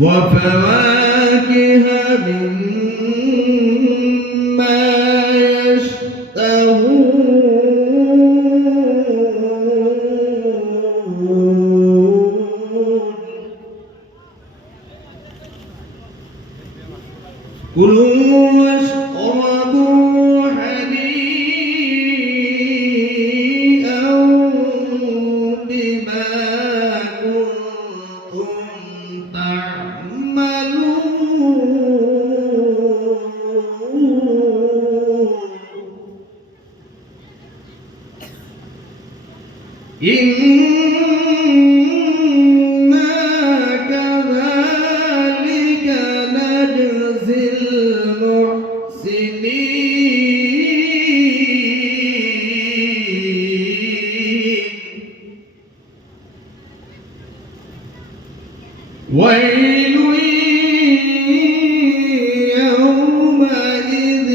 وفواكه مما يشتهون كلوا واشربوا هنيئا بما كنتم إنا كذلك نجزي المحسنين ويل يومئذ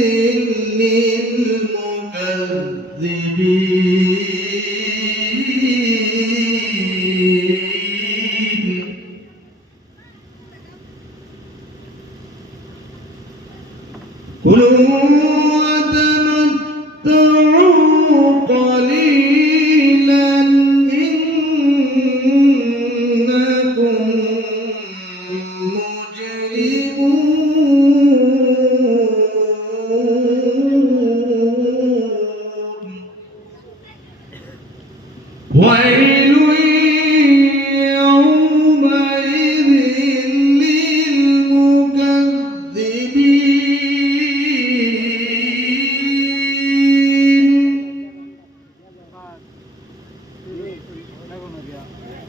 للمكذبين كلوا وتمتعوا قليلا إنكم مجرمون ويل يومئذ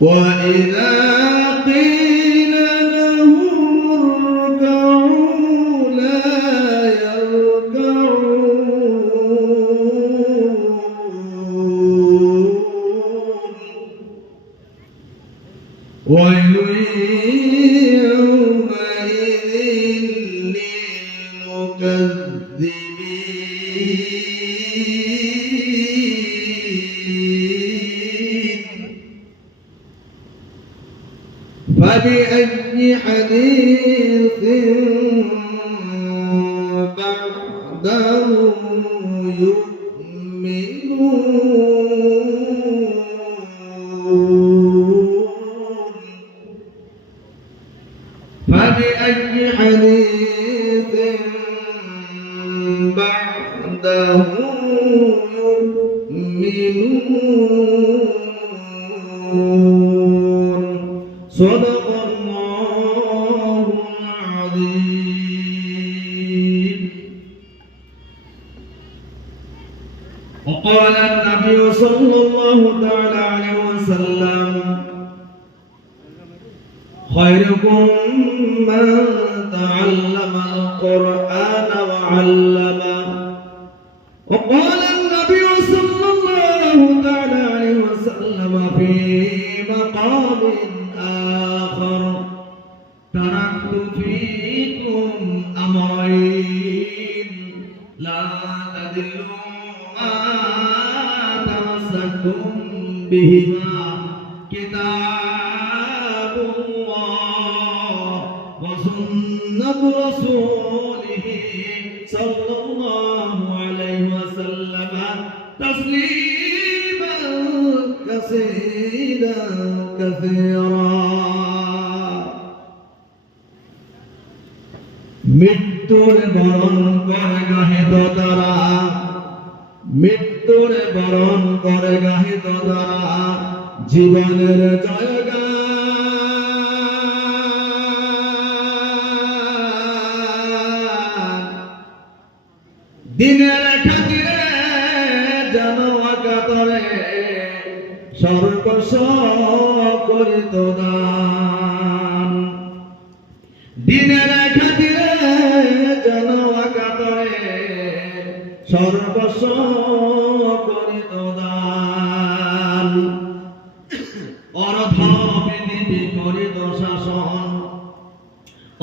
وإذا قيل لهم اركعوا لا يركعون ويل يومئذ للمكذبين فبأي حديث بعده يؤمنون فبأي حديث بعده يؤمنون صدق الله العظيم. وقال النبي صلى الله تعالى عليه وسلم خيركم من تعلم القرآن وعلمه. وقال النبي صلى الله تعالى عليه وسلم في مقام آخر تركت فيكم أمرين لا تضلوا ما تمسكتم بهما كتاب الله وسنة رسوله صلى الله عليه وسلم تسليما كثيرا মৃত্যুর বরণ করে গাহিত তারা মৃত্যুর বরণ করে গাহিত তারা জীবনের জয়গান দিনের খাতিরে জনকাতরে সর্বস্ব করিত দান দিনের খাতিরে জনকাতরে সর্বস্ব করিত দান অর্ধ পৃথিবী করিত শাসন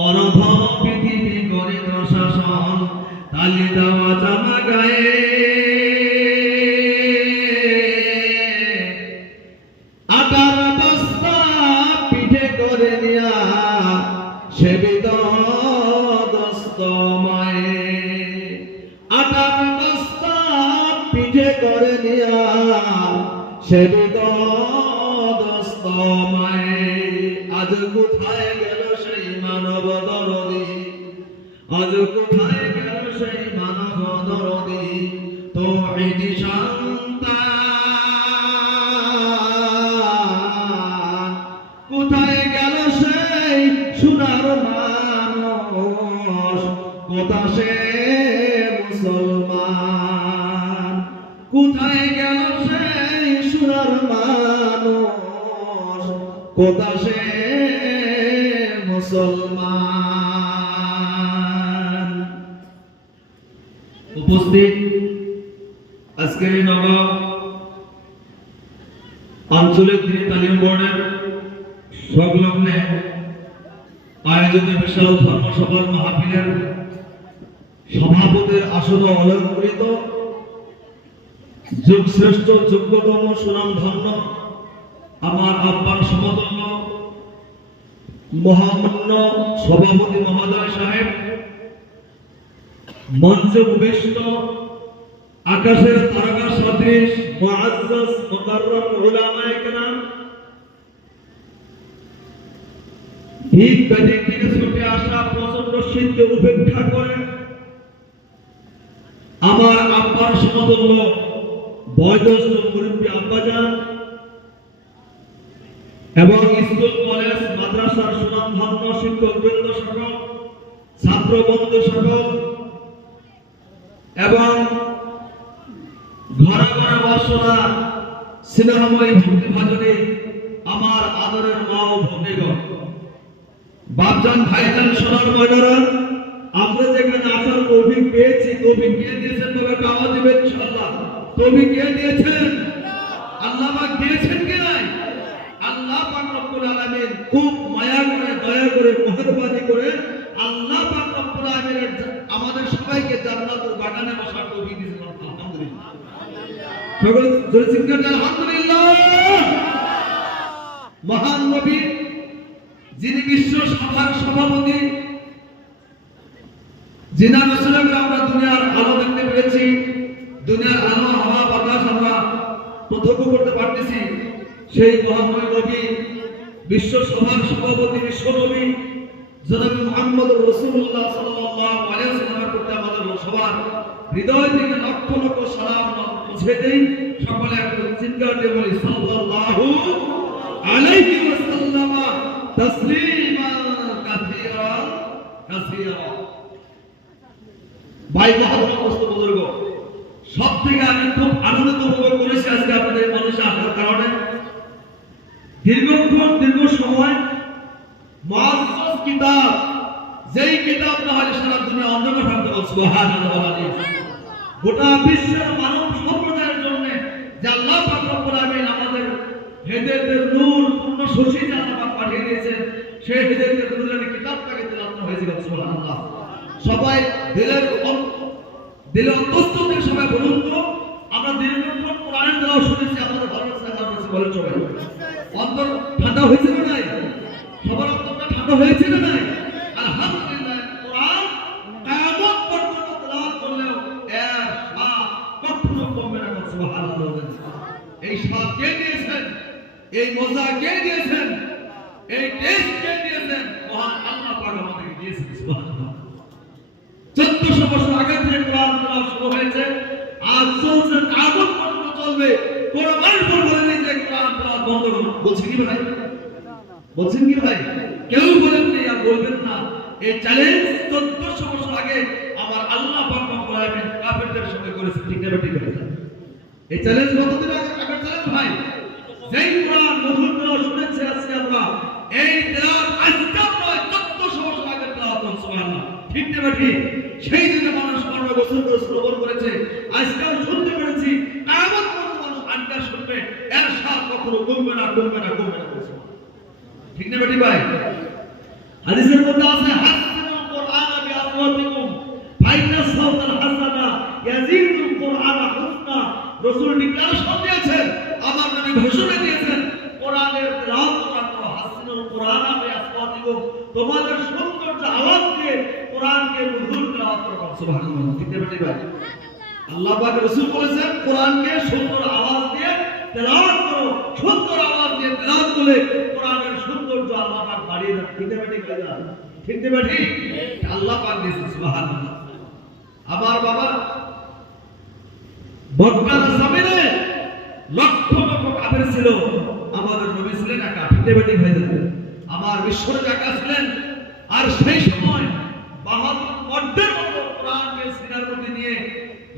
অর্ধ পৃথিবী করিত শাসন তালি দেওয়া জামা গায়ে আটার বস্তা পিঠে করে নিয়া সে বিদস্ত মায়ে আটার বস্তা পিঠে করে নিয়া সে বিদস্ত মায়ে আজ কোথায় গেল সেই মানব দরদি আজ কোথায় গেল সেই মানব দরদি তৌহিদি সন্তান কোথায় গেল সেই সোনার মানুষ কোথা সে মুসলমান কোথায় গেল সেই সোনার মানুষ কোথা সে মুসলমান উপস্থিত আজকের এই নগর আঞ্চলিক দিনী তালিম বোর্ডের সংলগ্নে আয়োজিত বিশাল ধর্মসভার মাহফিলের সভাপতির আসনে অলঙ্কৃত যুগ শ্রেষ্ঠ যোগ্যতম সুনামধন্য আমার আব্বার সমতুল্য মহামান্য সভাপতি মহোদয় সাহেব, মঞ্চে উপবিষ্ট আকাশের তারকা সদৃশ মুআজ্জাজ মুকাররম উলামায়ে কেরাম, ভিক ব্যাটিক থেকে ছুটে আসা প্রচন্ড শীতকে উপেক্ষা করে আমার আব্বার সমতুল্য বয়োজ্যেষ্ঠ মুরব্বী আব্বাজান এবং স্কুল কলেজ মাদ্রাসার সুনামধন্য শিক্ষকবৃন্দ সকল, ছাত্র বন্ধু সকল এবং ঘরে ঘরে বসরা স্নেহময়ী ভক্তিভাজনী আমার আদরের মা ও ভগ্নীগণ, বাপজান ভাইজান সোনার ময়নারা, আমরা যেখানে আসার তৌফিক পেয়েছি, তৌফিক কে দিয়েছেন তবে কাওয়া দিবেন ইনশাআল্লাহ। তৌফিক কে দিয়েছেন? আল্লাহ পাক দিয়েছেন কি নাই? আল্লাহ পাক রব্বুল আলামিন খুব মায়া করে, দয়া করে, মেহেরবানি করে আল্লাহ পাক রব্বুল আলামিন আমাদের সবাইকে জান্নাতুল বাগানে বসার তৌফিক দিয়েছেন। আলহামদুলিল্লাহ। সকল জোরে চিৎকার দেন আলহামদুলিল্লাহ। মহান নবী যিনি বিশ্ব সভার সভাপতি, যিনার রসুলে আমরা দুনিয়ার আলো দেখতে পেরেছি, দুনিয়ার আলো হাওয়া বাতাস আমরা প্রত্যক্ষ করতে পারতেছি, সেই মহাময় নবী বিশ্ব সভার সভাপতি বিশ্ব নবী জনাব মুহাম্মদ রাসূলুল্লাহ সাল্লাল্লাহু আলাইহি ওয়াসাল্লামের প্রতি আমাদের সবার হৃদয় থেকে লক্ষ লক্ষ সালাম পৌঁছে দেই। সকলে একটু চিৎকার দিয়ে বলি সাল্লাল্লাহু আলাইহি ওয়াসাল্লাম তাসলিমান কাসীরা কাসীরা। ভাই মহাপ্রভু বুজুর্গ, সব থেকে আমি খুব আনন্দিত উপভোগ করেছি আজকে আপনাদের মানুষে আসার কারণে। দীর্ঘ সময় মুআজ্জাজ কিতাব, যেই কিতাব না হলে সারা দুনিয়া অন্ধকার থাকতে পারে। সুবহানাল্লাহ। গোটা বিশ্বের মানব সম্প্রদায়ের জন্য যে আল্লাহ পাক রব্বুল আলামিন আমাদের হেদায়েতের নূর পূর্ণ শশী আল্লাহ পাক পাঠিয়ে দিয়েছেন, সেই হেদায়েতের নূরের কিতাবটাকে তেলাওয়াত হয়েছে। সুবহানাল্লাহ। সবাই দিলের অন্তস্থ থেকে সবাই বলুন তো, আমরা দীর্ঘক্ষণ কোরআনের তেলাওয়াত শুনেছি, আমাদের ভালো লাগছে বলেন সবাই। অন্তর ঠান্ডা হয়েছে না নাই? সবার অন্তরটা ঠান্ডা হয়েছে না নাই? আলহামদুলিল্লাহ। কোরআন কিয়ামত পর্যন্ত তেলাওয়াত করলেও এর স্বাদ কখনো কমবে না। সুবহানাল্লাহ। এই স্বাদ কে দিয়েছেন? এই মজা কে দিয়েছেন? এই টেস্ট কে দিয়েছেন? মহান আল্লাহ পাক আমাদেরকে দিয়েছেন। সুবহানাল্লাহ। 1400 বছর আগে থেকে কোরআন তেলাওয়াত শুরু হয়েছে, আজ চলছে, কিয়ামত পর্যন্ত চলবে। কোন মানুষ বলেনি যে কোরআন তেলাওয়াত বন্ধ করুন। বলছেন কি ভাই? বলছেন কি ভাই? কেউ বলেননি আর বলবেন না। এই চ্যালেঞ্জ 1400 বছর আগে আমার আল্লাহ পাক রব্বুল আলামিন কাফেরদের সঙ্গে করেছে। ঠিক না ঠিক আছে? এই চ্যালেঞ্জ কতদিন আগে চ্যালেঞ্জ ভাই? যেই কোরআন মধুর তেলাওয়াত শুনেছি আজকে আমরা, এই তেলাওয়াত আজকে নয়, 1400 বছর আগে তেলাওয়াত। সুবহানাল্লাহ। ঠিক না ঠিক? সেই দিনে মানুষ 15 বছর ধরে শ্রবণ করেছে, আজকাল শুনতে পেরেছি, কিয়ামত পর্যন্ত মানুষ আনকার শুনবে, এর স্বাদ কখনো কমবে না, কমবে না, কমবে না। ঠিক না বেটি ভাই? হাদিসের মধ্যে আছে হাসানুল কোরআন বিআসওয়াতিকুম ফাইন্না সাওতাল হাসানা রাসূল ডিক্লারেশন দিয়েছেন, আমার নবী ঘোষণা দিয়েছেন, কোরআনের তেলাওয়াত তোমরা করো, হাসিনুল কোরআন আমি আসওয়াতিকুম, তোমাদের সৌন্দর্য আওয়াজ দিয়ে কোরআনকে মধুর তেলাওয়াত করো। সুবহানাল্লাহ। ঠিক আছে ভাই, আল্লাহ পাক রাসূল বলেছেন কোরআনকে সুন্দর আওয়াজ দিয়ে তেলাওয়াত করো, সুন্দর আওয়াজ দিয়ে তেলাওয়াত করলে কোরআনের সৌন্দর্য আল্লাহ পাক বাড়িয়ে দেন। ঠিক আছে ঠিক আছে, ঠিক আছে ঠিক, আল্লাহ পাক দিয়েছেন। সুবহানাল্লাহ। আমার বাবা মক্কার জমিনে লক্ষ লক্ষ কাফের ছিল, আমাদের নবী ছিলেন একা। ঠিক আছে ঠিক ভাই, আমার বিশ্বনবী একা ছিলেন। আর সেই সময় বাহাদুর মর্দের মতো কোরআনকে সিনার মধ্যে নিয়ে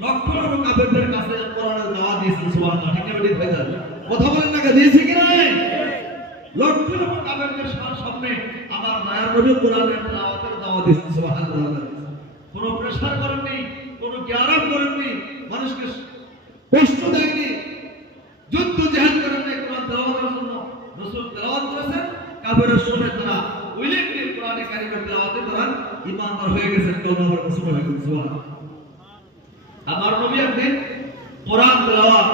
লক্ষ লক্ষ কাফেরদের কাছে কোরআনের দাওয়াত দিয়েছেন। সুবহানাল্লাহ। ঠিক আছে ঠিক ভাই, কথা বলেন না, দিয়েছে কি না? লক্ষ লক্ষ কাফেরদের সামনে আমার মায়ার নবী কোরআনের দাওয়াতের দাওয়াত দিয়েছেন। সুবহানাল্লাহ। কোনো প্রেসার করেননি, কোনো জ্ঞান করেননি, মানুষকে কষ্ট দেয়নি, যুদ্ধ জিহাদ করেননি। কোরআন তেলাওয়াতের জন্য রাসূল তেলাওয়াত করেছেন, কাফেররা শুনে তারা উইলিংলি কোরআনে কারিমের তেলাওয়াতে তারা ঈমানদার হয়ে গেছেন, কলমা পড়ে মুসলমান হয়ে গেছেন। সুবহানাল্লাহ। আমার নবী একদিন কোরআন তেলাওয়াত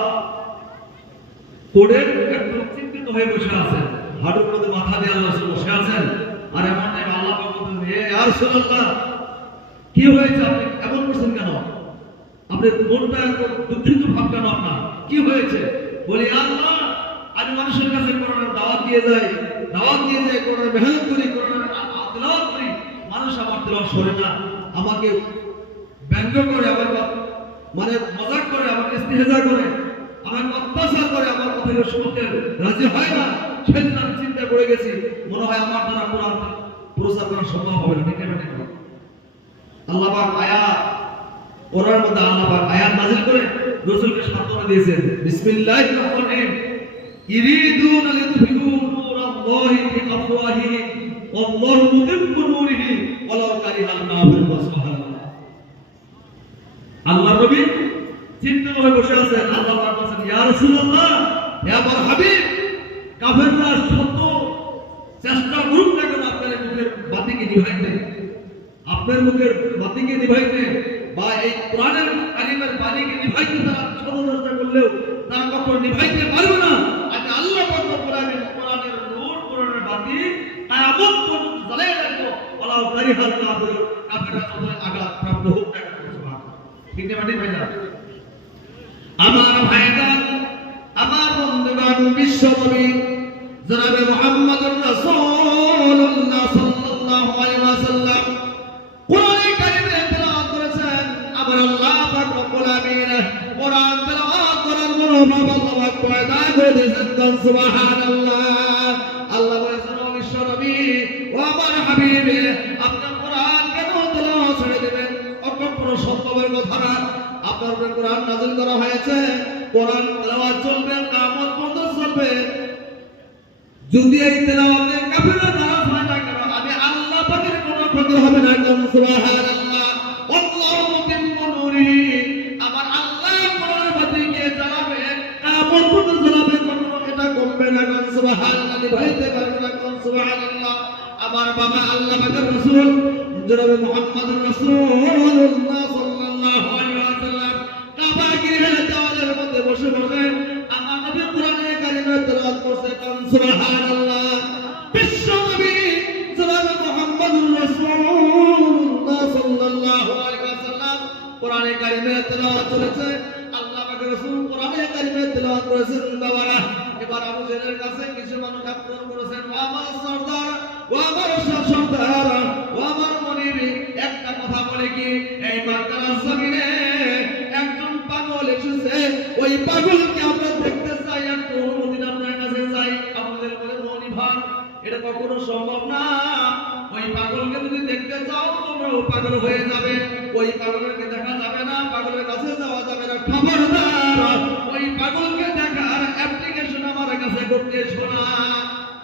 করে একটু চিন্তিত হয়ে বসে আছেন, হাঁটুর মধ্যে মাথা দিয়ে আল্লাহ রাসূল বসে আছেন। আর এমন টাইমে আল্লাহ পাক বলেন, হে ইয়া রাসূলুল্লাহ, কি হয়েছে, আপনি এমন করছেন কেন? আপনি মনটা এত দুঃখিত ভাব কেন আপনার? কি হয়েছে? বলি, আল্লাহ, আমি মানুষের কাছে কোরআনের দাওয়াত দিয়ে যাই, কোরআনের মেহনত করি, কোরআনের তেলাওয়াত করি, মানুষ আমার তেলাওয়াত শোনে না, আমাকে ব্যঙ্গ করে, আমাকে মানে মজাক করে, আমাকে ইস্তেহজা করে, আমাকে অত্যাচার করে, আমার কথা শুনতে রাজি হয় না। সেদিন আমি চিন্তা করে গেছি, মনে হয় আমার দ্বারা কোরআন প্রচার করা সম্ভব হবে না। ঠিক আছে, আল্লাহ পাক আয়াত কোরআনের মধ্যে আল্লাহ পাক আয়াত নাযিল করে রাসূলকে সান্ত্বনা দিয়েছেন। বিসমিল্লাহির রহমানির রহিম, ইরিদুনা লিতুফিউ নূরাল্লাহি বিআফওয়াহিহিম ওয়াল্লাহু মুতিম্মু নূরিহি ওয়ালাউ কারিহাল কাফিরুন। সুবহানাল্লাহ। আল্লাহর নবী চিন্তিত হয়ে বসে আছেন। আল্লাহ পাক বলেন, ইয়া রাসূলুল্লাহ, হে আমার হাবিব, কাফেররা শত চেষ্টা করুক না কেন আপনার মুখের বাতিকে নিভাইতে, আপনার মুখের বাতিকে নিভাইতে বা এই কোরআনের কালিমার বাণীকে নিভাইতে তারা ছোট চেষ্টা করলেও তারা কখনো নিভাইতে পারবে না। আজ আল্লাহ পাক কোরআনের নূর, কোরআনের বাতি কিয়ামত পর্যন্ত জ্বালিয়ে রাখবো, ওয়ালাউ কারিহাল কাফিরুন, কাফেররা যত আঘাত প্রাপ্ত হোক না কেন। সুবহানাল্লাহ। ঠিক না ভাইরা? আমার ভাইজান, আমার বন্ধুগণ, বিশ্বনবী জনাবে মুহাম্মদুর রাসূলুল্লাহ সাল্লাল্লাহু আলাইহি ওয়াসাল্লাম কোরআনে কারিমে তেলাওয়াত করেছেন। আমার আল্লাহ পাক রব্বুল আলামিন কোরআন তেলাওয়াত করার মনোভাব আল্লাহ পাক পয়দা করে দিয়েছেন। সুবহানাল্লাহ। আল্লাহ বলেছেন, ও বিশ্বনবী, ও আমার হাবিব, আপনি কোরআন কেন তেলাওয়াত ছেড়ে দিবেন? অকল্পনা সম্ভবের কথা না। আপনার উপরে কোরআন নাযিল করা হয়েছে, কোরআন তেলাওয়াত চলবে, কিয়ামত পর্যন্ত চলবে। যদি এই তেলাওয়াতে কাফেররা নারাজ হয় না কেন, আমি আল্লাহ পাকের কোনো ক্ষতি হবে না। সুবহানাল্লাহ। আল্লাহু মুতিম্মু নূরিহি, আমার আল্লাহ কোরআনের বাতিকে জ্বালাবে, কিয়ামত পর্যন্ত জ্বালাবে, কোনো এটা কমবে না। সুবহানাল্লাহ। নিভাইতে পারবে না। সুবহানাল্লাহ। আমার বাবা আল্লাহ পাকের রাসূল জনাবে মুহাম্মদুর রাসূলুল্লাহ সাল্লাল্লাহু আলাইহি ওয়াসাল্লাম কাবা গৃহের দেওয়ালের মধ্যে বসে বসে আমার নবী কোরআনে কারিমে তেলাওয়াত করছেন। সুবহানাল্লাহ। বিশ্বনবী জনাবে মুহাম্মদুর রাসূলুল্লাহ সাল্লাল্লাহু আলাইহি ওয়াসাল্লাম কোরআনে কারিমে তেলাওয়াত করেছে। আল্লাহ পাকের রাসূল কোরআনে কারিমে তেলাওয়াত করেছেন। বাবারা, এবার আবু জেহেলের কাছে কিছু মানুষ আক্রমণ করেছেন, ও আমার সরদার, ও আমার সরদার, ও আমার মনিব, একটা কথা বলে কি, এই মক্কার জমিনে একজন পাগল এসেছে, ওই পাগলকে আমরা দেখতে চাই, একটু অনুমতি আপনার কাছে চাই। আবু জেহেল বলে, মনিভান, এটা কখনো সম্ভব না। ওই পাগলকে যদি দেখতে চাও তোমরাও পাগল হয়ে যাবে, ওই পাগলকে দেখা যাবে না, পাগলের কাছে যাওয়া যাবে না। খবরদার, ওই পাগলকে দেখার অ্যাপ্লিকেশন আমার কাছে করতে এসো না।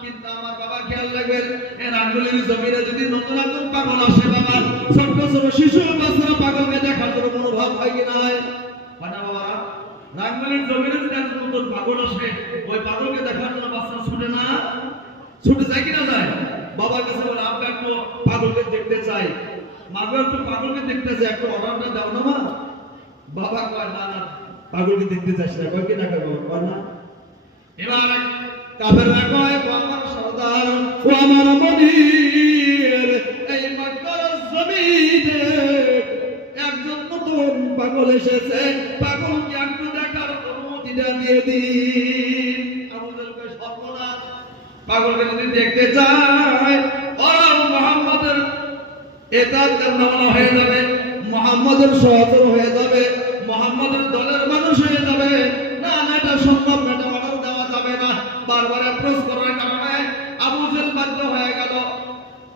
কিন্তু আমার বাবা খেয়াল রাখবেন, এর আঙ্গুলের জমিনে যদি নতুন নতুন পাগল আসে, বাবা ছোট ছোট শিশু বাচ্চারা পাগলকে দেখার জন্য মনোভাব হয় কি না? হয় না বাবারা? আঙ্গুলের জমিনে যদি একজন নতুন পাগল আসে, ওই পাগলকে দেখার জন্য বাচ্চা ছুটে না? ছুটে যায় কি না যায়? বাবার কাছে বলে, আমরা একটু পাগলকে দেখতে চাই, মা একটু পাগলকে দেখতে চাই, একটু অর্ডারটা দাও না মা। বাবা কয়, না না, পাগলকে দেখতে চাস না, কয় কি টাকা বাবা, কয় না। এবার কাফেররা কয়, ও আমার সর্দার, ও আমার মনির, এই মক্কার জমিনে একজন নতুন পাগল এসেছে, পাগলকে একটু দেখার অনুমতিটা দিয়ে দিন। আবু জাহেল কয়, সর্বনাশ, পাগলকে যদি দেখতে চায় ওরা মুহাম্মাদের এতাআতকারীওয়ালা হয়ে যাবে, মুহাম্মাদের সহচর হয়ে যাবে, মুহাম্মাদের দলের মানুষ হয়ে যাবে। না না, এটা সম্ভব না, এটা অর্ডার দেওয়া যাবে না। বারবার অ্যাপ্রোচ করার কারণে আবু জাহেল বাধ্য হয়ে গেল,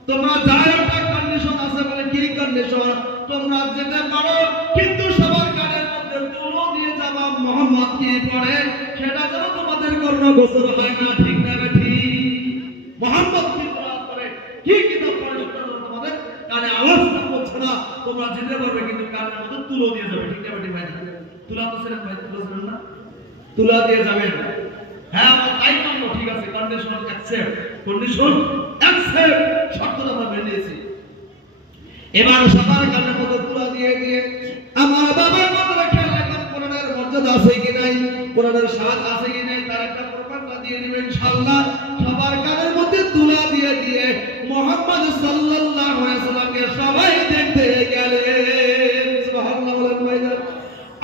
তোমরা যাও, একটা কন্ডিশন আছে। বলে কি কন্ডিশন? তোমরা যেতে পারো, কিন্তু সবার কানের মধ্যে তুলো দিয়ে যাবা মুহাম্মদ কি পড়ে সেটা যেন তোমাদের কর্ণগোচর হয় না। ঠিক না ঠিক? মুহাম্মদ কি করে, কি কিতাব পড়ে সেটা যেন তোমাদের কানে আওয়াজটা পৌঁছে না। তোমরা যেতে পারবে, কিন্তু কানের মধ্যে তুলো দিয়ে যাবে। ঠিক না ঠিক ভাই? তুলা তো ছিলেন ভাই, তুলা ছিলেন না, তুলা দিয়ে যাবেন। হ্যাঁ, আমার তাই মানলো, ঠিক আছে, কন্ডিশন অ্যাকসেপ্ট, কন্ডিশন অ্যাকসেপ্ট, শর্তটা আমরা মেনে নিয়েছি। এবার সবার কানের মধ্যে তুলা দিয়ে দিয়ে আমার বাবার মতো খেয়াল রাখবেন, কোরআনের মর্যাদা আছে কি নাই, কোরআনের স্বাদ আছে কি নাই, তার একটা প্রমাণটা দিয়ে দিবেন ইনশাআল্লাহ। সবার কানের মধ্যে তুলা দিয়ে দিয়ে মুহাম্মদ সাল্লাল্লাহু আলাইহি সাল্লামকে সবাই দেখতে গেলেন। সুবহানাল্লাহ বলেন ভাইজান।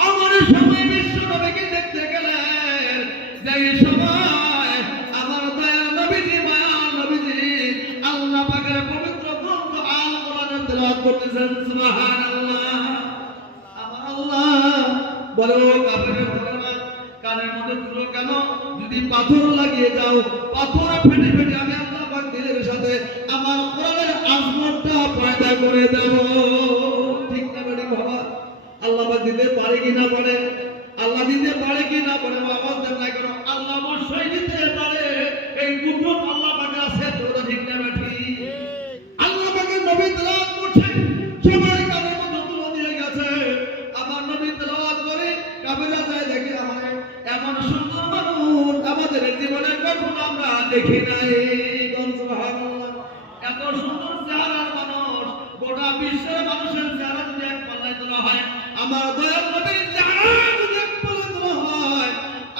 আমার সময় বিশ্ব নবীকে দেখতে গেলেন, যেই সময় আমার দয়াল নবীজি, মায়ার নবীজি আল্লাহ পাকের পবিত্র গ্রন্থ আল কোরআনের তেলাওয়াত করতেছেন। সুবহানাল্লাহ। আমার আল্লাহ বলে, ও কাফেরের দলেরা, কানের মধ্যে তুলো কেন? যদি পাথর লাগিয়ে যাও, পাথর ফেটে ফেটে আমি আল্লাহ পাক দিলের সাথে আমার কোরআনের আজমতটা পয়দা করে দেব। ঠিক না বেটি বাবা? আল্লাহ পাক দিতে পারে কি না পারে? আল্লাহ দিতে পারে কি না পারে? আওয়াজ দেন না কেন? আল্লাহ অবশ্যই দিতে পারে। এই কুদরত আল্লাহ পাকের আছে। তোরা ঠিক না বেটি? আল্লাহ পাকের নবী তেলাওয়াত করছে, সবার কানের মধ্যে তুলো দিয়ে গেছে। আমার নবী তেলাওয়াত করে কাফেররা যায় দেখে, আমাদের এমন সুন্দর মানুষ আমাদের জীবনে কখনো আমরা দেখি নাই। সুবহানাল্লাহ। এত সুন্দর চেহারার মানুষ, গোটা বিশ্বের মানুষের চেহারা যদি এক পাল্লায় তোলা হয়, আমার দয়াল নবীর চেহারা যদি এক পাল্লায় তোলা হয়,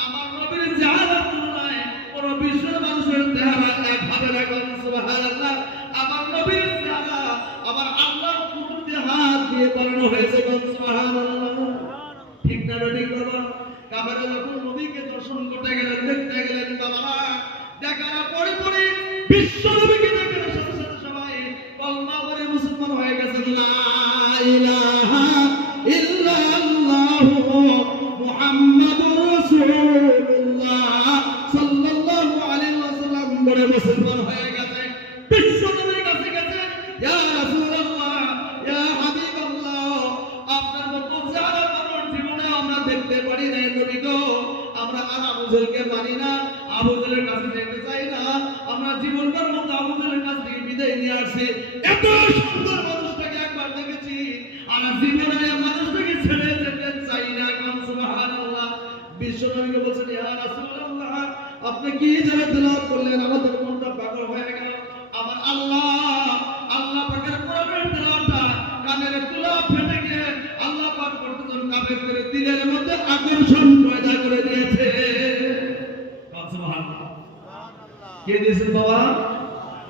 আমার নবীর চেহারার তুলনায় পুরো বিশ্বের মানুষের চেহারা এক হবে না। সুবহানাল্লাহ। আমার নবীর চেহারা আমার আল্লাহর কুদরতি হাত দিয়ে বানানো হয়েছে। সুবহানাল্লাহ। ঠিক না ঠিক বাবা? কাফেররা যখন নবীকে দর্শন করতে গেলেন, দেখতে গেলেন, বাবা দেখার পরে পরে বিশ্ব নবীকে দেখার সাথে সাথে সবাই কলমা পড়ে মুসলমান হয়ে গেছে। লা ইলাহা ইল্লাল্লাহু মুহাম্মাদুর রাসূলুল্লাহ সাল্লাল্লাহু আলাইহি ওয়াসাল্লাম বলে মুসলমান হয়ে গেছে। বিশ্ব নবীর কাছে গেছে, ইয়া রাসূলুল্লাহ, ইয়া হাবিবাল্লাহ, আপনার মতো যারা মানুষ জীবনে আমরা দেখতে পারি না নবী গো। আমরা আর আবু জাহেলকে মানি না, আবু জাহেলের কাছে যেতে চাই না। আমরা জীবনভর মতো আবু জাহেলের কাছ থেকে বিদায় নিয়ে আসছি। এত সুন্দর মানুষটাকে একবার দেখেছি, আর জীবনে মানুষটাকে ছেড়ে যেতে চাই না। সুবহানাল্লাহ। বিশ্ব নবীকে বলছেন, ইয়া রাসূলুল্লাহ, আপনি কি যারা তেলাওয়াত করলেন, আমাদের মনটা পাগল হয়ে গেল। আমার আল্লাহ পাকের কোরআনের তেলাওয়াতটা কানের তুলা ফেটে গিয়ে আল্লাহ পাক করতেছেন কাফেরদের দিলের মধ্যে আকর্ষণ পয়দা করে দিয়েছে। সুবহানাল্লাহ। কে দিয়েছেন বাবা?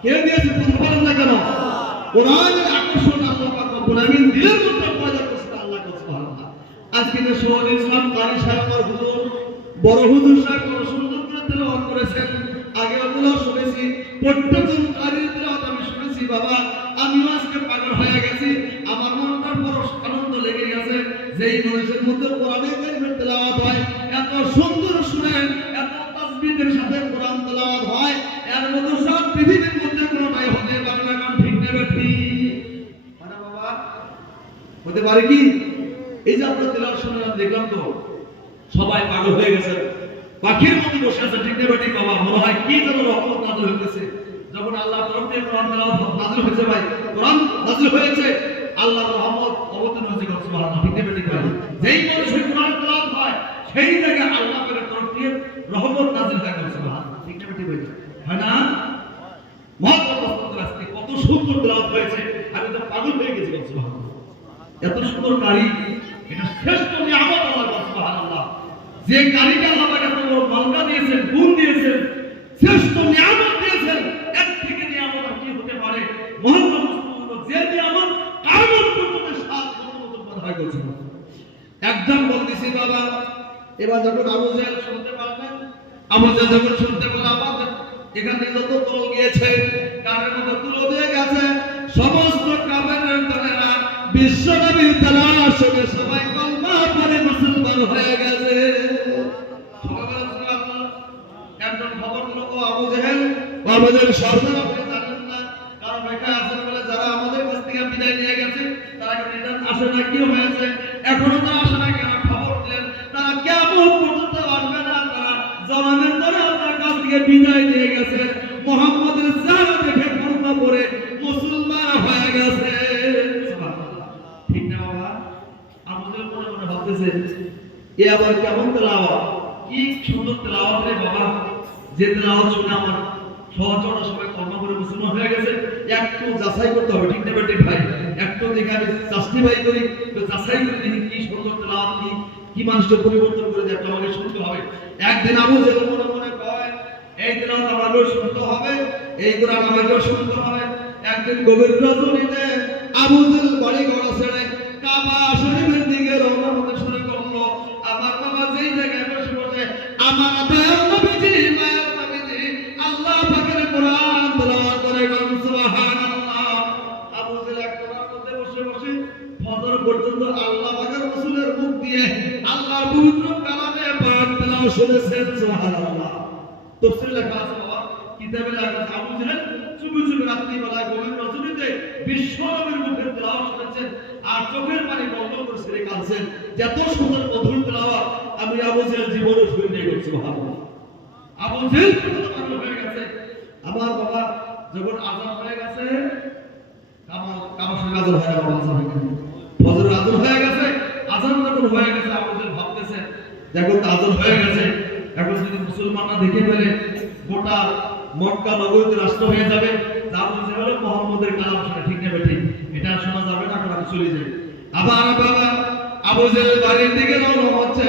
কে দিয়েছেন? কথা বলেন না কেন? কোরআনের আকর্ষণ আল্লাহ পাক রব্বুল আমিন দিলের মধ্যে পয়দা করেছে। আল্লাহ সুবহানাল্লাহ। আজকে যে শহীদ ইসলাম কারি সাহেব আর হুজুর, বড় হুজুর সাহেব বড় সুন্দর করে তেলাওয়াত করেছেন। আগে ওগুলো শুনেছি, প্রত্যেকজন কারির তেলাওয়াত আমি শুনেছি। বাবা আমিও আজকে পাগল হয়ে গেছি, আমার মনটা বড় আনন্দ লেগে গেছে। যেই মানুষের মধ্যে কোরআনের কারিমের তেলাওয়াত হয়, এত সুন্দর শুনে, এত তাসবিহের সাথে কোরআন তেলাওয়াত হয়, এর মতো সব পৃথিবীর মধ্যে কোনোটাই হতে পারে না। কারণ ঠিক নেবে ঠিক মানে বাবা হতে পারে কি? এই যে আপনার তেলাওয়াত শুনে দেখলাম, তো সবাই পাগল হয়ে গেছে, পাখির মতো বসে আছে। ঠিক নেবে ঠিক বাবা? মনে হয় কি যেন রহমত নাযিল হইতেছে। যখন আল্লাহর তরফ থেকে কোরআন তেলাওয়াত নাযিল হয়েছে, ভাই কোরআন নাযিল হয়েছে, আল্লাহর রহমত অবতীর্ণ হয়েছে। সুবহানাল্লাহ। ঠিক নেবে ঠিক ভাই? যেই মানুষের কোরআন তেলাওয়াত হয়, সেই জায়গায় আল্লাহ পাকের তরফ থেকে রহমত নাযিল হয়। সুবহানাল্লাহ। ঠিক নেবে ঠিক হয় না? মহাপ্রভু কত সুন্দর তেলাওয়াত হয়েছে, আমি তো পাগল হয়ে গেছি। সুবহানাল্লাহ। এত সুন্দর কারি, এটা শ্রেষ্ঠ নিয়ামত আল্লাহর। সুবহানাল্লাহ। যে কারিগর আল্লাহ পাক এত বড় মালকা দিয়েছেন, গুণ দিয়েছেন, শ্রেষ্ঠ নিয়ামত দিয়েছেন, এর থেকে নিয়ামত আর কি হতে পারে? মুহাম্মদ মুস্তাফা যে নিয়ামত কিয়ামত পর্যন্ত সাত মতো কথা বলছেন। একদম বলতেছি বাবা, এবার যখন আবু জাহেল শুনতে পারলেন, আবু জাহেল যখন শুনতে পেল আমাদের এখানে যত দল গিয়েছে, কানের মতো তুলো দিয়ে গেছে, সমস্ত কাফেরের দলেরা বিশ্বনবীর তালাশে সবাই কলমা পড়ে মুসলমান হয়ে গেছে। একজন খবর দিল, ও আবু জাহেল, আবু জাহেল সর্দার আপনি জানেন না, কারণ বেকার আছেন বলে যারা আমাদের কাছ থেকে বিদায় নিয়ে গেছে তারা রিটার্ন আসে না, কি হয়েছে এখনো তারা আসে না কেন? খবর দিলেন তারা কেমন পর্যন্ত আসবে না, তারা জনমের ধরে আপনার কাছ থেকে বিদায় নিয়ে গেছে, মুহাম্মদের চেহারা দেখে কলমা পড়ে মুসলমান হয়ে গেছে। ঠিক না বাবা? আবু জাহেল মনে মনে ভাবতেছে এ আবার কেমন তেলাওয়াত, কি সুন্দর তেলাওয়াত রে বাবা, যে তেলাওয়াত শুনে আমার সহচরা সবাই কলমা পড়ে মুসলমান হয়ে গেছে। একটু যাচাই করতে হবে, ঠিক না বেটি ভাই? একটু দেখে আমি জাস্টিফাই করি, তো যাচাই করে দেখি কি সুন্দর তেলাওয়াত, কি মানুষকে পরিবর্তন করে দেয়, আমাকে শুনতে হবে। একদিন আবু জাহেল মনে মনে কয় এই তেলাওয়াত আমাকেও শুনতে হবে, এই কোরআন আমাকেও শুনতে হবে। একদিন গভীর রজনীতে আবু জাহেল বাড়ি ঘর ছেড়ে কাবা শরীফের দিকে রওনা হতে শুরু করলো। আমার বাবা যেই জায়গায় বসে বসে আমার দয়াল নবীজি, মায়ার নবীজি আল্লাহ পাকের কোরআন তেলাওয়াত করে, সুবহানাল্লাহ। আবু জাহেল এক কোণার মধ্যে বসে বসে ফজর পর্যন্ত আল্লাহ পাকের রাসূলের মুখ দিয়ে আল্লাহর পবিত্র কালামে পাক তেলাওয়াত শুনেছেন, সুবহানাল্লাহ। তাফসীরে লেখা আছে বাবা, কিতাবে লেখা আছে আবু জাহেল চুপি চুপি রাত্রি বেলায় গভীর রজনীতে বিশ্ব নবীর মুখের তেলাওয়াত শুনেছেন আর চোখের পানি বন্ধ করে ছেড়ে কাঁদছেন। এত সুন্দর মধুর তেলাওয়াত আমি আবু জাহেল জীবনে শুনে গেছি, সুবহানাল্লাহ। আবু জাহেল পাগল হয়ে গেছে। আমার বাবা যখন আযান হয়ে গেছে, কাবা শরীফ আযান হয়ে গেছে, আযান হয়ে গেছে, ফজরের আযান হয়ে গেছে, আযান যখন হয়ে গেছে আবু জাহেল ভাবতেছে দেখো আযান হয়ে গেছে, এখন যদি মুসলমানরা দেখে ফেলে গোটা মক্কা নগরীতে রাষ্ট্র হয়ে যাবে। আবু জাহেল মুহাম্মদের কালাম শুনে, ঠিক না বেঠিক? এটা শোনা যাবে না, কারণ চলে যায়। আবার বাবা আবু জাহেল বাড়ির দিকে রওনা হচ্ছে।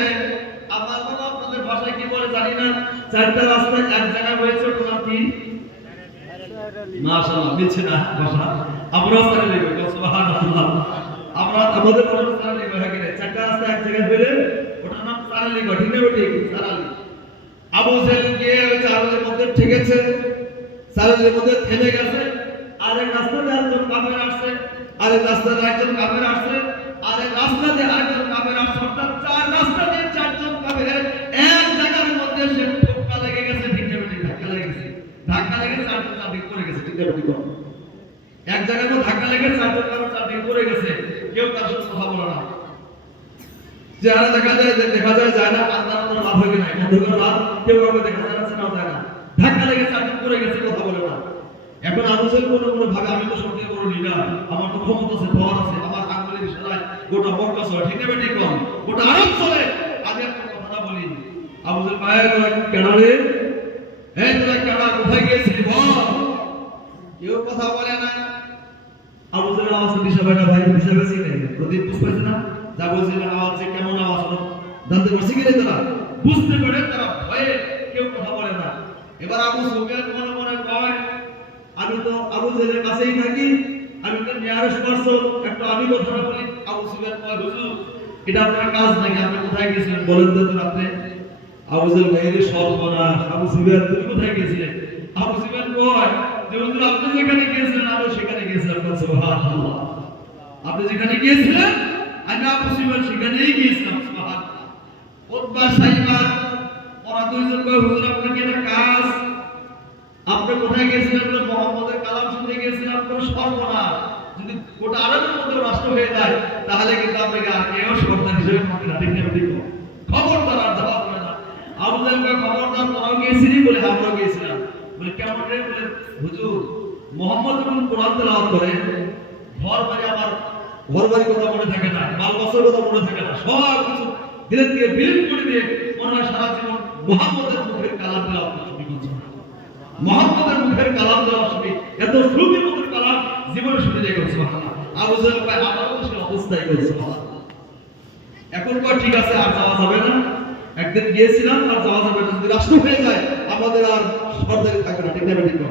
আমার বাবা আপনাদের ভাষায় কি বলে জানি না, চারটা রাস্তা এক জায়গায় হয়েছে, ওটার নাম কি? মাশাআল্লাহ, মিলছে না ভাষা, আমরা স্থানে লিখব, সুবহানাল্লাহ। আমরা আমাদের স্থানে লিখব, হ্যাঁ কি না? চারটা রাস্তা এক জায়গায় হলে ওটার নাম সারালি, ঠিক না বেঠিক? সারালি। আবু জাহেল গিয়ে ওই চারালির মধ্যে ঠেকেছে, চারালির মধ্যে থেমে গেছে। আরেক রাস্তাতে একজন কাফের আসছে, আরেক রাস্তাতে একজন কাফের আসছে, আরেক রাস্তাতে আরেকজন কাফের আসছে, অর্থাৎ চার রাস্তাতে চারজন কাফের এক জায়গার মধ্যে সে ঠোক্কা লেগে গেছে, ঠিক না বেঠিক? ধাক্কা লেগে গেছে, ধাক্কা লেগে চারজন চারদিক পড়ে গেছে, ঠিক না বেঠিক? এক জায়গার মধ্যে ধাক্কা লেগে চারজন কাফের চারদিক পড়ে গেছে, কেউ তার সাথে কথা বলে না। চেহারা দেখা যায় যায় না, আন্দার লাভ হয়ে নাই, অন্ধকার রাত, কেউ কাউকে দেখা যাচ্ছে না, যায় না, ধাক্কা লেগে চারজন পড়ে গেছে, কথা বলে না। এখন আবু জাহেল কোনো ভাবে আমি তো সবথেকে বড় লিডার, আমার তো ক্ষমতা আছে, পাওয়ার আছে, আমার আঙ্গুলের ইশারায় গোটা মক্কা চলে, ঠিক না বেঠিক? গোটা আরব চলে, আমি একটা কথা বলি। আবু জাহেল মায়া তোরা কেডা রে? এই তোরা কেডা, কোথায় গিয়েছিলি বল? কেউ কথা বলে না। আবু জাহেল আওয়াজ দিশা ভাইটা ভাই দিশা বেশি নেই, প্রদীপ বুঝতে না যা বলছিলেন আওয়াজ যে কেমন আওয়াজ হলো, জানতে পারছি কি তারা বুঝতে পারে, তারা ভয়ে কেউ কথা বলে না। এবার আবু সুফিয়ান মনে মনে কয় আমি তো আবু জাহেলের কাছেই থাকি, আমি তো নিয়ারেস্ট পারসন, একটা আমি কথা বলি। আবু সুফিয়ান কয় হুজুর এটা আপনার কাজ নাকি, আপনি কোথায় গেছিলেন বলেন তো রাতে? আবু জাহেল ভাইয়ের সর্বনাশ, আবু সুফিয়ান তুমি কোথায় গেছিলেন? আবু সুফিয়ান কয় যে হুজুর আপনি যেখানে গিয়েছিলেন আমি সেখানে গিয়েছিলাম, সুবহানাল্লাহ। আপনি যেখানে গিয়েছিলেন আমি আবু সুফিয়ান সেখানেই গিয়েছিলাম, সুবহানাল্লাহ। উতবা সাইবা ওরা দুইজন কয় হুজুর আপনার কি একটা কাজ, আপনি কোথায় গিয়েছিলেন? বলে মুহাম্মদের কালাম শুনতে গিয়েছিলাম। তো সর্বনাশ, যদি গোটা আরবের মধ্যে রাষ্ট্র হয়ে যায় তাহলে কিন্তু আপনাকে আগেও সর্দার হিসেবে মানতে না, ঠিক না বেঠিক? খবরদার আর যাওয়া হবে না। আবু জাহেল কয় খবরদার, তোরাও গিয়েছিলি? বলে আমরাও গিয়েছিলাম। বলে কেমন রে? বলে হুজুর মুহাম্মদ যখন কোরআন তেলাওয়াত করে ঘর বাড়ি আমার ঘর বাড়ি কথা মনে থাকে না, মাল বছর কথা মনে থাকে না, সব কিছু ধীরে ধীরে বিলীন করে দিয়ে মনে হয় সারা জীবন মুহাম্মদের মুখের কালাম তেলাওয়াত শুনি, মুহাম্মদের মুখের কালাম তেলাওয়াত শুনি, এত সুফি মধুর কালাম জীবনে শুনে দেখে, সুবহানাল্লাহ। আবু জাহেল কয় আমারও সেই অবস্থাই করেছে। এখন কয় ঠিক আছে আর যাওয়া যাবে না, একদিন গিয়েছিলাম আর যাওয়া যাবে না, যদি রাষ্ট্র হয়ে যায় আমাদের আর সরকারি থাকবে না, ঠিক না ঠিক না,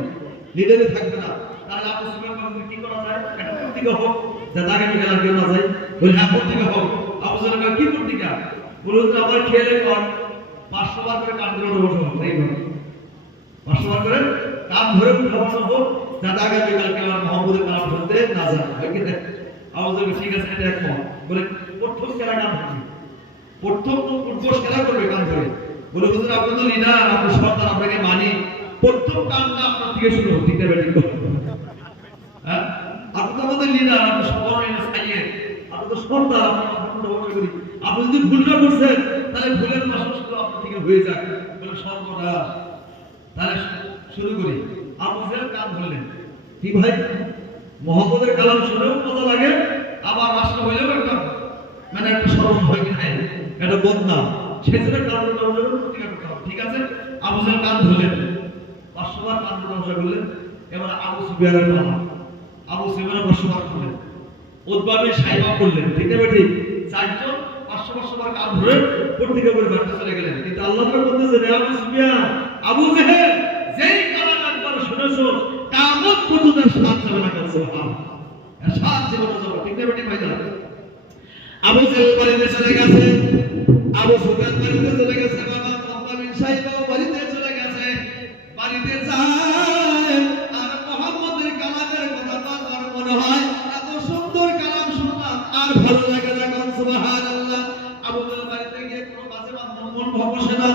লিডারই থাকবে না। তাহলে আবু সুফিয়ান বললেন কি করা যায়, একটা পত্রিকা হোক যাতে আগামী কাল আর কেউ না যায়। বলে হ্যাঁ পত্রিকা হোক। আবু সুফিয়ান কি পত্রিকা? বলুন যে আমার খেয়ালে কর 500 বার করে কান ধরে বসে হোক, এই হোক 500 বার করে কান ধরে উঠানো হোক যাতে আগামী কাল কেউ আর মোহাম্মদের কালাম শুনতে না যায়। আবু সুফিয়ান ঠিক আছে এটা একমত। বলে প্রথম খেলা কান ধরে, প্রথম উদ্ঘোষ খেলা করবে কান ধরে। বলে হুজুর আপনি তো লিডার, আপনি সরকার, আপনাকে মানি, প্রথম কানটা আপনার থেকে শুরু হোক, ঠিক না ব্যাটিং করুন। হ্যাঁ আপনি তো আমাদের লিডার, আপনি সবার সাইয়ে, আপনি তো সরকার, আপনার মনে করি আপনি যদি ভুলটা করছেন তাহলে ভুলের প্রশংসা আপনার থেকে হয়ে যাক। বলে সর্বনাশ, তাহলে শুরু করি। আবু সুফিয়ান কান ধরলেন। কি ভাই মোহাম্মদের কালাম শুনেও মজা লাগে, আবার রাষ্ট্র হইলেও একটা মানে একটা স্মরণ হয় কি নাই, এটা বদনাম, সেজন্য কান ধরে ঠিক আছে। আবু সুফিয়ান কান ধরলেন, 500 বার কান ধরে করলেন। এবার আবু সুফিয়ানের পালা। আবু সুফিয়ান 500 বার করলেন, উতবা বিন শাইবা করলেন, ঠিক না ঠিক? চারজন 500 বার কান ধরে প্রতিজ্ঞা করে বাড়তে চলে গেলেন। কিন্তু আল্লাহ তাআলা বলতেছেন হে আবু সুফিয়ান, আবু জেহেল যেই কালাম একবার শুনেছো কিয়ামত পর্যন্ত সাথ যাবে না, সুবহানাল্লাহ, সাথ জীবন যাবে, ঠিক না ঠিক ভাই? আবু জেহেল বাড়িতে চলে গেছে, আবু সুফিয়ান বাড়িতে চলে গেছে, বাবা উতবা বিন শাইবা বাড়িতে চলে গেছে। বাড়িতে যায় আর মুহাম্মদের কালামের কথা বারবার মনে হয়, এত সুন্দর কালাম শুনলাম আর ভালো লাগে না, সুবহানাল্লাহ। আবু জেহেল বাড়িতে গিয়ে কোনো কাজে মন বসে না,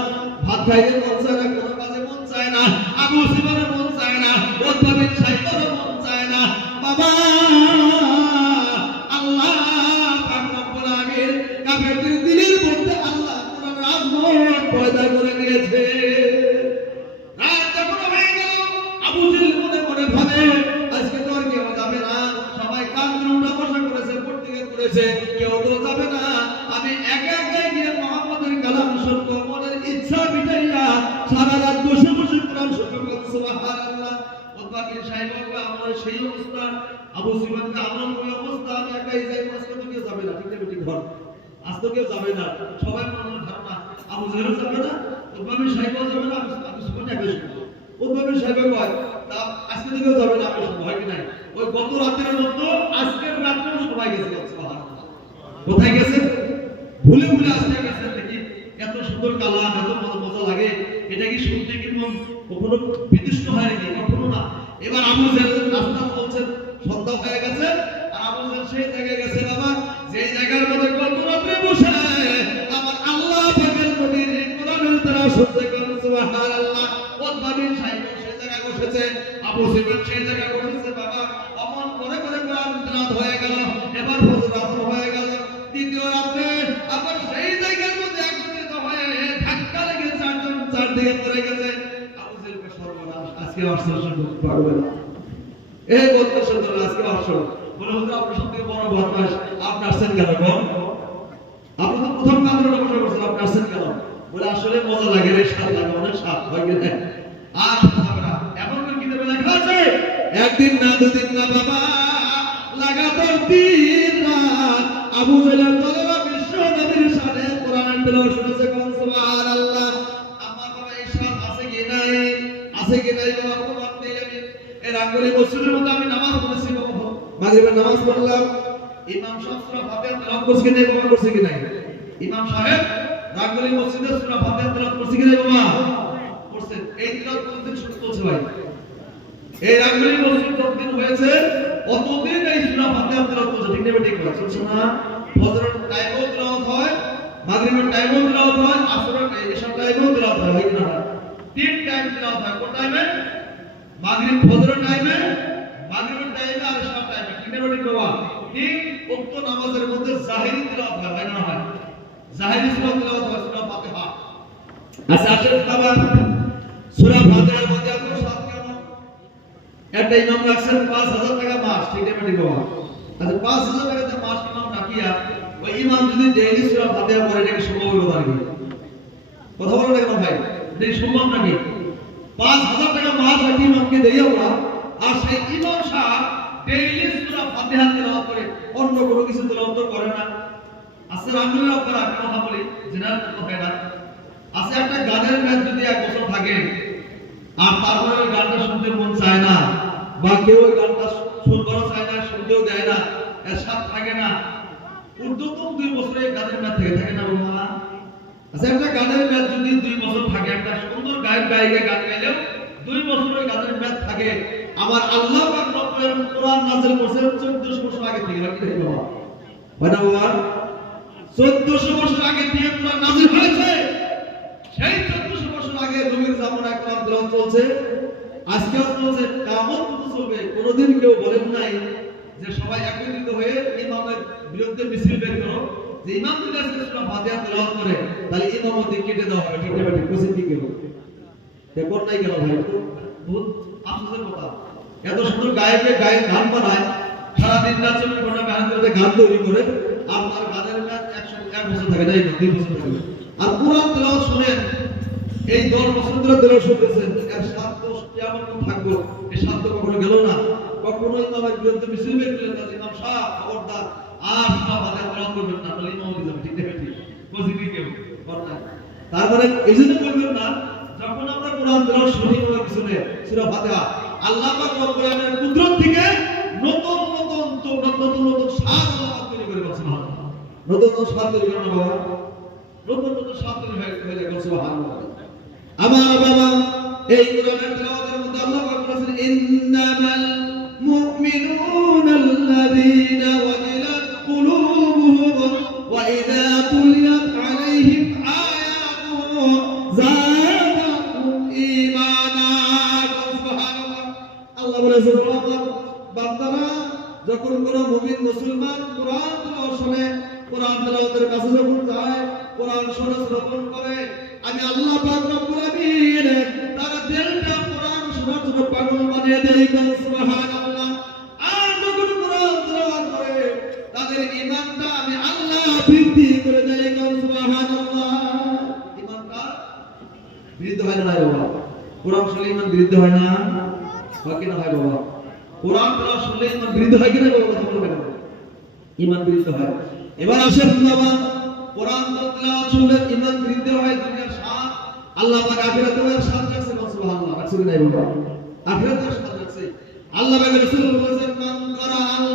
ভাত খাইতে মন চায় না, কোনো কাজে মন চায় না, আবু সুফিয়ানের মন চায় না, উতবা বিন শাইবার মন চায় না। বাবা আল্লাহ পাক রব্বুল আলামিন কাফেরদের দিলের মধ্যে আল্লাহ কোরআন রাজমত পয়দা করে দিয়েছে। রাত যখন হয়ে গেল আবু জেহেল মনে মনে ভাবে আজকে তো আর কেউ যাবে না, সবাই কান ধরে উঠা বসা করেছে, প্রতিজ্ঞা করেছে কেউ তো যাবে না, আমি একা একা গিয়ে মুহাম্মদের কালাম শুনবো। মনের ইচ্ছা মিটাইয়া সারা রাত বসে বসে কোরআন শুনবো, সুবহানাল্লাহ। উতবা বিন শাইবা আমার সেই অবস্থা, আবু সুফিয়ানকে আমার ওই অবস্থা, আমি একাই যাই, আজকে তো কেউ যাবে না, ঠিক না ঠিক ঘর আজ তো কেউ যাবে না, সবাই মনে ধারণা আবু জেহেল যাবে না, উতবা বিন শাইবা যাবে না, আবু সুফিয়ান একাই শুনবো। উতবা বিন শাইবা কয় তা আজকে তো কেউ যাবে না, আমি শুনবো, হয় কি নাই? ওই গত রাতের মতো আজকের রাতেও সবাই গেছে, সুবহানাল্লাহ। কোথায় গেছে? ভুলে ভুলে আসতে গেছে নাকি? এত সুন্দর কালাম, এত মজা লাগে, এটা কি শুনতে কিন্তু কখনো বিদুষ্ট হয় নাকি? কখনো না। এবার আবু জেহেল রাস্তা বলছেন সন্ধ্যা হয়ে গেছে, আর আবু জেহেল সেই জায়গায় গেছে বাবা, যেই জায়গার মধ্যে গত রাতে বসে আমার আল্লাহ পাকের নবীর কোরআনের দ্বারা শুনতে করেন, সুবহানাল্লাহ। উতবা বিন শাইবা সেই জায়গায় বসেছে, আবু সুফিয়ান সেই জায়গায় বসেছে। বাবা অমন করে করে কোরআন তেলাওয়াত হয়ে গেল। এবার ফজর রাত হয়ে গেল, দ্বিতীয় রাতে আবার সেই জায়গার মধ্যে একত্রিত হয়ে ধাক্কা লেগে চারজন চারদিকে পড়ে গেছে। আবু জেহেলকে সর্বনাশ, আজকে অবসর পারবে না, এই বদমাশের জন্য আজকে অবসর। বলে হুজুর আপনি সবথেকে বড় বদমাশ, আপনি আসছেন কেন? আপনি তো প্রথম কান্দরে বসে করছেন, আপনি আসছেন কেন? বলে আসলে মজা লাগে রে, স্বাদ লাগে, অনেক স্বাদ হয় কি না? আর হবে না, এমন করে কিতাবে লেখা আছে একদিন না দুদিন না বাবা লাগাতার 3 রাত আবু জেহেল তলবা বিশ্ব নবীর সাথে কোরআন তেলাওয়াত শুনেছে, সুবহানাল্লাহ। আমার বাবা এই স্বাদ আছে কি নাই? আছে কি নাই বাবা? প্রমাণ দেই আমি। এর আঙ্গুলে মসজিদের মধ্যে আমি নামাজ পড়েছি বাবা, মাগরিবের নামাজ পড়লাম, ইমাম সাহেব সূরা ফাতিহা তেলাওয়াত করছে কি নাই বাবা? করছে কি নাই? ইমাম সাহেব রাঙ্গুলি মসজিদে সূরা ফাতিহা তেলাওয়াত করছে কি নাই বাবা? করছে। এই তেলাওয়াত কতদিন শুরু করছে ভাই? এই রাঙ্গুলি মসজিদ যতদিন হয়েছে অতদিন এই সূরা ফাতিহা তেলাওয়াত করছে, ঠিক না ঠিক বলা চলছে না? ফজরের টাইমেও তেলাওয়াত হয়, মাগরিবের টাইমেও তেলাওয়াত হয়, আসরের এশার টাইমেও তেলাওয়াত হয়, হয় কি না? 3 টাইম তেলাওয়াত হয়। কোন টাইমে? মাগরিব ফজরের টাইমে, মাগরিবের টাইমে আর এশার টাইমে, ঠিক না ঠিক বাবা? 3 ওয়াক্ত নামাজের মধ্যে জাহেরি তেলাওয়াত হয়, হয় না হয়? জাহেরি সূরা তেলাওয়াত হয়, সূরা ফাতিহা। আচ্ছা আসেন বাবা, সূরা ফাতিহার মধ্যে আপনারা সাত কেন? একটা ইমাম রাখছেন 5000 টাকা মাস, ঠিক না ঠিক বাবা? আচ্ছা 5000 টাকাতে মাস ইমাম রাখিয়া ওই ইমাম যদি ডেইলি সূরা ফাতিহা পড়ে, এটা কি সম্ভব হলো নাকি? কথা বলেন না কেন ভাই? এটা কি সম্ভব নাকি? 5000 টাকা মাস রাখি ইমামকে দেই আমরা, আর সেই ইমাম সাহেব ডেইলি সূরা ফাতিহা তেলাওয়াত করে, অন্য কোনো কিছু তেলাওয়াত করে না। আচ্ছা রামদুল্লাহ আপনারা কথা বলি জেনারেল কথা, এটা আছে একটা গানের ম্যাচ যদি 1 বছর থাকে আর তারপরে ওই গানটা শুনতে মন চায় না বা কেউ ওই গানটা শুনবারও চায় না, শুনতেও দেয় না, এর স্বাদ থাকে না, ঊর্ধ্বতম 2 বছরে গানের ম্যাচ থাকে না বাবা? আচ্ছা একটা গানের ম্যাচ যদি 2 বছর থাকে, একটা সুন্দর গায়ক গায়িকা গান গাইলেও 2 বছর ওই গানের ম্যাচ থাকে, আমার আল্লাহ পাক রব্বুল কোরআন নাযিল করেছেন 1400 বছর আগে থেকে, নাকি বাবা? হয় না বাবা? 1400 বছর আগে থেকে কোরআন নাযিল হয়েছে। সেই 1400 বছর আগে নবীর জামানায় কোরআন তেলাওয়াত চলছে, আজকেও চলছে, কিয়ামত পর্যন্ত চলবে। কোনোদিন কেউ বলেন নাই যে সবাই একত্রিত হয়ে ইমামের বিরুদ্ধে মিছিল বের করো, যে ইমাম যদি আজকে সূরা ফাতিহা তেলাওয়াত করে তাহলে ইমামতি কেটে দেওয়া হবে, ঠিক না ঠিক? কোসে ঠিক গেল দেখো নাই গেল ভাই, তো বহুত আফসোসের কথা। এত সুন্দর গায়কে গায়ক গান বানায়, সারা দিন রাত 24 ঘন্টা মেহনত করে গান তৈরি করে, আর তার গানের ম্যাচ 1 বছর থাকে না, 2 বছর থাকে। আর কোরআন তেলাওয়াত শুনেন, এই 10 বছর ধরে তেলাওয়াত শুনতেছেন, এর স্বাদ তো কিয়ামত পর্যন্ত থাকবে, এই স্বাদ তো কখনো গেল না। কখনো ইমামের বিরুদ্ধে মিছিল বের করলেন না, ইমাম সাহেব খবরদার আর সূরা ফাতিহা তেলাওয়াত করবেন না, তাহলে ইমাম দিবেন, ঠিক না ঠিক? পজিটিভ কেউ করনা। তারপরে এইজন্য বলবেন না, যখন আমরা কোরআন তেলাওয়াত শুনি বা শুনে সূরা ফাতিহা, আল্লাহ পাক রব্বুল আলামিনের কুদরত থেকে নতুন স্বাদ আল্লাহ তৈরি করে বলছেন, নতুন স্বাদ তৈরি করে না বাবা, নতুন স্বাদ তৈরি হয়ে যায়, সুবহানাল্লাহ। আমার বাবা এই কোরআনের তেলাওয়াতের মধ্যে আল্লাহ পাক বলেছেন, ইন্নামাল মুমিনুনা আল্লাযীনা ওয়াজিলাত কুলুবুহুম ওয়া ইযা তুলিয়াত আলাইহিম আয়াতুহু যাদাতুহুম ঈমানা। সুবহানাল্লাহ। আল্লাহ বলেছেন, বান্দারা যখন কোন মুমিন মুসলমান কোরআন তেলাওয়াত শুনে, কোরআন তেলাওয়াতের কাছে যখন যায়, কোরআন শুনে শ্রবণ করে, আমি আল্লাহ পাক রব্বুল আমিন তার দিলটা কোরআন শোনার জন্য পাগল বানিয়ে দেই, সুবহানাল্লাহ। আর যখন কোরআন তেলাওয়াত করে তাদের ঈমানটা আমি আল্লাহ বৃদ্ধি করে দেই, সুবহানাল্লাহ। ঈমানটা বৃদ্ধি হয় না বাবা? কোরআন শুনলে ঈমান বৃদ্ধি হয় না? হয় কি না হয় বাবা? কোরআন তেলাওয়াত শুনলে ঈমান বৃদ্ধি হয় কি না বাবা? কথা বলবেন, ঈমান বৃদ্ধি হয়। এবার আসেন বাবা, কোরআন তেলাওয়াত শুনলে ঈমান বৃদ্ধি হয়, দুনিয়ার স্বাদ আল্লাহ পাক আখিরাতের স্বাদ রাখছে, সুবহানাল্লাহ। রাখছে না বাবা? আখিরাতের স্বাদ রাখছে। আল্লাহ পাক রাসূল বলেছেন, মান কারাআল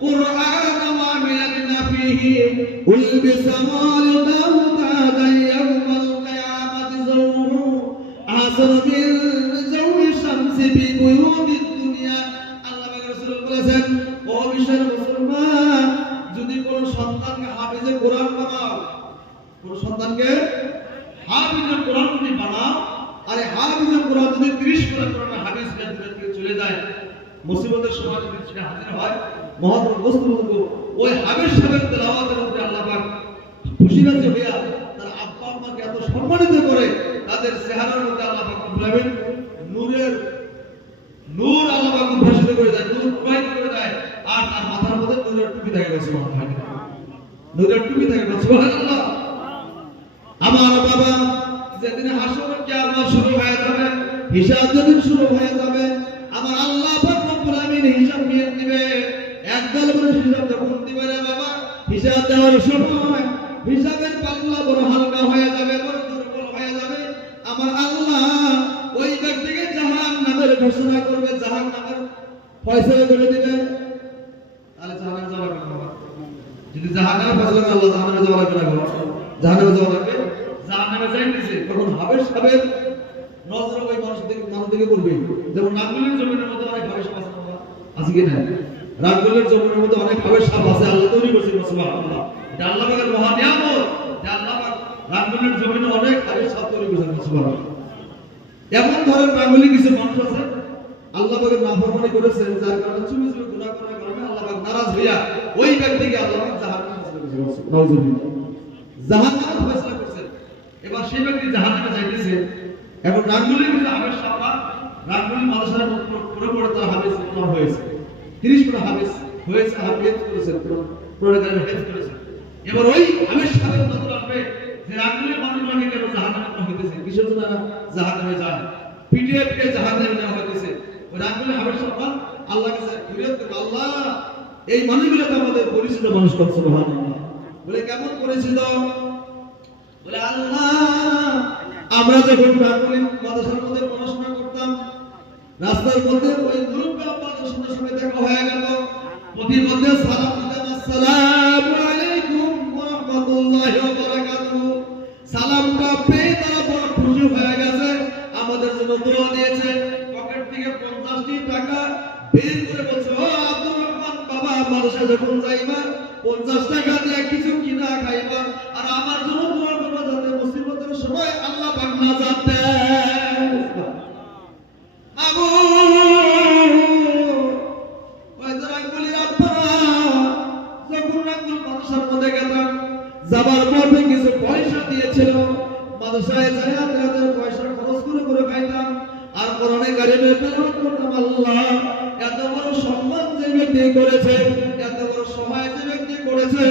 কুরআনা ওয়া আমিলা বিমা ফীহি উলবিসা ওয়ালিদাহু তাদাই ইয়াউমাল কিয়ামাতি যাওহু আহসানু মিন যাওহি শামসি ফি বুয়ুতিদ দুনিয়া। আল্লাহ পাক রাসূল বলেছেন, ও বিশ্বের মুসলমান, যদি কোন সন্তানকে হাফেজে কোরআন বানাও, কোন সন্তানকে হাফেজে কোরআন যদি বানাও, আরে হাফেজে কোরআন যদি 30 করে কোরআন হাফেজ থেকে চলে যায়, মুসিবতের সময় যদি সে হাজির হয়, মহৎ বস্তু ওই হাফেজ সাহেবের তেলাওয়াতের উপরে আল্লাহ পাক খুশি রাজি হইয়া তার আব্বা আম্মাকে এত সম্মানিত করে, তাদের চেহারার মধ্যে আল্লাহ পাক বলেন নূর আল্লাহ পাক উদ্ভাসিত করে দেয়, নূর প্রবাহিত করে দেয়, আর তার মাথার মধ্যে নূরের টুপি থাকে, সুবহানাল্লাহ। নূরের টুপি থাকে, সুবহানাল্লাহ। আমার বাবা, যেদিন হাসর কিয়ামত শুরু হয়ে যাবে, হিসাব যেদিন শুরু হয়ে যাবে, আমার আল্লাহ পাক রব্বুল আমিন হিসাব নিয়ে দিবে। একদল মানুষ হিসাব যখন দিবে রে বাবা, হিসাব দেওয়ার সময় হিসাবের পাল্লা বড় হালকা হয়ে যাবে, বড় দুর্বল হয়ে যাবে। আমার আল্লাহ ওই ব্যক্তিকে জাহান্নামের ঘোষণা করবে, জাহান্নামের ফয়সালা করে দিবে। তাহলে জাহান্নামে যাওয়া লাগবে বাবা। যদি জাহান্নামে ফয়সালা করে, আল্লাহ জাহান্নামে যাওয়া লাগবে না বাবা? জাহান্নামে যাওয়া লাগবে। জাহান্নামে যাইতেছে তখন হাবেশ সাহেব নজর ওই মানুষ দিকে করবে। যেমন রামগুলির জমিনের মধ্যে অনেক হাবেশ সাপ আছে বাবা, আছে কি না? রামগুলির জমিনের মধ্যে অনেক হাবেশ সাপ আছে, আল্লাহ তৈরি করেছে, সুবহানাল্লাহ। এটা আল্লাহ পাকের মহা নিয়ামত, যে আল্লাহ পাক রামগুলির জমিনে অনেক হাবেশ সাপ তৈরি করেছেন, সুবহানাল্লাহ। এমন ধরনের রামগুলি কিছু মানুষ আছে আল্লাহ পাকের নাফরমানি করেছে, যার কারণে চুপি চুপি গুনাহ করার কারণে আল্লাহ পাক নারাজ হইয়া ওই ব্যক্তিকে আল্লাহ পাক জাহান্নামে ফয়সালা করেছে, নাউজুবিল্লাহ। জাহান্নামে ফয়সালা করেছে। এবার সেই ব্যক্তি জাহান্নামে যাইতেছে। এখন রামগুলির কিছু হাবেশ সাপ, রামগুলি মাদ্রাসার পড়ে তার হাবেশ কোরআন হয়েছে, 30 করে হাবেশ হয়েছে, হাফেজ করেছেন, কোরআনের হেফজ করেছেন। এবার ওই হাবেশ সাহেবের নজর আসবে যে রামগুলির মানুষগুলোকে কেন জাহান্নামে নেওয়া হইতেছে, কিসের জন্য জাহান্নামে যায়, পিটিএফ কে জাহান্নামে নেওয়া হইতেছে। ওই রামগুলির হাবেশ সাহেব আল্লাহর কাছে ফরিয়াদ করে, আল্লাহ এই মানুষগুলো তো আমাদের পরিচিত মানুষ, সুবহানাল্লাহ। বলে কেমন পরিচিত? বলে আল্লাহ আমরা যখন প্রাথমিক মাদ্রাসার মধ্যে পড়াশোনা করতাম, রাস্তার মধ্যে ওই গ্রুপটা আমাদের সঙ্গে দেখা হয়ে গেল, প্রতিমধ্যে সালাম দিতাম, আসসালামু আলাইকুম ওয়া রাহমাতুল্লাহি ওয়া বারাকাতুহু। সালামটা পেয়ে তারা বড় খুশি হয়ে গেছে, আমাদের জন্য দোয়া দিয়েছে। পকেট থেকে 50টি টাকা বের করে বলছে, ও আব্দুর রহমান বাবা, মাদ্রাসা যখন যাইবা 50 টাকা দিয়ে কিছু কিনা খাইবা, আর আমার জন্য দোয়া করবা যাতে মুসিবতের সময় আল্লাহ পাক নাজাত দেয়। আবু ওই রাঙ্গুলির আব্বারা যখন রাঙ্গুল মাদ্রাসার মধ্যে গেলাম, যাবার পথে কিছু পয়সা দিয়েছিল, মাদ্রাসায় যাই আপনাদের পয়সা খরচ করে খাইতাম, আর কোরআনে কারিমে তেলাওয়াত করতাম। আল্লাহ, এত বড় সম্মান যে ব্যক্তি করেছে, এত বড় সহায় যে ব্যক্তি করেছে,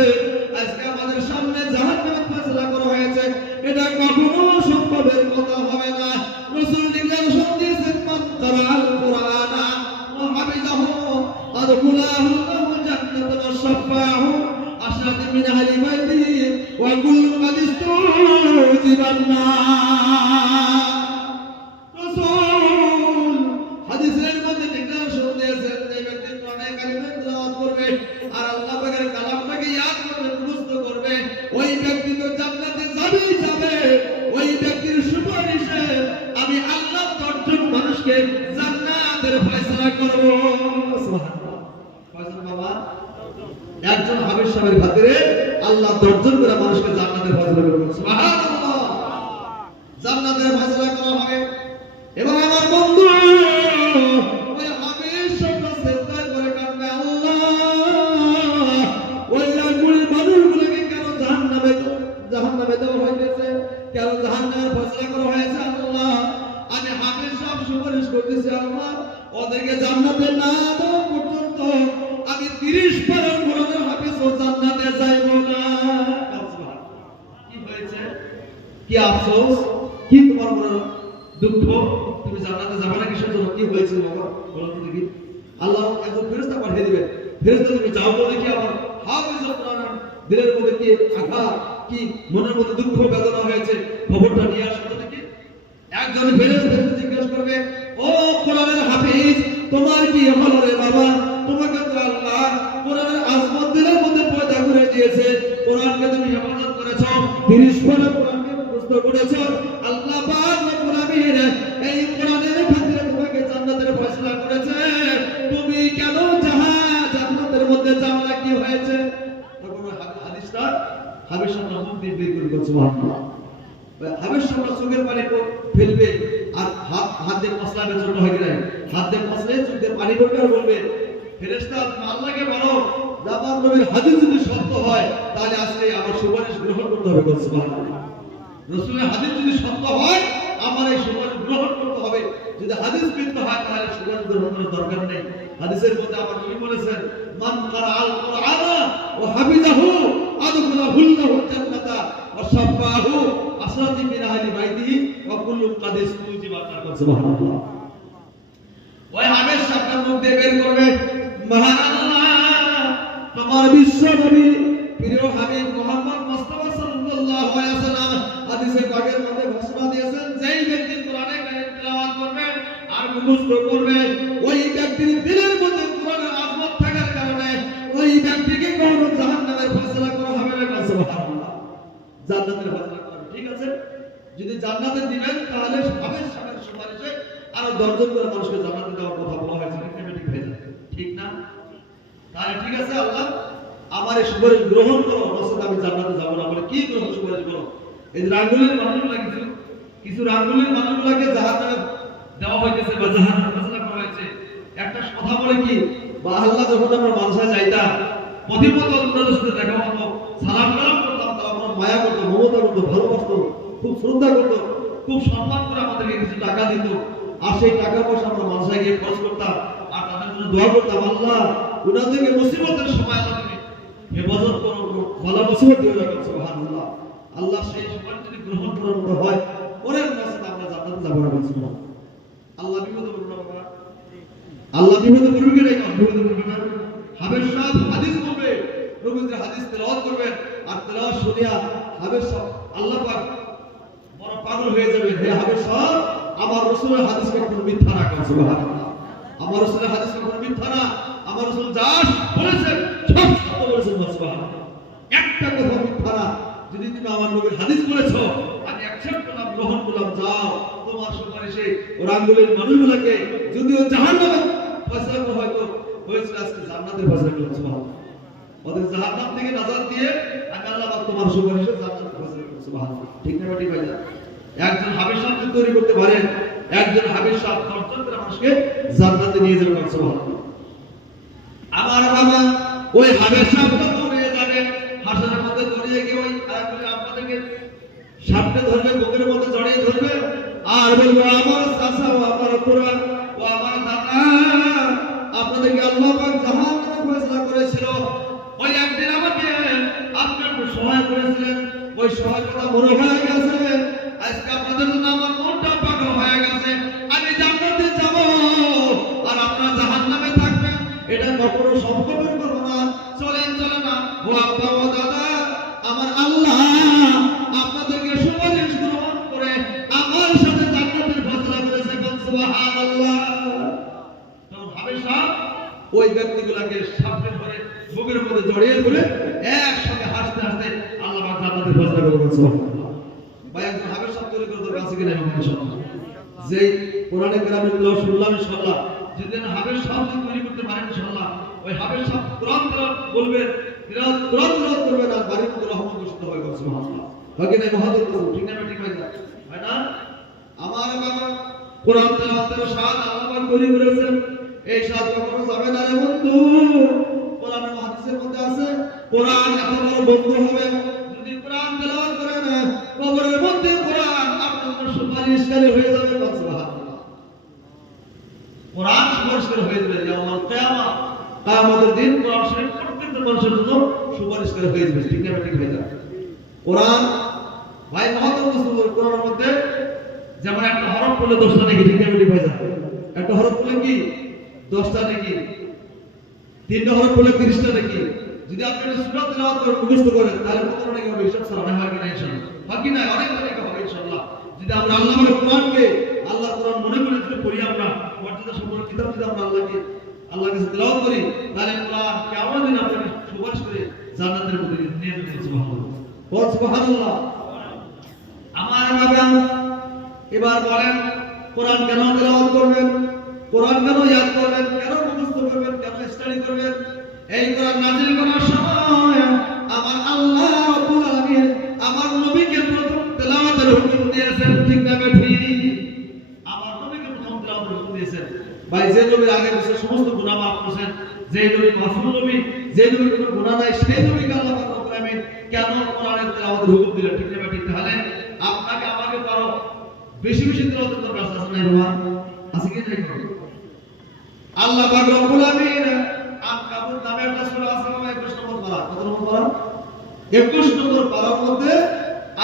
আজকে আমাদের সামনে জাহান্নামের ফয়সালা করা হয়েছে, এটা কখনো সম্ভবের কথা হবে না। রাসূল ডিক্লারেশন দিয়েছেন, মান কারাআল কুরআনা ওয়া হাফিজাহু আদখুলাহু আল্লাহু জান্নাতান ওয়া শাফাহু আশরাতি মিন আহলি বাইতিহি ওয়া কুল্লু কাদ ইস্তুজিবান নার। রাসূল হাদিসের মধ্যে ডিক্লারেশন দিয়েছেন, যে ব্যক্তি কোরআনে কারিমে তেলাওয়াত করবে আর আল্লাহ পাকের কালামটাকে ইয়াদ করবে, মুখস্থ করবে, ওই ব্যক্তি তো জান্নাতে যাবেই যাবে। ওই ব্যক্তির সুপারিশে আমি আল্লাহ 10 জন মানুষকে জান্নাতের ফয়সালা করব। সুবহানাল্লাহ। কয়জন বাবা? একজন হাবিব সাহেবের খাতিরে আল্লাহ 10 জন করে মানুষকে জান্নাতের ফয়সালা করবে। সুবহানাল্লাহ। জান্নাতের ফয়সালা করা হবে। এবং আমার বন্ধু ওই হাবিব সাহেব সেজদা করে কাঁদবে, আল্লাহ, ওই রাঙ্গুলির মানুষগুলোকে কেন জাহান্নামে দেওয়া হয়েছে, কেন জাহান্নামের ফয়সালা করা হয়েছে? আল্লাহ, আমি হাবিব সাহেব সুপারিশ করতেছি, আল্লাহ, ওদেরকে জান্নাতে না দেওয়া পর্যন্ত আমি 30 পারের কোরআনের হাফেজ ও জান্নাতে যাইব না। কি হয়েছে? কি আফসোস, কি তোমার বড় দুঃখ, তুমি জান্নাতে যাবে না কিসের জন্য? কি হয়েছে বাবা বলো তো দেখি। আল্লাহ একজন ফেরেশতা পাঠিয়ে দিবেন, ফেরেশতা তুমি যাও বলে কি আমার হাফেজুল কোরআন দিলের মধ্যে কি আঘাত, কি মনের মধ্যে দুঃখ বেদনা হয়েছে, খবরটা নিয়ে আসো তো দেখি। একজন ফেরেশতা জিজ্ঞেস করবে, ও কোরআনের হাফেজ, তোমার কি হলো রে বাবা? তোমাকে তো আল্লাহ কোরআনের আজমত দিলের মধ্যে পয়দা করে দিয়েছে, কোরআনকে তুমি হেফাজত করেছো, 30 পারা কোরআনকে মুখস্থ করেছো, আল্লাহ পাক রব্বুল আমিন এই কোরআনের খাতিরে তোমাকে জান্নাতের ফয়সালা করেছে, তুমি কেন জান্নাতের মধ্যে যাও না? কি হয়েছে? তখন হাদিসটা হাবিব সাহেব মুখ দিয়ে বের করে বলছে, সুবহানাল্লাহ। হাবিব সাহেব চোখের পানি ফেলবে আর হাত দিয়ে মশলাবে, ছোট হয়ে গেলে হাত দিয়ে মশলে চোখ দিয়ে পানি পড়বে আর বলবে, ফেরেশতা তুমি আল্লাহকে বলো, আমার নবীর হাদিস যদি সত্য হয় তাহলে আজকে আমার সুপারিশ গ্রহণ করতে হবে। সুবহানাল্লাহ। রাসূলের হাদিস যদি সত্য হয় আমার এই সুপারিশ গ্রহণ করতে হবে, যদি হাদিস মিথ্যা হয় তাহলে সুপারিশ গ্রহণ করার দরকার নেই। হাদিসের মধ্যে আমার নবী বলেছেন, মান কারাআল কুরআনা ওয়া হাফিজাহু আদখুলাহু আল্লাহু জান্নাতা ওয়া শাফাহু আশরাতি মিন আহলি বাইতিহি ওয়া কুল্লু কাদ ইস্তুজিবান নার। সুবহানাল্লাহ। ওই হাবিব সাহেব মুখ দিয়ে বের করবে, মহান আল্লাহ, তোমার বিশ্ব নবী প্রিয় হাবিব মুহাম্মদ মুস্তাফা সাল্লাল্লাহু আলাইহি ওয়াসাল্লাম হাদিসে পাকের মধ্যে ঘোষণা দিয়েছেন, যেই ব্যক্তি কোরআনে কারীম তেলাওয়াত করবে আর মুখস্থ করবে, ওই ব্যক্তির দিলের মধ্যে কোরআনের আজমত থাকার কারণে ওই ব্যক্তিকে কখনো জাহান্নামের ফয়সালা করা হবে না। সুবহানাল্লাহ। জান্নাতের ফয়সালা করা হবে। ঠিক আছে, যদি জান্নাতে দিবেন তাহলে হাবিব সাহেবের সুপারিশে আর 10 জন করে মানুষকে জান্নাতে দেওয়ার কথা বলা হয়েছে, ঠিক হয়ে যাবে, ঠিক না? তাহলে ঠিক আছে, আল্লাহ আমার এই সুপারিশ গ্রহণ করো, নচেত আমি জান্নাতে যাব না। বলে কি গ্রহণ সুপারিশ করো? এই রাঙ্গুলের মানুষগুলো কিছু রাঙ্গুলের মানুষগুলোকে জাহান্নামে দেওয়া হয়েছে বা জাহান্নামে ফয়সালা করা হয়েছে। একটা কথা বলে কি, বা আল্লাহ যখন আমরা মাদ্রাসায় যাইতাম, প্রতিমত অন্যদের সাথে দেখা হতো, সালাম কালাম করতাম, তারা আমার মায়া করতো, মমতা করতো, ভালোবাসতো, খুব শ্রদ্ধা করতো, খুব সম্মান করে আমাদেরকে কিছু টাকা দিত, আর সেই টাকা পয়সা আমরা মাদ্রাসায় গিয়ে খরচ করতাম আর তাদের জন্য দোয়া করতাম, আল্লাহ ওনাদেরকে মুসিবতের সময় আল্লাহ তুমি হেফাজত করো, ভালো মুসিবত দিয়ে রাখো। সুবহানাল্লাহ। আল্লাহ সেই সময় যদি গ্রহণ করার মতো হয়, পরের মাসে আমরা জান্নাতে যাব না। সুবহানাল্লাহ। আল্লাহ বিপদ করবে না বাবা, আল্লাহ বিপদ করবে কি না? বিপদ করবে না। হাবিব সাহেব হাদিস বলবে, নবীর হাদিস তেলাওয়াত করবেন, আর তেলাওয়াত শুনিয়া হাবিব সাহেব আল্লাহ পাক বড় পাগল হয়ে যাবে, হে হাফেজ সাহেব আমার রাসূলের হাদিসকে কখনো মিথ্যা না করে সুবহানাল্লাহ। আমার রাসূলের হাদিসকে কখনো মিথ্যা না, আমার রাসূল যা বলেছেন সব সত্য বলেছেন সুবহানাল্লাহ। একটা কথা মিথ্যা না। যদি তুমি আমার নবীর হাদিস বলেছো আমি অ্যাকসেপ্ট করলাম, গ্রহণ করলাম, যাও তোমার সুপারিশে ওর আঙ্গুলের মানুষগুলোকে যদিও জাহান্নামে ফয়সালা করা হয়তো হয়েছিল, আজকে জান্নাতের ফয়সালা করলাম সুবহানাল্লাহ। ওদের জাহান্নাম থেকে নাজাত দিয়ে আমি আল্লাহ পাক তোমার সুপারিশে জান্নাতের ফয়সালা করলাম সুবহানাল্লাহ। ঠিক না ঠিক ভাই? একজন হাফেজ সাহেব তৈরি করতে পারেন, একজন হাফেজ সাহেব দর্শন করে মানুষকে জান্নাতে নিয়ে যাবেন সুবহানাল্লাহ। আমার বাবা ওই হাফেজ সাহেবটা দৌড়িয়ে যাবে, হাসরের মধ্যে দৌড়িয়ে গিয়ে ওই আয়াতগুলো আপনাদেরকে সামনে ধরবে, বুকের মধ্যে জড়িয়ে ধরবে আর বলবে আমার চাচা ও আমার কোরআন ও আমার দাদা আপনাদেরকে আল্লাহ পাক জাহান্নামে ফয়সালা করেছিল, ওই একদিন আমাকে আপনারা সহায় করেছিলেন, ওই সহায়তা মনে হয়ে গেছে, আজকে আপনাদের জন্য আমার মনটা পাগল হয়ে গেছে, আমি জান্নাতে যাব আর আপনারা জাহান্নামে থাকবেন, এটা কখনো সম্ভবের কথা না। চলেন চলে না ও আব্বা ও দাদা, আমার আল্লাহ আপনাদেরকে সুপারিশ গ্রহণ করে আমার সাথে জান্নাতের ফয়সালা করেছে, সুবহানাল্লাহ। তখন হাফেজ সাহেব ওই ব্যক্তিগুলোকে সামনে ধরে বুকের মধ্যে জড়িয়ে ধরে একসঙ্গে হাসতে হাসতে আল্লাহ পাক জান্নাতের ফয়সালা করে সুবহানাল্লাহ। ভাই একজন হাফেজ সাহেব তৈরি করতে কাছে কিনা ইনশাআল্লাহ, যেই কোরআনে কারিমের তেলাওয়াত শুনলাম ইনশাআল্লাহ, যদি হাফেজ সাহেব তৈরি করতে পারেন ইনশাআল্লাহ, ওই হাফেজ সাহেব কোরআন তেলাওয়াত বলবে, কোরআন তেলাওয়াত করবে না, বাড়ির মধ্যে রহমত বর্ষিত হবে সুবহানাল্লাহ। বাকি নাই মহাদেব ঠিক না ঠিক ভাই? হয় না? আমার বাবা কোরআন তেলাওয়াতের স্বাদ আল্লাহ পাক তৈরি করেছেন, এই স্বাদ কখনো যাবে না রে বন্ধু। কোরআনের হাদিসের মধ্যে আছে কোরআন এত বড় বন্ধু হবে, যদি কোরআন তেলাওয়াত করেন কবরের মধ্যে কোরআন আপনার জন্য সুপারিশকারী হয়ে যাবে সুবহানাল্লাহ। কোরআন সুপারিশকারী হয়ে যাবে ইয়াউমুল কিয়ামত, কিয়ামতের দিন কোরআন শরীফ প্রত্যেকটা মানুষের জন্য সুপারিশকারী হয়ে যাবে। ঠিক না ঠিক হয়ে যাবে কোরআন। ভাই মহাদেব কোরআনের মধ্যে যেমন একটা হরফ পড়লে 10টা নাকি, ঠিক না ঠিক হয়ে যাবে। একটা হরফ পড়লে কি 10টা নাকি, 3টা হরফ পড়লে 30টা নাকি। যদি আপনি সূরা তেলাওয়াত করে মুখস্থ করেন তাহলে কতটা নাকি হবে হিসাব ছাড়া হয় কিনা ইনশাআল্লাহ, বাকি নাই অনেক অনেক হবে ইনশাআল্লাহ। যদি আমরা আল্লাহর কোরআনকে আল্লাহর কোরআন মনে করে যদি পড়ি, আমরা মর্যাদা সম্পন্ন কিতাব যদি আমরা আল্লাহর কাছে তেলাওয়াত করি, তাহলে কোরআন কিয়ামত দিন আপনাকে সুপারিশ করে জান্নাতের মধ্যে নিয়ে যাবে সুবহানাল্লাহ। সুবহানাল্লাহ। আমার বাবা এবার বলেন কোরআন কেন তেলাওয়াত করবেন, কোরআন কেন ইয়াদ করবেন, কেন মুখস্থ করবেন, কেন স্টাডি করবেন? এই কোরআন নাযিল করার সময় আমার আল্লাহ রাব্বুল আলামিন আমার নবীকে প্রথম তেলাওয়াতের হুকুম দিয়েছেন, ঠিক না বেঠি? আমার নবীকে প্রথম তেলাওয়াতের হুকুম দিয়েছেন। ভাই যে নবীর আগে পিছে সমস্ত গুনাহ মাফ করেছেন, যে নবী মাসুম নবী, যে নবীর কোনো গুনাহ নাই, সেই নবীকে আল্লাহ রাব্বুল আলামিন কেন কোরআনের তেলাওয়াতের হুকুম দিলেন, ঠিক না বেঠি? তাহলে আপনাকে আমাকে কারো বেশি বেশি তেলাওয়াতের দরকার আছে না বাবা? আছে কি নাই? আল্লাহ পাক রব্বুল আলামিন আনকাবুত নামে একটা সূরা আছে, 21 নম্বর পারা। কত নম্বর পারা? 21 নম্বর পারার মধ্যে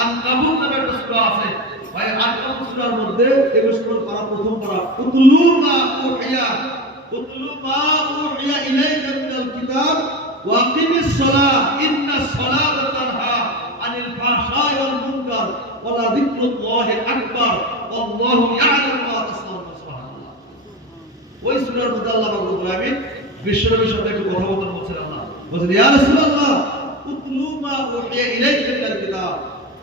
আনকাবুত নামে একটা সূরা আছে। ভাই আনকাবুত সূরার মধ্যে 21 নম্বর পারা প্রথম পারা, উতলু মা উহিয়া ইলাইকা মিনাল কিতাব ওয়া আকিমিস সালাহ ইন্নাস সালাতা তানহা আনিল ফাহশাই ওয়াল মুনকার ওয়া লা যিকরুল্লাহি আকবার ওয়াল্লাহু ইয়ালামু মা তাসনাউন। সুবহানাল্লাহ। ওই সূরার মধ্যে আল্লাহ পাক রব্বুল আলামিন বিশ্বনবীর সাথে একটু কথা বলছেন। আল্লাহ বলেন ইয়া রাসূলুল্লাহ উতলু মা উহিয়া ইলাইকা মিনাল কিতাব,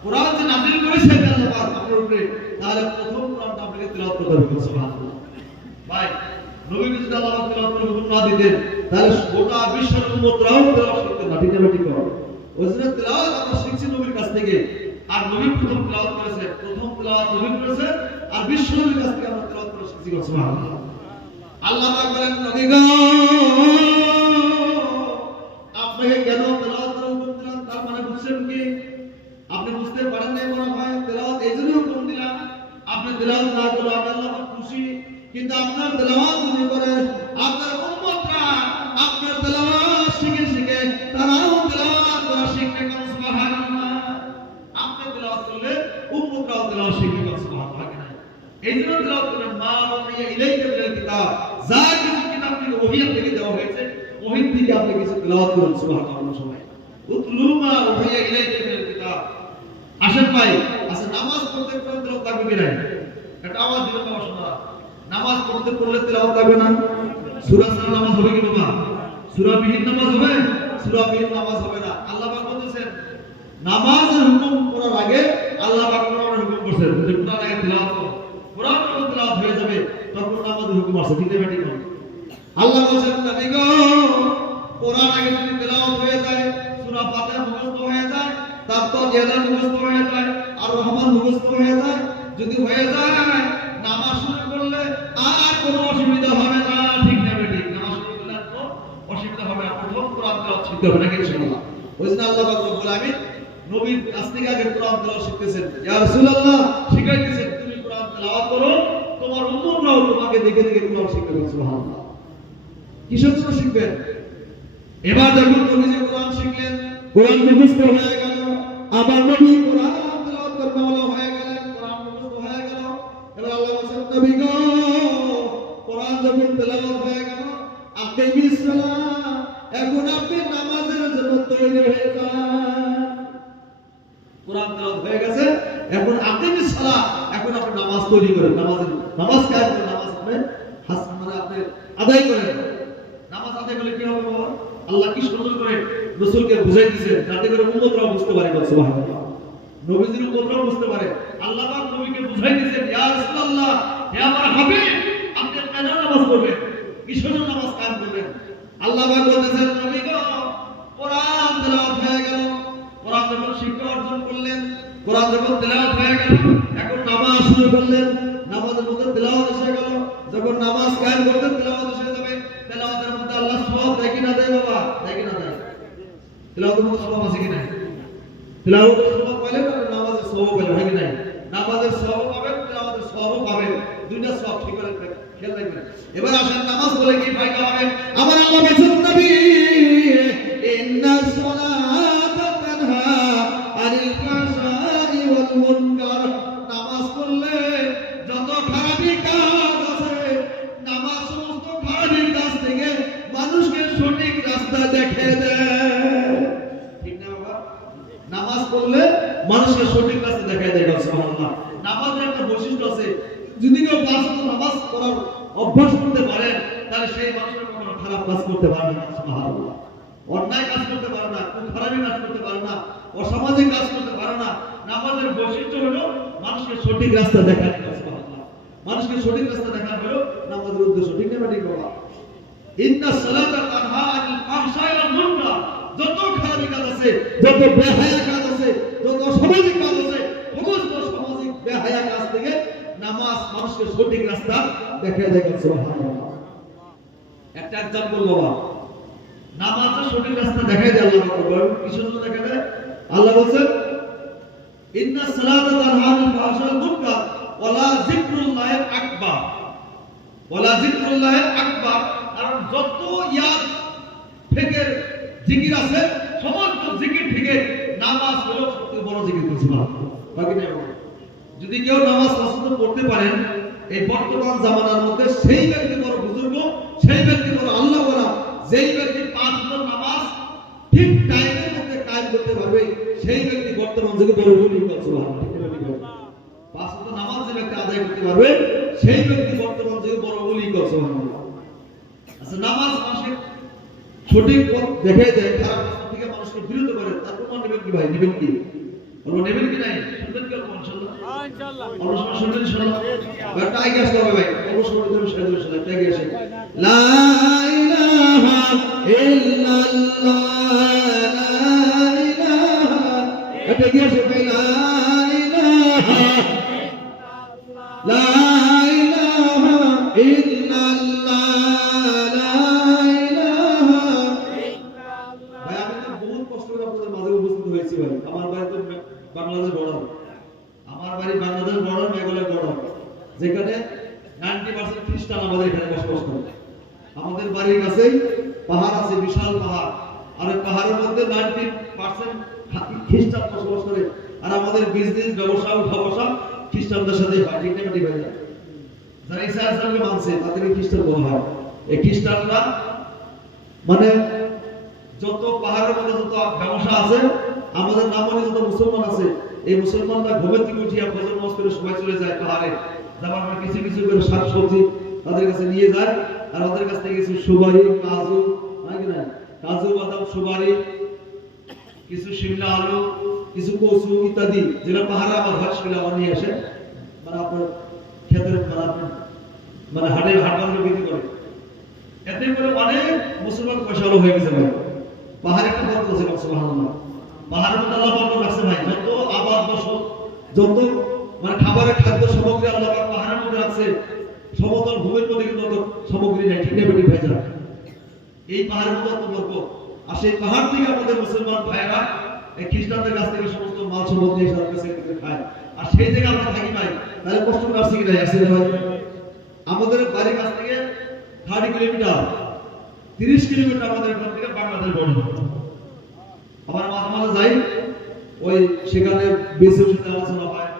কোরআন যে নাযিল করেছে আল্লাহ পাক আপনার উপরে, তাহলে প্রথম কোরআনটা আপনাকে তেলাওয়াত করতে হবে। সুবহানাল্লাহ। ভাই নবীকে যদি আল্লাহ পাক তেলাওয়াত করতে হুকুম না দিতেন তাহলে গোটা বিশ্বের উম্মতরাও তেলাওয়াত করতে না, ঠিক না ঠিক করে? ওই জন্য তেলাওয়াত আমরা শিখছি নবীর কাছ থেকে, আর নবী প্রথম তেলাওয়াত করেছে, প্রথম তেলাওয়াত নবী করেছে, আর বিশ্বনবীর কাছ থেকে আমরা তেলাওয়াত করে শিখছি। সুবহানাল্লাহ। আল্লাহ পাক বলেন নবী গো আপনাকে কেন তেলাওয়াত করার হুকুম দিলাম, তার মানে বুঝছেন কি? আপনি বুঝতে পারেন না মনে হয়? তেলাওয়াত এইজন্য হুকুম দিলাম, আপনি তেলাওয়াত না করলে আল্লাহ পাক খুশি, কিন্তু আপনার তেলাওয়াত যদি করেন আপনার উম্মতরা আপনার তেলাওয়াত শিখে শিখে তারাও তেলাওয়াত করা শিখবে। সুবহানাল্লাহ। আপনি তেলাওয়াত করলে উম্মতরাও তেলাওয়াত শিখবে। সুবহানাল্লাহ। এইজন্য তেলাওয়াত করেন মা উহিয়া ইলাইকা মিনাল কিতাব, যা কিছু কিতাব থেকে ওহী থেকে দেওয়া হয়েছে ওহী থেকে আপনি কিছু তেলাওয়াত করুন। সুবহানাল্লাহ। সবাই উতলু মা উহিয়া ইলাইকা মিনাল কিতাব। আসেন ভাই, আচ্ছা নামাজ পড়তে মধ্যে কোরআন তেলাওয়াত লাগবে কি নাই? একটা আওয়াজ দিবেন বাবা শোনা। নামাজ পড়তে পড়লে তেলাওয়াত লাগবে না? সূরা ছাড়া নামাজ হবে কি বাবা? সূরা বিহীন নামাজ হবে? সূরা বিহীন নামাজ হবে না। আল্লাহ পাক বলেছেন নামাজের হুকুম করার আগে আল্লাহ পাক কোরআনের হুকুম করেছেন যে কোরআন আগে তেলাওয়াত করো। কোরআন যখন তেলাওয়াত হয়ে যাবে তখন নামাজের হুকুম আছে। ঠিক না ঠিক না? আল্লাহ বলেছেন নবী গো কোরআন আগে যদি তেলাওয়াত হয়ে যায়, সূরা ফাতিহা মুখস্থ হয়ে যায়, তারপর ইয়ালা মুখস্থ হয়ে যায়, আর রহমান মুখস্থ হয়ে যায়, যদি হয়ে যায় নামাজ শুরু করলে আর কোনো অসুবিধা হবে না। ঠিক না ঠিক? নামাজ শুরু করলে আর কোনো অসুবিধা হবে না। প্রথম কোরআন তেলাওয়াত শিখতে হবে নাকি ইনশাআল্লাহ? ওইজন্য আল্লাহ পাক রব্বুল আমিন নবীর কাছ থেকে আগে কোরআন তেলাওয়াত শিখতেছেন। ইয়া রাসূলুল্লাহ শিখাইতেছেন তুমি কোরআন তেলাওয়াত করো, তোমার উম্মতরাও তোমাকে দেখে দেখে কোরআন শিখবে। সুবহানাল্লাহ। কিসের জন্য শিখবেন? এবার যখন নবী যে কোরআন শিখলেন, কোরআন মুখস্থ হয়ে গেল, আবার নবী কোরআন তেলাওয়াত করতে বলা হয়ে গেলেন, কোরআন মুখস্থ হয়ে গেল। এবার আল্লাহ বলেন নবী গো কোরআন যখন তেলাওয়াত হয়ে গেল, আকিমিস সালাহ, এখন আপনি নামাজের জন্য তৈরি হয়ে যান। কোরআন তেলাওয়াত হয়ে গেছে, এখন আকিমিস সালাহ, এখন আপনি নামাজ তৈরি করেন। নামাজ কায়েম করেন, নামাজ আপনি মানে আপনি আদায় করেন। নামাজ আদায় করলে কি হবে বাবা? আল্লাহ কি সুন্দর করে রাসূলকে বুঝাই দিয়েছেন যাতে করে উম্মতরাও বুঝতে পারে। সুবহানাল্লাহ। নবীজির উম্মতরাও বুঝতে পারে। আল্লাহ পাক নবীকে বুঝাই দিয়েছেন ইয়া রাসূলুল্লাহ, হে আমার হাবিব, আপনি কেন নামাজ পড়বেন? কিসের জন্য নামাজ কায়েম করবেন? আল্লাহ পাক বলেছেন নবী গো কোরআন তেলাওয়াত হয়ে গেল, কোরআন যখন শিক্ষা অর্জন করলেন, কোরআন যখন তেলাওয়াত হয়ে গেল, এখন নামাজ শুরু করলেন। নামাজের মধ্যে তেলাওয়াত এসে গেল, যখন নামাজ কায়েম করতে তেলাওয়াত এসে যাবে, তেলাওয়াতের মধ্যে আল্লাহ সওয়াব দেয় কি না দেয় বাবা? দেয় কি না দেয়? তেলাওয়াতের মধ্যে সওয়াব আছে কি নাই? তেলাওয়াতের সওয়াব পাইলে না নামাজের সওয়াব পাইলে হয় কি নাই? নামাজের সওয়াব পাবেন, তেলাওয়াতের সওয়াবও পাবেন, দুইটা সওয়াব ঠিক করে খেয়াল রাখবেন। এবার আসেন নামাজ পড়লে কি ফায়দা হবে? আমার আল্লাহ বলেছেন নবী ইন্নাস সালাতা তানহা আনিল ফাহশাই ওয়াল মুনকার, নামাজ পড়লে যত খারাপি কাজ আছে, নামাজ সমস্ত খারাপি কাজ থেকে মানুষকে সঠিক রাস্তা দেখিয়ে দেয়। ঠিক না বাবা? নামাজ পড়লে মানুষকে সঠিক রাস্তা দেখিয়ে দেয়। সুবহানাল্লাহ। নামাজের একটা বৈশিষ্ট্য আছে, যদি কেউ পাঁচ ওয়াক্ত নামাজ পড়ার অভ্যাস করতে পারে তাহলে সেই মানুষের কোনো খারাপ কাজ করতে পারে না। সুবহানাল্লাহ। অন্যায় কাজ করতে পারে না, খুব খারাপি কাজ করতে পারে না, অসামাজিক কাজ করতে পারে না। নামাজের বৈশিষ্ট্য হলো মানুষকে সঠিক রাস্তা দেখানো। সুবহানাল্লাহ। মানুষকে সঠিক রাস্তা দেখানো হলো নামাজের উদ্দেশ্য। ঠিক না ঠিক বাবা? ইন্নাস সালাতা তানহা আনিল ফাহশাই ওয়াল মুনকার, যত খারাপি কাজ আছে, যত বেহায়া কাজ আছে, যত অসামাজিক কাজ আছে, সমস্ত সামাজিক বেহায়া কাজ থেকে নামাজ মানুষকে সঠিক রাস্তা দেখায় দেয়। সুবহানাল্লাহ। একটা एग्जांपल বাবা, নামাজের সঠিক রাস্তা দেখায় দেয় আল্লাহ পাক। কিসের জন্য দেখায় দেয়? আল্লাহ বলেন ইন্নাস সালাতা তানহা আনিল ফাহশাই ওয়াল মুনকার ওয়ালা যিকরুল্লাহি আকবার, ওয়ালা যিকরুল্লাহি আকবার। আর যত ইয়াদ থেকে জিকির আছে, সমস্ত জিকির থেকে নামাজ হলো সবচেয়ে বড় জিকির। সুবহানাল্লাহ। বাকি নেই। যদি কেউ নামাজ পছন্দ করতে পারেন এই বর্তমান জামানার মধ্যে, সেই ব্যক্তি বড় বুজুর্গ, সেই ব্যক্তি বড় আল্লাহ ওয়ালা। যেই ব্যক্তি পাঁচ ওয়াক্ত নামাজ ঠিক টাইমের মধ্যে কায়েম করতে পারবে, সেই ব্যক্তি বর্তমান যুগে বড় ওলি। সুবহানাল্লাহ। পাঁচ ওয়াক্ত নামাজ যে ব্যক্তি আদায় করতে পারবে, সেই ব্যক্তি বর্তমান যুগে বড় ওলি। সুবহানাল্লাহ। আচ্ছা, নামাজ মানুষকে সঠিক পথ দেখায় দেয়, খারাপ রাস্তা থেকে মানুষকে বিরত করে। তার প্রমাণ নেবেন কি ভাই? নেবেন কি? বলবো নেবেন কি নাই? শুনবেন কি ইনশাআল্লাহ? ইনশাআল্লাহ। অবশ্যই শুনবেন ইনশাআল্লাহ। একটা আগে আসতে হবে ভাই, অবশ্যই ধরে সাহায্য করতে হবে। আগে আসে লা ইলাহা ইল্লাল্লাহ, লা ইলাহা, এটা কি আসে ভাই? লা ইলাহা ইল্লাল্লাহ, লা ইলাহা ইল্লাল্লাহ, লা ইলাহা ইল্লাল্লাহ। ভাই আমি তো বহুত কষ্ট করে আপনাদের মাঝে উপস্থিত হয়েছি ভাই। আমার বাড়ি তো বাংলাদেশ বর্ডার, আমার বাড়ি বাংলাদেশ বর্ডার, মেঘালয় বর্ডার, যেখানে 90% খ্রিস্টান আমাদের এখানে বসবাস করে। আমাদের বাড়ির কাছেই পাহাড় আছে, বিশাল পাহাড়, আর ওই পাহাড়ের মধ্যে 90% খ্রিস্টান বসবাস করে। আর আমাদের বিজনেস, ব্যবসা, উঠা বসা খ্রিস্টানদের সাথে হয়। ঠিক না ঠিক ভাই? যারা ঈসা আলাইহিসসালামকে মানছে তাদেরকে খ্রিস্টান বলা হয়। এই খ্রিস্টানরা মানে যত পাহাড়ের মধ্যে যত ব্যবসা আছে, আমাদের নামে যত মুসলমান আছে, এই মুসলমানরা ঘুমের থেকে উঠিয়া ফজর নামাজ করে সবাই চলে যায় পাহাড়ে, যাবার পর কিছু কিছু করে শাকসবজি তাদের কাছে নিয়ে যায়, আর ওদের কাছ থেকে কিছু সুপারি, কাজু, নাকি না, কাজু বাদাম, সুপারি, কিছু শিমলা আলু, কিছু কচু ইত্যাদি যেটা পাহাড়ে আবার হয় সেগুলো আবার নিয়ে আসে, মানে আপনার ক্ষেতের মানে হাটে হাট বাজারে বিক্রি করে। এতে করে অনেক মুসলমান পয়সাওয়ালা হয়ে গেছে ভাই। পাহাড়ে একটা বরকত আছে, সুবহানাল্লাহ। পাহাড়ের মধ্যে আল্লাহ বরকত রাখছে ভাই। যত আবাদ ফসল, যত মানে খাবারের খাদ্য সামগ্রী আল্লাহ পাক পাহাড়ের মধ্যে রাখছে, সমতল ভূমির মধ্যে কিন্তু অত সামগ্রী নাই, ঠিক না বেটি ভাইরা? এই পাহাড়ের মধ্যে অত বরকত। আর সেই পাহাড় থেকে আমাদের মুসলমান ভাইরা এই খ্রিস্টানদের কাছ থেকে সমস্ত মাল সামগ্রী এসে কাছে খায়। আর সেই জায়গায় আমরা থাকি ভাই, তাহলে কষ্ট করে আসছি কি নাই? আসছি না ভাই? আমাদের বাড়ির কাছ থেকে 30 কিলোমিটার, 30 কিলোমিটার আমাদের এখান থেকে বাংলাদেশ বর্ডার। আমার মাঝে মাঝে যাই, ওই সেখানে বেসের সাথে আলোচনা হয়,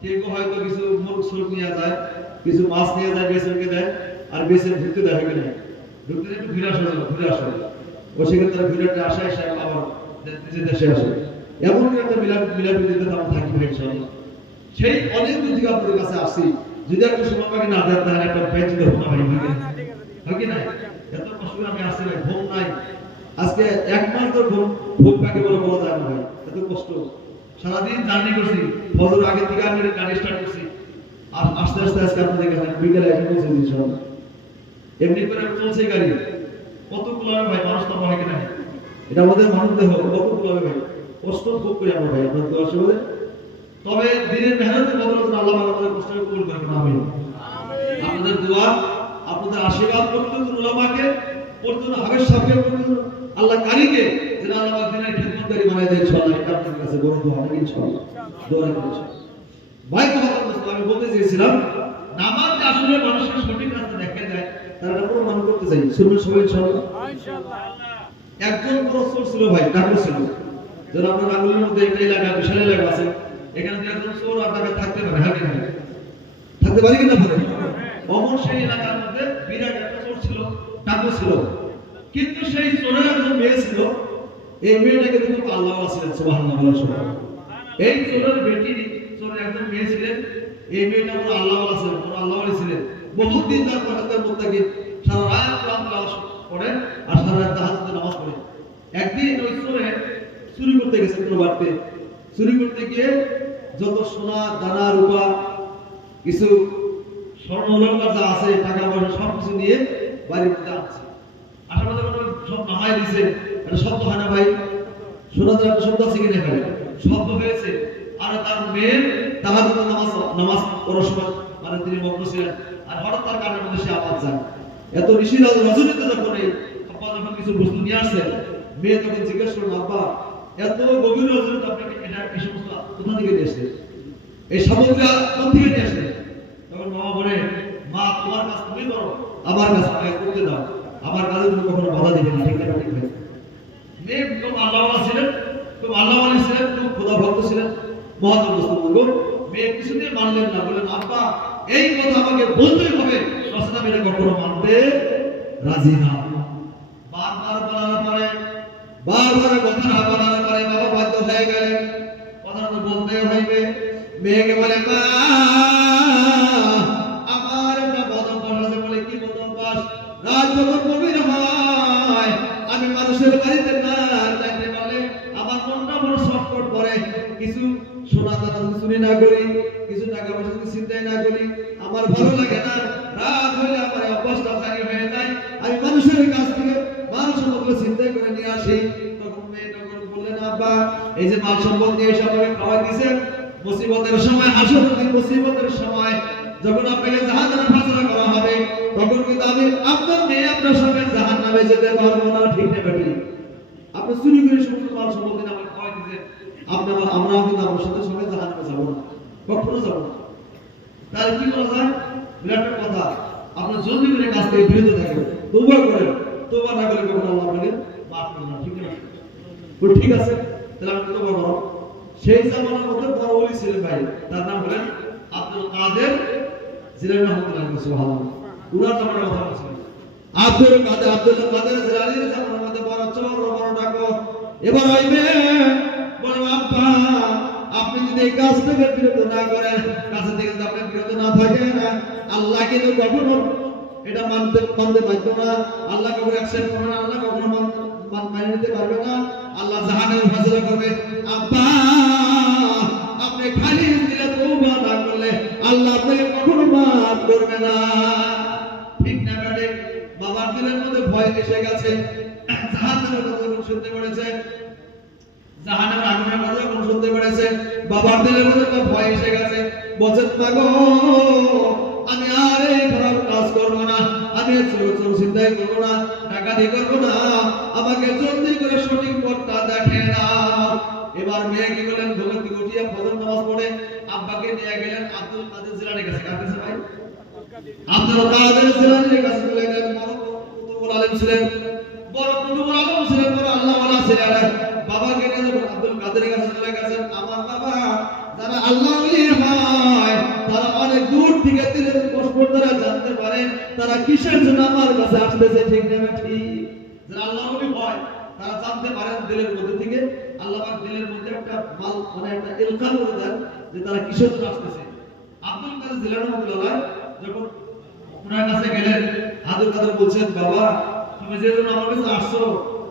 কেউ হয়তো কিছু মুরগ সুরগ নিয়ে যায়, কিছু মাছ নিয়ে যায়, বেসরকে দেয়, আর বেসের ঢুকতে দেয় না, ঢুকতে একটু ঘুরে আসা যাবে, ঘুরে আসা ও সেখানে তারা ঘুরে আসে, এসে আবার নিজের দেশে আসে। এমন একটা মিলাপিতে আমরা থাকি ভাই ইনশাআল্লাহ। সেই অনেক দূর থেকে আপনাদের কাছে আসছি, যদি একটা সময় পাখি না দেন তাহলে একটা বেঞ্চ দেবো না ভাই, হয় কি না? এত কষ্ট আমি আসছি ভাই, ঘুম নাই আজকে 1 মাস ধরে, ঘুম কাকে বলে বলা যায় না ভাই, এত কষ্ট। সারাদিন জার্নি করছি, ফজর আগে থেকে আমি গাড়ি স্টার্ট করছি, আর আস্তে আস্তে আজকে আপনাদের কাছে বিকেলে এসে পৌঁছে দিচ্ছি। এমনি করে চলছে গাড়ি, কতগুলো হবে ভাই, মানুষ তো হয় কিনা? এটা আমাদের মানুষ দেহ, কতগুলো হবে ভাই, কষ্ট ভোগ করি আমরা ভাই, আপনার তো আসলে। তবে দিনের মেহনতের বদলে আল্লাহ আমাদের কষ্টকে কবুল করবেন। আমিন। আপনাদের দোয়া, আপনাদের আশীর্বাদ পর্যন্ত উলামাকে, পর্যন্ত হাবেশ সাহেবকে, পর্যন্ত আল্লাহ কারীকে যেন আল্লাহ দিনের খিদমতকারী বানায় দেয় ইনশাআল্লাহ। এটা আপনাদের কাছে বড় দোয়া হবে ইনশাআল্লাহ। দোয়া করছি ভাই। কথা আমি বলতে চেয়েছিলাম, নামাজ আসলে মানুষের সঠিক রাস্তা দেখায় দেয়, তারা এটা প্রমাণ করতে চাই। শুনবেন সবাই ইনশাআল্লাহ। একজন বড় চোর ছিল ভাই, ডাকুর ছিল, যারা আপনার আঙুলের মধ্যে একটা এলাকা, বিশাল এলাকা আছে, এখানে যে একজন চোর আর তাকে থাকতে পারে, হ্যাঁ কিনা? থাকতে পারে কিনা পারে? অমর সেই এলাকার মধ্যে বিরাট একটা চোর ছিল, ডাকুর ছিল, কিন্তু সেই চোরের একজন মেয়ে ছিল, এই মেয়েটাকে কিন্তু আল্লাহ ছিলেন, সুবহানাল্লাহ। এই চোরের বেটি, চোরের একজন মেয়ে ছিলেন, এই মেয়েটা বড় আল্লাহ ছিলেন, বড় আল্লাহ ছিলেন। বহুত দিন তার পড়াতে মুত্তাকি, সারা রাত কোরআন তেলাওয়াত করে আর সারা রাত তাহাজ্জুদের নামাজ পড়ে। একদিন ওই চোরে চুরি করতে গেছে, কোনো বাড়িতে চুরি করতে গিয়ে যত সোনা দানা রূপা কিছু স্বর্ণ অলংকার যা আছে, টাকা পয়সা সব কিছু নিয়ে বাড়ির মধ্যে আসছে। আসার মধ্যে সব নামাই দিছে, একটা শব্দ হয় না ভাই, সোনাতে একটা শব্দ আছে কিনা ভাই? শব্দ হয়েছে। আর তার মেয়ের তাহাজ্জুদের নামাজ পড়ার সময় মানে তিনি মগ্ন ছিলেন, আর হঠাৎ তার কানের মধ্যে সে আওয়াজ যায়। এত ঋষি রজনীতে যখন এই আব্বা যখন কিছু বস্তু নিয়ে আসছে, মেয়ে তখন জিজ্ঞেস করল, আব্বা এত গভীর রজনীতে আপনাকে এটা এই সমস্ত কোথা থেকে নিয়ে আসছে, এই সামগ্রী কোথা থেকে নিয়ে আসছে? তখন বাবা বলে, মা তোমার কাজ তুমি করো, আমার কাজ আমাকে করতে দাও, আমার কাজে তুমি কখনো বাধা দিবে না, ঠিক না? ঠিক ভাই। মেয়ে খুব আল্লাহওয়ালা ছিলেন, খুব আল্লাহওয়ালী ছিলেন, খুব খোদা ভক্ত ছিলেন, মহাত্মা বস্তু বলবো। মেয়ে কিছুতেই মানলেন না, বললেন, আব্বা এই কথা আমাকে বলতেই হবে, রসনা মেয়েটা কখনো মানতে রাজি না। বারবার বলার পরে, বারবার কথা বলার পরে বাবা বাধ্য হয়ে গেলেন, কথা তো বলতে হইবে। মেয়েকে বলে, মা আমার একটা বদভ্যাস আছে। বলে, কি বদভ্যাস? রাত যখন গভীর হয় আমি মানুষের বাড়িতে না যাইতে পারলে আমার মনটা বড় ছটফট করে। কিছু সোনা দানা চুরি না করি, কিছু টাকা পয়সা চিন্তাই না করি, আমার ভালো লাগে না। রাত হইলে আমার অভ্যাসটা জারি হয়ে যায়, আমি মানুষের কাছ থেকে মাল সম্পদ চিন্তাই করে নিয়ে আসি। তখন মেয়েটা বললেন, আব্বা এই যে মাল সম্পদ নিয়ে এসে আমাকে খাওয়াই দিয়েছেন, মুসিবতের সময়, আসলে মুসিবতের সময় যখন আপনাকে জাহান্নামে ফাঁসলা করা হবে, তখন কিন্তু আমি আপনার মেয়ে আপনার সঙ্গে জাহান্নামে যেতে পারবো না, ঠিক না বেটি? আপনি চুরি করে সমস্ত মাল সম্পদ আমাকে খাওয়াই দিয়েছেন, আমরাও কিন্তু আপনার সাথে সঙ্গে জাহান্নামে যাবো না, কখনো যাবো না। তাহলে কি করা যায়? বিরাট কথা, আপনার জলদি করে কাজ থেকে বিরত থাকবেন, তওবা করেন, তওবা না করলে কখনো আল্লাহ আপনাকে মাফ করবে না, ঠিক না? ঠিক আছে, তাহলে আমি তওবা করব। সেই জামানার মধ্যে বড় ওলি ছিলেন ভাই, তার নাম হলেন আব্দুল কাদের জিলানী রাহমাতুল্লাহ, সুবহানাল্লাহ। উনার নামের কথা বলছি, আব্দুল কাদের জিলানীর জামানার মধ্যে বড় চোর, বড় ডাকাত। এবার হইবে বলে, আব্বা আপনি যদি এই কাজ থেকে বিরত না করেন, কাছে থেকে যদি আপনি বিরত না থাকেন, আল্লাহ কিন্তু কখনো এটা মানতে বাধ্য না। আল্লাহ কখনো অ্যাকসেপ্ট করবে না, আল্লাহ কখনো মেনে নিতে পারবে না। আল্লাহ জাহান্নামে ফায়সালা করবে। আব্বা, আপনি খালি দিলে তওবা না করলে আল্লাহ আপনাকে কখনো মাফ করবে না। ঠিক না বেটে? বাবার দিলের মধ্যে ভয় এসে গেছে, জাহান্নামের কথা যখন শুনতে পেরেছে, জাহান্নামের আগুনের কথা যখন শুনতে পেরেছে, বাবার দিলের মধ্যে তো ভয় এসে গেছে। বলছেন, মাগো, আমি আর এই খারাপ কাজ করবো না, আমি চোর চিন্তাই করবো না, ডাকাতি করবো না, আমাকে জলদি করে সঠিক পথটা দেখে দাও। এবার মেয়ে কি করলেন? ঘুম থেকে উঠিয়া ফজর নামাজ পড়ে আব্বাকে নিয়ে গেলেন আব্দুল কাদের জিলানীর কাছে। কাছে ভাই আব্দুল কাদের জিলানীর কাছে চলে গেলেন। বড় কুতুবুল আলেম ছিলেন, বড় কুতুবুল আলেম ছিলেন, বড় আল্লাহওয়ালা ছিলেন। বাবাকে নিয়ে যখন আব্দুল কাদেরের কাছে চলে গেছেন, আমার বাবা যারা আল্লাহ ওলি হয় তারা অনেক দূর থেকে দিলের স্পর্শ দ্বারা জানতে পারে তারা কিসের জন্য আমার কাছে আসতেছে। ঠিক না ঠিক? যারা আল্লাহ ওলি হয় তারা জানতে পারেন দিলের মধ্যে থেকে, আল্লাহ পাক দিলের মধ্যে একটা মাল মানে একটা ইলকা করে দেন যে তারা কিসের জন্য আসতেছে। আব্দুল কাদের জিলানী রাহমাতুল্লাহ যখন ওনার কাছে গেলেন, আব্দুল কাদের বলছেন, বাবা তুমি যে জন্য আমার কাছে আসছো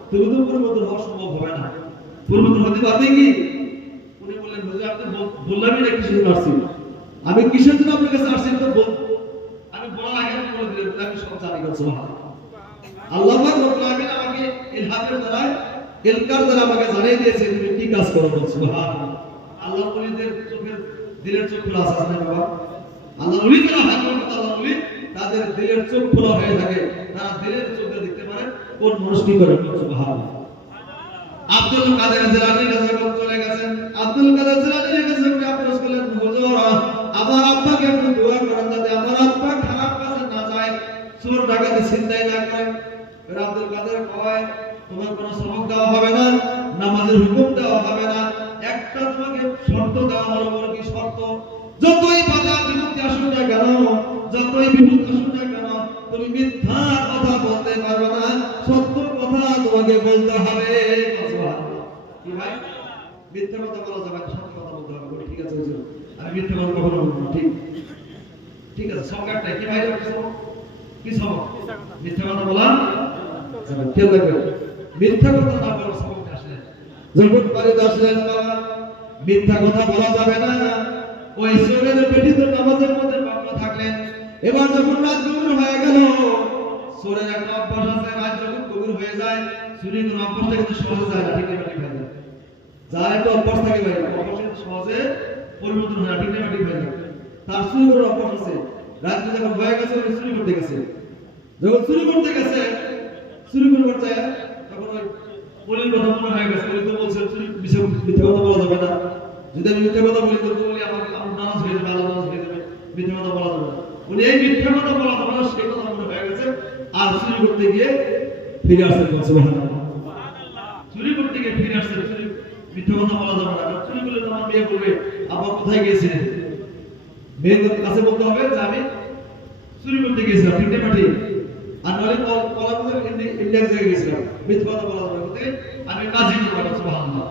তুমি তো পরিবর্তন হওয়া সম্ভব হবে না, পরিবর্তন হতে পারবে কি? উনি বললেন, হুজুর আপনি বললামই না কিসের জন্য আসছি, আমি কিসের জন্য আপনার কাছে আসছি তো আমি বলার আগে আপনি বলে দিলেন, আমি সব জানি। সুবহানাল্লাহ। আল্লাহ পাক রব্বুল আলামিন আমাকে ইলহামের দ্বারা ইলকার দ্বারা আমাকে জানিয়ে দিয়েছে তুমি কি কাজ করো। সুবহানাল্লাহ। আল্লাহ ওলিদের চোখের দিলের চোখ খোলা আছে না বাবা? আল্লাহ ওলি যারা হয় আল্লাহ ওলি তাদের দিলের চোখ খোলা হয়ে থাকে, তারা দিলের চোখে দেখতে পারে কোন মানুষ কি করে। সুবহানাল্লাহ। আব্দুল কাদের জিলানীর কাছে চলে গেছেন। আব্দুল কাদের জিলানীর কাছে আফসোস করলেন, হুজুর আমার আব্বাকে একটু দোয়া করেন যাতে আমার আব্বা খারাপ কাজে না যায়, চোর ডাকাতি চিন্তাই না করে। আব্দুল কাদের কয়, তোমার কোনো সবক দেওয়া হবে না, নামাজের হুকুম দেওয়া হবে না, একটা তোমাকে শর্ত দেওয়া হলো। বলো কি শর্ত? যতই বাধা বিপত্তি আসুক না কেন, যতই বিপদ আসুক না কেন, তুমি মিথ্যা কথা বলতে পারবে না, সত্য কথা তোমাকে বলতে হবে। কি ভাই? মিথ্যা কথা বলা যাবে না, সত্য কথা বলতে হবে। ঠিক আছে হুজুর, আমি মিথ্যা কথা কখনো বলবো না। ঠিক ঠিক আছে। সবকারটা কি ভাই? কি সব? মিথ্যা কথা বলা যাবে। খেয়াল রাখবেন, মিথ্যা কথা না বলার সবক আসলে যখন বাড়িতে আসলেন, বাবা মিথ্যা কথা বলা যাবে না। ওই চোরের পেটি তো নামাজের মধ্যে মগ্ন থাকলেন। এবার যখন রাত গভীর হয়ে গেল, চোরের একটা অভ্যাস আছে, রাত যখন গভীর হয়ে যায় চুরি করার অভ্যাসটা কিন্তু সহজে যায় না। ঠিক না ঠিক? হয়ে যায় যার একটা অভ্যাস থাকে ভাই, অভ্যাস কিন্তু সহজে পরিবর্তন হয় না। ঠিক না ঠিক? হয়ে যায় তার চুরি করার অভ্যাস আছে। রাত যখন হয়ে গেছে ওই চুরি করতে গেছে, যখন চুরি করতে গেছে তখন ওই বলির কথা মনে হয়ে গেছে। বলি তো বলছে চুরি মিথ্যা কথা বলা যাবে না, যদি আমি মিথ্যা কথা বলি তো বলি আমার নামাজ হয়ে যাবে, আল্লাহ নামাজ হয়ে যাবে, মিথ্যা কথা বলা যাবে না। উনি এই মিথ্যা কথা বলা যাবে না সেই কথা মনে হয়ে গেছে, আর চুরি করতে গিয়ে ফিরে আসছেন। সুবহানাল্লাহ। চুরি করতে গিয়ে ফিরে আসছেন। চুরি মিথ্যা কথা বলা যাবে না, চুরি করলে তো আমার মেয়ে বলবে আপা কোথায় গিয়েছিলেন। মেয়ের কাছে বলতে হবে যে আমি চুরি করতে গিয়েছিলাম। ঠিক না ঠিক? আর নলে বলার মধ্যে ইন্ডিয়ার জায়গায় গেছিলাম, মিথ্যা কথা বলা যাবে না, আমি কাজই করবো না। সুবহানাল্লাহ।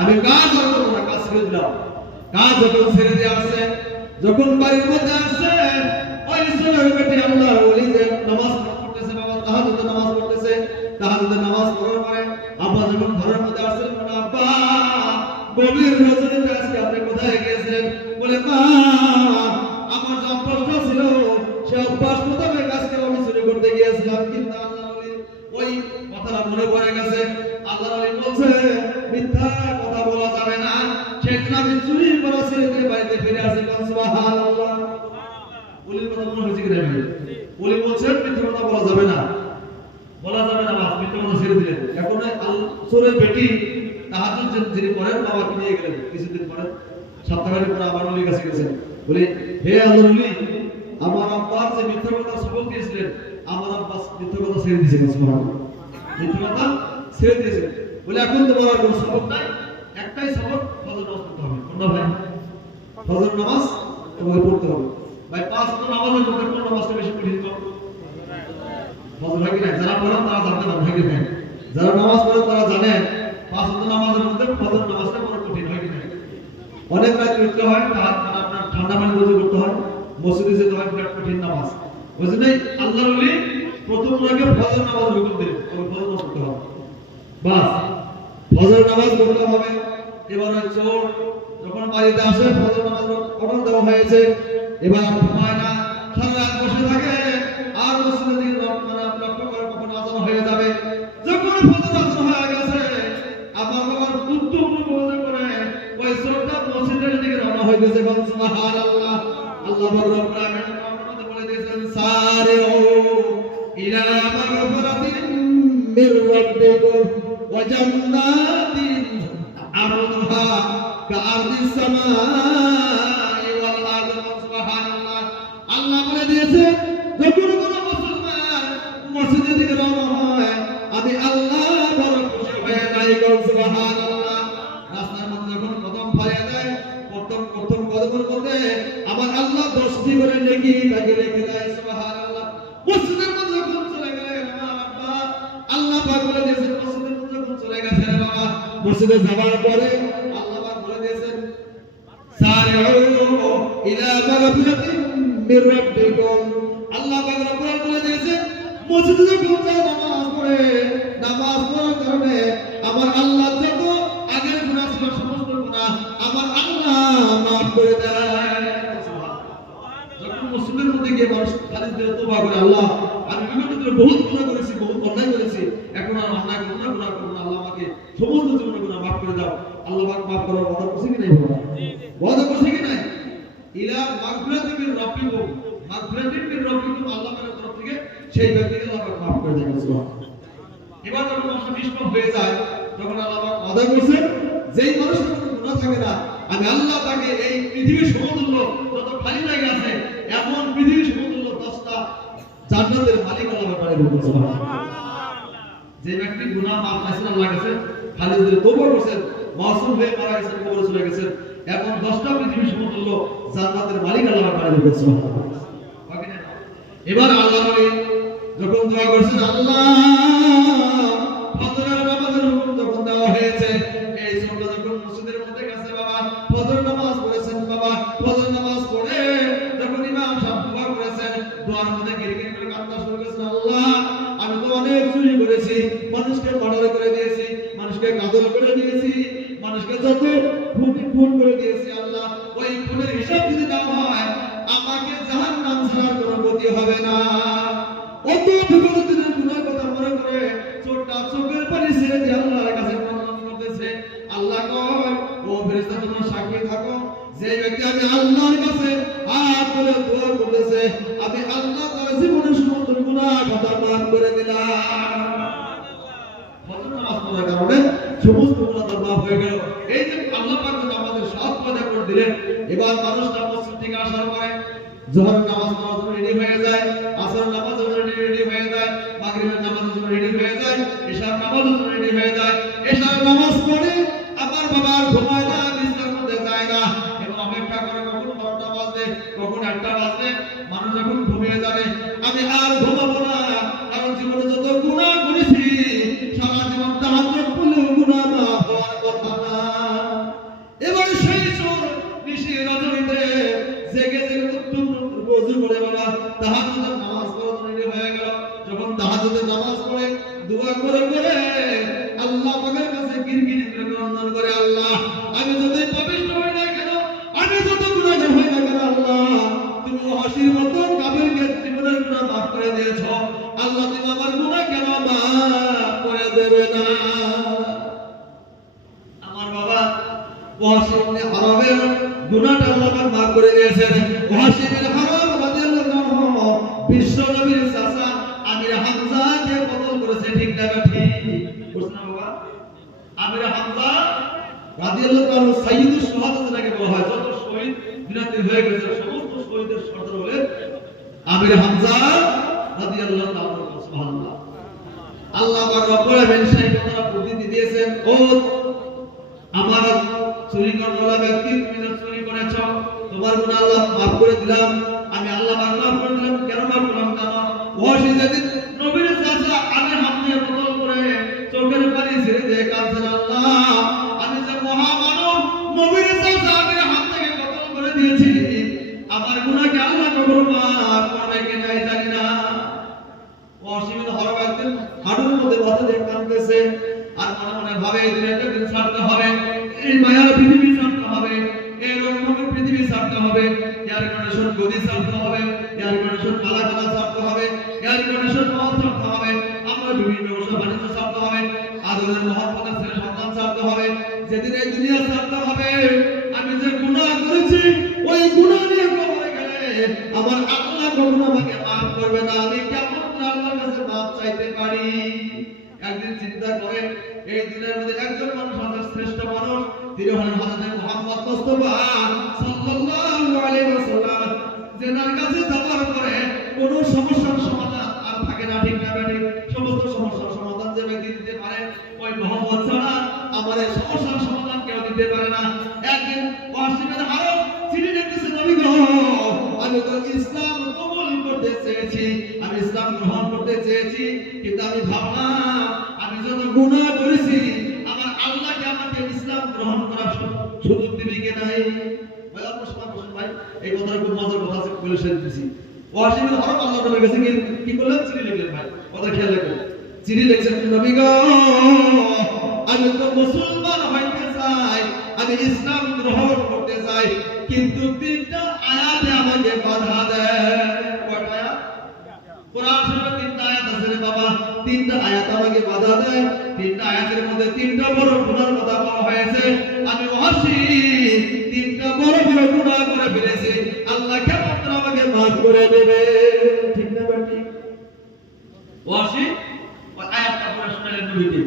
আমি কাজ করবো না, কাজ ছেড়ে দিলাম। কাজ যখন ছেড়ে দিয়ে আসছে, যখন বাড়ির মধ্যে আসছে, ওই চোরের বেটি আল্লাহর ওলি যে নামাজ পড়তেছে, বাবা তাহাজ্জুদের নামাজ পড়তেছে, তাহাজ্জুদের নামাজ পড়ার পরে আব্বা যখন ঘরের মধ্যে আসছেন, বলে আব্বা গভীর রজনীতে আজকে আপনি কোথায় গিয়েছিলেন? বলে মা আমার যে অভ্যাসটা ছিল সে অভ্যাস মোতাবেক আজকে আমি চুরি করতে গিয়েছিলাম, কিন্তু আল্লাহর ওলি ওই কথাটা মনে পড়ে গেছে। আল্লাহর ওলি বলছে মিথ্যা কথা বলা যাবে না, সেজন্য আমি চুরি করা ছেড়ে দিয়ে বাড়িতে ফিরে আসি। সুবহানাল্লাহ। ওলির কথা মনে হয়েছে কিনা ভাই? ওলি বলছেন মিথ্যা কথা বলা যাবে না, বাস মিথ্যা কথা ছেড়ে দিলেন। এখন চোরের বেটি তাহাজ্জুদ যিনি পড়েন বাবাকে নিয়ে গেলেন, কিছুদিন পরে সপ্তাহের পরে আবার ওলির কাছে গেছেন। বলে হে আল্লাহর ওলি, আমার আব্বা যে মিথ্যা কথা সবক দিয়েছিলেন, আমার আব্বা মিথ্যা কথা ছেড়ে দিয়েছেন। সুবহানাল্লাহ। মিথ্যা কথা ছেড়ে দিয়েছেন। বলে এখন তোমার আর কোনো সবক নাই, একটাই সবক, ফজর নামাজ পড়তে হবে। কোনটা ভাই? ফজর নামাজ তোমাকে পড়তে হবে। ভাই পাঁচ ওয়াক্ত নামাজের মধ্যে কোন নামাজটা বেশি কঠিন? ফজর হয় কি না? যারা পড়েন তারা জানতে পারেন, হয় কি না? যারা নামাজ পড়েন তারা জানেন পাঁচ ওয়াক্ত নামাজের মধ্যে ফজর নামাজটা বড় কঠিন, হয় কি না? অনেক রাত উঠতে হয়, তার মানে আপনার ঠান্ডা পানি গোসল করতে হয়, মসজিদে যেতে হয়, বিরাট কঠিন নামাজ। বুঝলেন? আল্লাহর ওলি প্রথম রাগে ফজর নামাজ হুকুম দিলেন, ওই ফজর নামাজ পড়তে হবে। বাস ফজর নামাজ পড়তে হবে। এবার চোর যখন বাড়িতে আসে ফজর নামাজ অর্ডার দেওয়া হয়েছে, এবার ঘুমায় না, সারা রাত বসে থাকে, আর মসজিদের দিকে লক্ষ্য করে কখন আজান হয়ে যাবে। যখন ফজর আজান হয়ে গেছে, আমার বাবার কুত্তু অনুভব করে ওই চোরটা মসজিদের দিকে রওনা হইতেছে। সুবহানাল্লাহ। আল্লাহ রব্বুল আলামিন আমাদের বলে দিয়েছেন, সারিউ ইলা মাগফিরাতিন মির রাব্বিকুম ওয়া জান্নাতিন আরদুহা কাআরদিস সামাই ওয়াল আরদ। সুবহানাল্লাহ। আল্লাহ বলে দিয়েছে, যখন কোন মুসলমান মসজিদের দিকে রওনা হয়, আমি আল্লাহ বড় খুশি হয়ে যাই। সুবহানাল্লাহ। রাস্তার মধ্যে যখন কদম ফালিয়ে দেয়, প্রথম কদমের মধ্যে আমার আল্লাহ 10টি করে নেকি তাকে রেখে দেয়। সুবহানাল্লাহ। মসজিদের মধ্যে যখন চলে গেলেন বাবা, আল্লাহ পাক বলে দিয়েছেন, মসজিদের মধ্যে যখন চলে গেছেন বাবা, মসজিদে যাওয়ার পরে আল্লাহ পাক বলে দিয়েছেন, সারিউ ইলা মাগফিরাতিন মির রাব্বিকুম। আল্লাহ পাক রব্বুল বলে দিয়েছেন, মসজিদে যখন যায় নামাজ পড়ে, নামাজ পড়ার কারণে আমার আল্লাহ যত আগের গুনাহ ছিল সমস্ত গুনাহ আমার আল্লাহ মাফ করে দেয়। যখন মসজিদের মধ্যে গিয়ে মানুষ খালি দিলে তওবা করে, আল্লাহ আমি বিগত দিনে বহুত গুনাহ করেছি, বহুত অন্যায় করেছি, এখন আর অন্যায় করব না, গুনাহ করব না, আল্লাহ আমাকে সমস্ত জীবনের গুনাহ মাফ করে দাও। আল্লাহ পাক মাফ করার কথা বলছে কি নাই? ওয়াদা করছে কি নাই? ইলা মাগফিরাতিন মির রাব্বিকুম, মাগফিরাতিন মির রাব্বিকুম, আল্লাহ পাকের তরফ থেকে সেই ব্যক্তিকে আল্লাহ পাক মাফ করে দেন। সুবহানাল্লাহ। এবার যখন মানুষ নিষ্পাপ হয়ে যায়, তখন আল্লাহ পাক ওয়াদা করেছেন, যেই মানুষের কোনো গুনাহ থাকে না, আমি আল্লাহ তাকে এই পৃথিবীর সমতুল্য যত খালি জায়গা আছে, এমন পৃথিবীর সমতুল্য 10টা জান্নাতের মালিক আল্লাহ বানাই দেবেন। সুবহানাল্লাহ। যে ব্যক্তি গুনাহ মাফ চাইছেন আল্লাহর কাছে, খালি যদি তওবা করেছেন, মাসুম হয়ে মারা গেছেন, কবরে চলে গেছেন, এখন 10টা পৃথিবীর সমতুল্য জান্নাতের মালিক আল্লাহ বানাই দেবেন। সুবহানাল্লাহ। এবার আল্লাহ নবী যখন দোয়া করছেন, আল্লাহ ফজরের নামাজের হুকুম যখন দেওয়া হয়েছে, এই ছোটটা যখন মসজিদের মধ্যে গেছে বাবা, ফজর নামাজ পড়েছেন বাবা, ফজর নামাজ পড়ে যখন ইমাম সাহেব দোয়া করেছেন, দোয়ার মধ্যে গিরগির করে কান্না শুরু করেছেন, আল্লাহ আমি তো অনেক চুরি করেছি, মানুষকে মার্ডার করে দিয়েছি, মানুষকে কাতল করে দিয়েছি, মানুষকে যত খুন করে দিয়েছি, আল্লাহ ওই খুনের হিসাব যদি দেওয়া হয়, আমাকে জাহান্নাম ছাড়ার কোনো গতি হবে না। অত বিগত দিনের গুনাহের কথা মনে করে চোরটা চোখের পানি ছেড়ে দিয়ে আল্লাহর কাছে প্রার্থনা করতেছে। আল্লাহ কয়, ও ফেরেশতা তোমরা সাক্ষী থাকো, যে ব্যক্তি আমি আল্লাহর কাছে হাত তুলে দোয়া করতেছে, আমি আল্লাহ তার জীবনের সমস্ত গুনাহ খাতা মাফ করে দিলাম। ফজর নামাজ পড়ার কারণে সমস্ত গুনাহ তার মাফ হয়ে গেল। এই যে আল্লাহ পাক আমাদের সব পয়দা করে দিলেন। এবার মানুষটা মসজিদ থেকে আসার পরে যোহরের নামাজ পড়ার জন্য রেডি হয়ে যায়, আসরের নামাজের জন্য রেডি হয়ে যায়, মাগরিবের নামাজের জন্য রেডি হয়ে যায়, ইশার নামাজের জন্য রেডি হয়ে যায়। ইশার নামাজ পড়ে আবার বাবার ঘুমায় না, বিছানার মধ্যে যায় না, এবং অপেক্ষা করে কখন 12টা বাজবে, কখন 1টা বাজবে, মানুষ যখন ঘুমিয়ে যাবে, আমি আর ঘুমাবো না, কারণ জীবনে যত গুনাহ করেছি, সারা জীবন তাহাজ্জুদ পড়লেও গুনাহ মাফ হওয়ার কথা না। এবার সেই চোর নিশি রজনীতে জেগে জেগে ওযু করে বাবা তাহাজ্জুদের নামাজ পড়ার জন্য রেডি হয়ে গেল। যখন তাহাজ্জুদের নামাজ পড়ে দোয়া করে করে আল্লাহ পাকের কাছে গিরগিরি করে বন্দনা করে, আল্লাহ আমি যতই পাপিষ্ঠ হই না কেন, আমি যত গুনাহগার হই না কেন, আল্লাহ তুমি হাসির মতো কাফেরকে জীবনের গুনাহ মাফ করে দিয়েছো, আল্লাহ তুমি আমার গুনাহ কেন মাফ করে দেবে না? আমার বাবা ওয়াসিবনে হারামের গুনাহটা আল্লাহ পাক মাফ করে দিয়েছেন। ওয়াসিবনে হারাম রাদিয়াল্লাহু আনহু বিশ্ব নবীর চাচা আমির হামজাকে কতল করেছে, ঠিক না ঠিক? বুঝছেন না বাবা? আমির হামজা রাদিয়াল্লাহু আনহু সাইয়্যিদুশ শুহাদা যাকে বলা হয়, যত শহীদ বিরাতি হয়ে গেছে সমস্ত শহীদের সর্দার হলে আমির হামজা রাদিয়াল্লাহু আনহু। সুবহানাল্লাহ। আল্লাহ পাক রব্বুল আলামিন সেই কথাটা বুদ্ধি দিয়েছেন, ও আমার চুরি করা ব্যক্তি, তুমি যে চুরি করেছ, তোমার গুনাহ আল্লাহ মাফ করে দিলাম, আমি আল্লাহ পাক মাফ করে দিলাম। কেন মাফ করলাম জানো? ওয়াসি যেদিন নবীর চাচা আমির হামজা কতল করে চোখের পানি ছেড়ে দিয়ে কাঁদছেন, আল্লাহ আমি যে মহামানব, নবীর চাচা আমির দিয়েছি, আমার গুনাহকে আল্লাহ কখনো মাফ করবে কিনা জানি না। অসীমিত হরব একদিন হাঁটুর মধ্যে বাধা দিয়ে কাঁদতেছে, আর মনে মনে ভাবে এই দুনিয়াটা দিন ছাড়তে হবে, এই মায়ার পৃথিবী ছাড়তে হবে, এই রকমের পৃথিবী ছাড়তে হবে, এয়ার কন্ডিশন গদি ছাড়তে হবে, এয়ার কন্ডিশন কালাকালা ছাড়তে হবে, এয়ার কন্ডিশন মহল ছাড়তে হবে, আমরা বিভিন্ন ব্যবসা বাণিজ্য ছাড়তে হবে, আদরের মহব্বতের ছেলে সন্তান ছাড়তে হবে। যেদিন এই দুনিয়া ছাড়তে হবে, আমি যে গুনাহ করেছি ওই গুনাহ নিয়ে কবরে গেলে আমার আল্লাহ কখনো আমাকে মাফ করবে না। আমি কেমন আল্লাহর কাছে মাফ চাইতে পারি? একদিন চিন্তা করেন, এই দুনিয়ার মধ্যে একজন মানুষ আছে শ্রেষ্ঠ মানুষ, তিনি হলেন হযরত মুহাম্মদ মুস্তাফা সাল্লাল্লাহু আলাইহি ওয়াসাল্লাম। যেনার কাছে যাওয়ার পরে কোনো সমস্যার সমাধান আর থাকে না, ঠিক না বেঠিক? সমস্ত সমস্যার সমাধান যে ব্যক্তি দিতে পারে ওই মুহাম্মদ ছাড়া আমার এই সমস্যার সমাধান কেউ দিতে পারে না। একদিন ওয়াসিমের আরব চিঠি লিখতেছে, নবী গো, আমি তো ইসলাম কবুল করতে চেয়েছি, আমি ইসলাম গ্রহণ করতে চেয়েছি, কিন্তু আমি ভাবলাম আমি যত গুনাহ করেছি আমার আল্লাহকে আমাকে ইসলাম গ্রহণ করার সুযোগ দিবে কি নাই? ভাই আপনার সমান বসুন ভাই, এই কথাটা খুব মজার কথা আছে বলে শেষ দিছি। ওয়াসিমের আরব আল্লাহ নবীর কাছে কি করলেন? চিঠি লিখলেন। ভাই কথা খেয়াল রাখবেন, চিঠি লিখছেন, নবী গো, আমি তো মুসলমান হইতে চাই, আমি ইসলাম গ্রহণ করতে চাই, কিন্তু তিনটা আয়াতে আমাকে বাধা দেয়। কয়টা আয়াত? কোরআন শরীফে তিনটা আয়াত আছে রে বাবা, তিনটা আয়াত আমাকে বাধা দেয়। তিনটা আয়াতের মধ্যে তিনটা বড় গুনার কথা বলা হয়েছে। আমি ওয়াসি তিনটা বড় বড় গুনাহ করে ফেলেছি, আল্লাহ কেমন করে আমাকে মাফ করে দেবে? ঠিক না বেটি? ওয়াসি ওই আয়াতটা পড়ে শোনালেন নবীকে,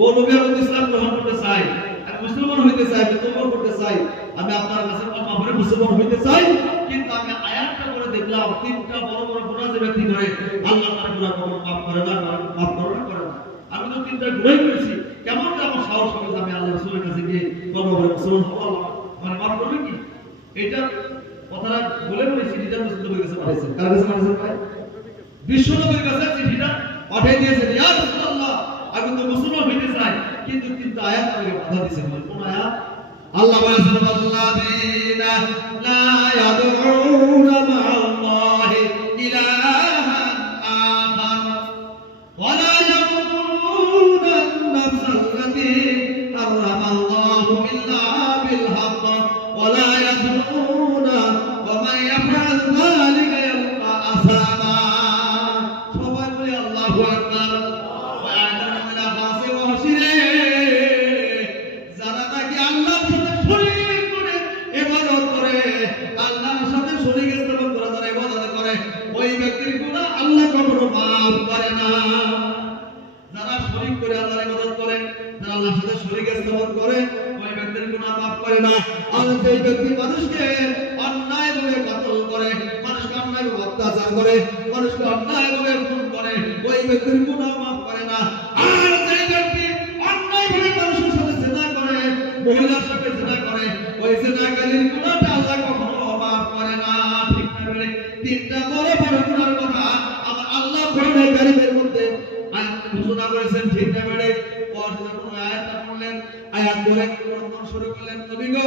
ও নবী, আমি ইসলাম গ্রহণ করতে চাই, আমি মুসলমান হইতে চাই, আমি তওবা করতে চাই, আমি আপনার কাছে ক্ষমা করে মুসলমান হইতে চাই, কিন্তু আমি আয়াতটা পড়ে দেখলাম তিনটা বড় বড় গুনাহ যে ব্যক্তি করে আল্লাহ তার গুনাহ কখনো মাফ করে না, মাফ করে না। আমি তো তিনটা গুনাহ করেছি, কেমন করে আমার সাহস হবে আমি আল্লাহ রাসূলের কাছে গিয়ে ক্ষমা করে মুসলমান হব? আল্লাহ মানে মাফ করবে কি? এটা কথাটা বলে বলেছি, চিঠিটা মুসলমানের কাছে পাঠাইছেন। কার কাছে পাঠাইছেন ভাই? বিশ্বনবীর কাছে চিঠিটা পাঠিয়ে দিয়েছেন, ইয়া রাসূলুল্লাহ, আমি তো মুসলমান হইতে চাই, কিন্তু তিনটা আয়াত আমাকে বাধা দিয়েছেন। কোন আয়াত? আল্লাহ বলেছেন, আল্লাযীনা লা ইয়াদউনা মা'আল্লাহি ইলাহান আখার ওয়া লা ইয়াকতুলুনা আন-নাফসাল্লাতী হারামাল্লাহু ইল্লা বিল হক ওয়া লা ইয়াজনুনা ওয়া মান ইয়াফআল যালিকা ইয়ালকা আসামা। সবাই বলি আল্লাহু আকবার। মানুষকে অন্যায়ভাবে কতল করে, মানুষকে অন্যায়ভাবে অত্যাচার করে, মানুষকে অন্যায়ভাবে খুন করে, ওই ব্যক্তির গুনাহ মাফ করে না। আর যে ব্যক্তি অন্যায়ভাবে মানুষের সাথে জিনা করে, মহিলার সাথে জিনা করে, ওই জিনাকারীর গুনাহটা আল্লাহ কখনো মাফ করে না। ঠিক না? তিনটা বড় বড় গুনাহের কথা আমার আল্লাহ কোরআনে কারীমের মধ্যে আয়াত ঘোষণা করেছেন। ঠিক না? আয়াতটা পড়লেন, আয়াত ধরে বর্ণনা শুরু করলেন, নবী গো,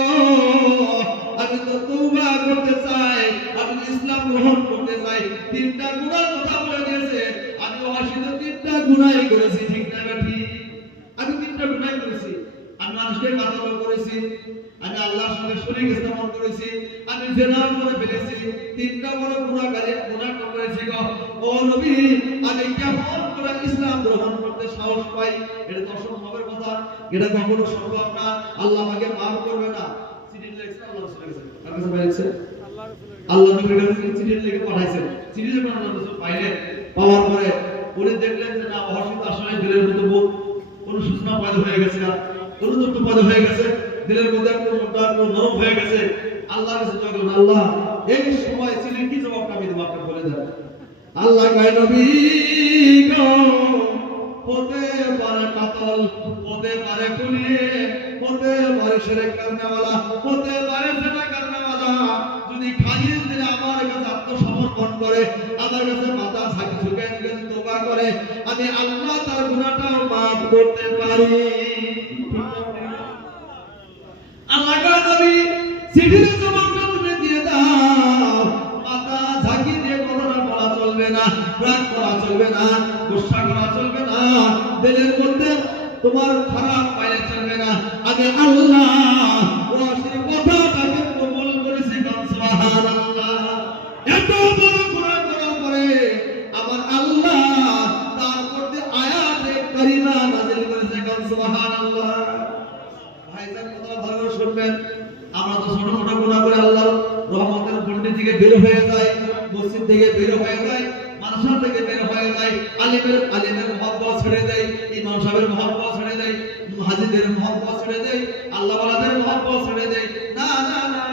আমি তো তওবা করতে চাই, আমি ইসলাম গ্রহণ করতে চাই, তিনটা গুনাহ কথা বলে দিয়েছে। আমি অসিত তিনটা গুনাহই করেছি। ঠিক না বেটি? আমি তিনটা গুনাহ করেছি। আমি মানুষকে কাতল করেছি, আমি আল্লাহর সঙ্গে শরীক স্থাপন করেছি, আমি জিনা করে ফেলেছি, তিনটা বড় গুনাহ করেছি গো। ও নবী, আমি কেমন করে ইসলাম গ্রহণ করতে সাহস পাই? এটা তো অসম্ভবের কথা, এটা কখনো সম্ভব না, আল্লাহ আমাকে মাফ করবে না। চিঠি লিখছে আল্লাহ রাসূলের কাছে, কার কাছে পাঠিয়েছে? আল্লাহ নবীর কাছে চিঠি লিখে পাঠাইছেন। চিঠি যখন আল্লাহ রাসূল পাইলেন, পাওয়ার পরে উনি দেখলেন যে না, অসিত আসলে দিলের মধ্যে কোন সূচনা পয়দা হয়ে গেছে, কোন তথ্য পয়দা হয়ে গেছে, দিলের মধ্যে একটু নরম হয়ে গেছে। আল্লাহর কাছে দোয়া করলেন, আল্লাহ এই সময় চিঠির কি জবাবটা আমি দেব, আপনি বলে দেন। আল্লাহ কয়, নবী গো, হতে পারে কাতল, হতে পারে খুনি, হতে পারে শিরক করনেওয়ালা, হতে পারে জিনা করনেওয়ালা, যদি খালিস দিলে আমার কাছে আত্মসমর্পণ করে, আমার কাছে মাথা ঝুঁকে তওবা করে, আমি আল্লাহ তার গুনাহটাও মাফ করতে পারি। আল্লাহ কয়, নবী চিঠির জবাবটা তুমি না, রাগ করা চলবে না, গুসা করা চলবে না, দিলের মধ্যে তোমার খারাপ পাইলে চলবে না। আগে আল্লাহ ওয়াসির কথাটাকে কবুল করেছে, সুবহানাল্লাহ। এত বড় গুনাহ করার পরে আমার আল্লাহ তার মধ্যে আয়াতে কারিমা নাযিল করেছে, সুবহানাল্লাহ। ভাইজান কথা ভালো শুনবেন, আমরা তো ছোট ছোট গুনাহ করে আল্লাহর রহমতের পন্ডি থেকে বের হয়ে যায়, মসজিদ থেকে বের হয়ে যায়, মাদ্রাসা থেকে বের হয়ে যায়, আলিমের মহব্বত ছেড়ে দেয়, ইমাম সাহেবের মহব্বত ছেড়ে দেয়, হাজীদের মহব্বত ছেড়ে দেয়, আল্লাহ ওয়ালাদের মহব্বত ছেড়ে দেয়। না না না,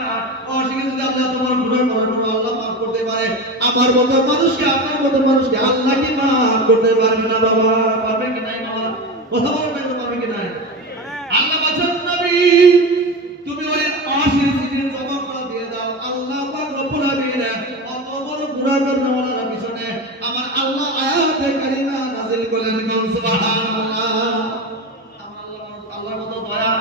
অশিক্ষিত যদি আল্লাহ তোমার গুনাহ করার পর আল্লাহ মাফ করতে পারে, আমার মতো মানুষকে, আপনার মতো মানুষকে আল্লাহ কি মাফ করতে পারবে না? বাবা পারবে কি নাই? বাবা কথা বলবেন না, পারবে কি নাই? আল্লাহ বলেন নবী তুমি ওই অশিক্ষিতের জবাবটা দিয়ে দাও। আল্লাহ পাক রব্বুল আলামিন অত বড় গুনাহ করনেওয়ালার পিছনে আমার আল্লাহ আয়াতে কারিমা নাযিল করলেন, সুবহানাল্লাহ। আমার আল্লাহর মতো দয়া,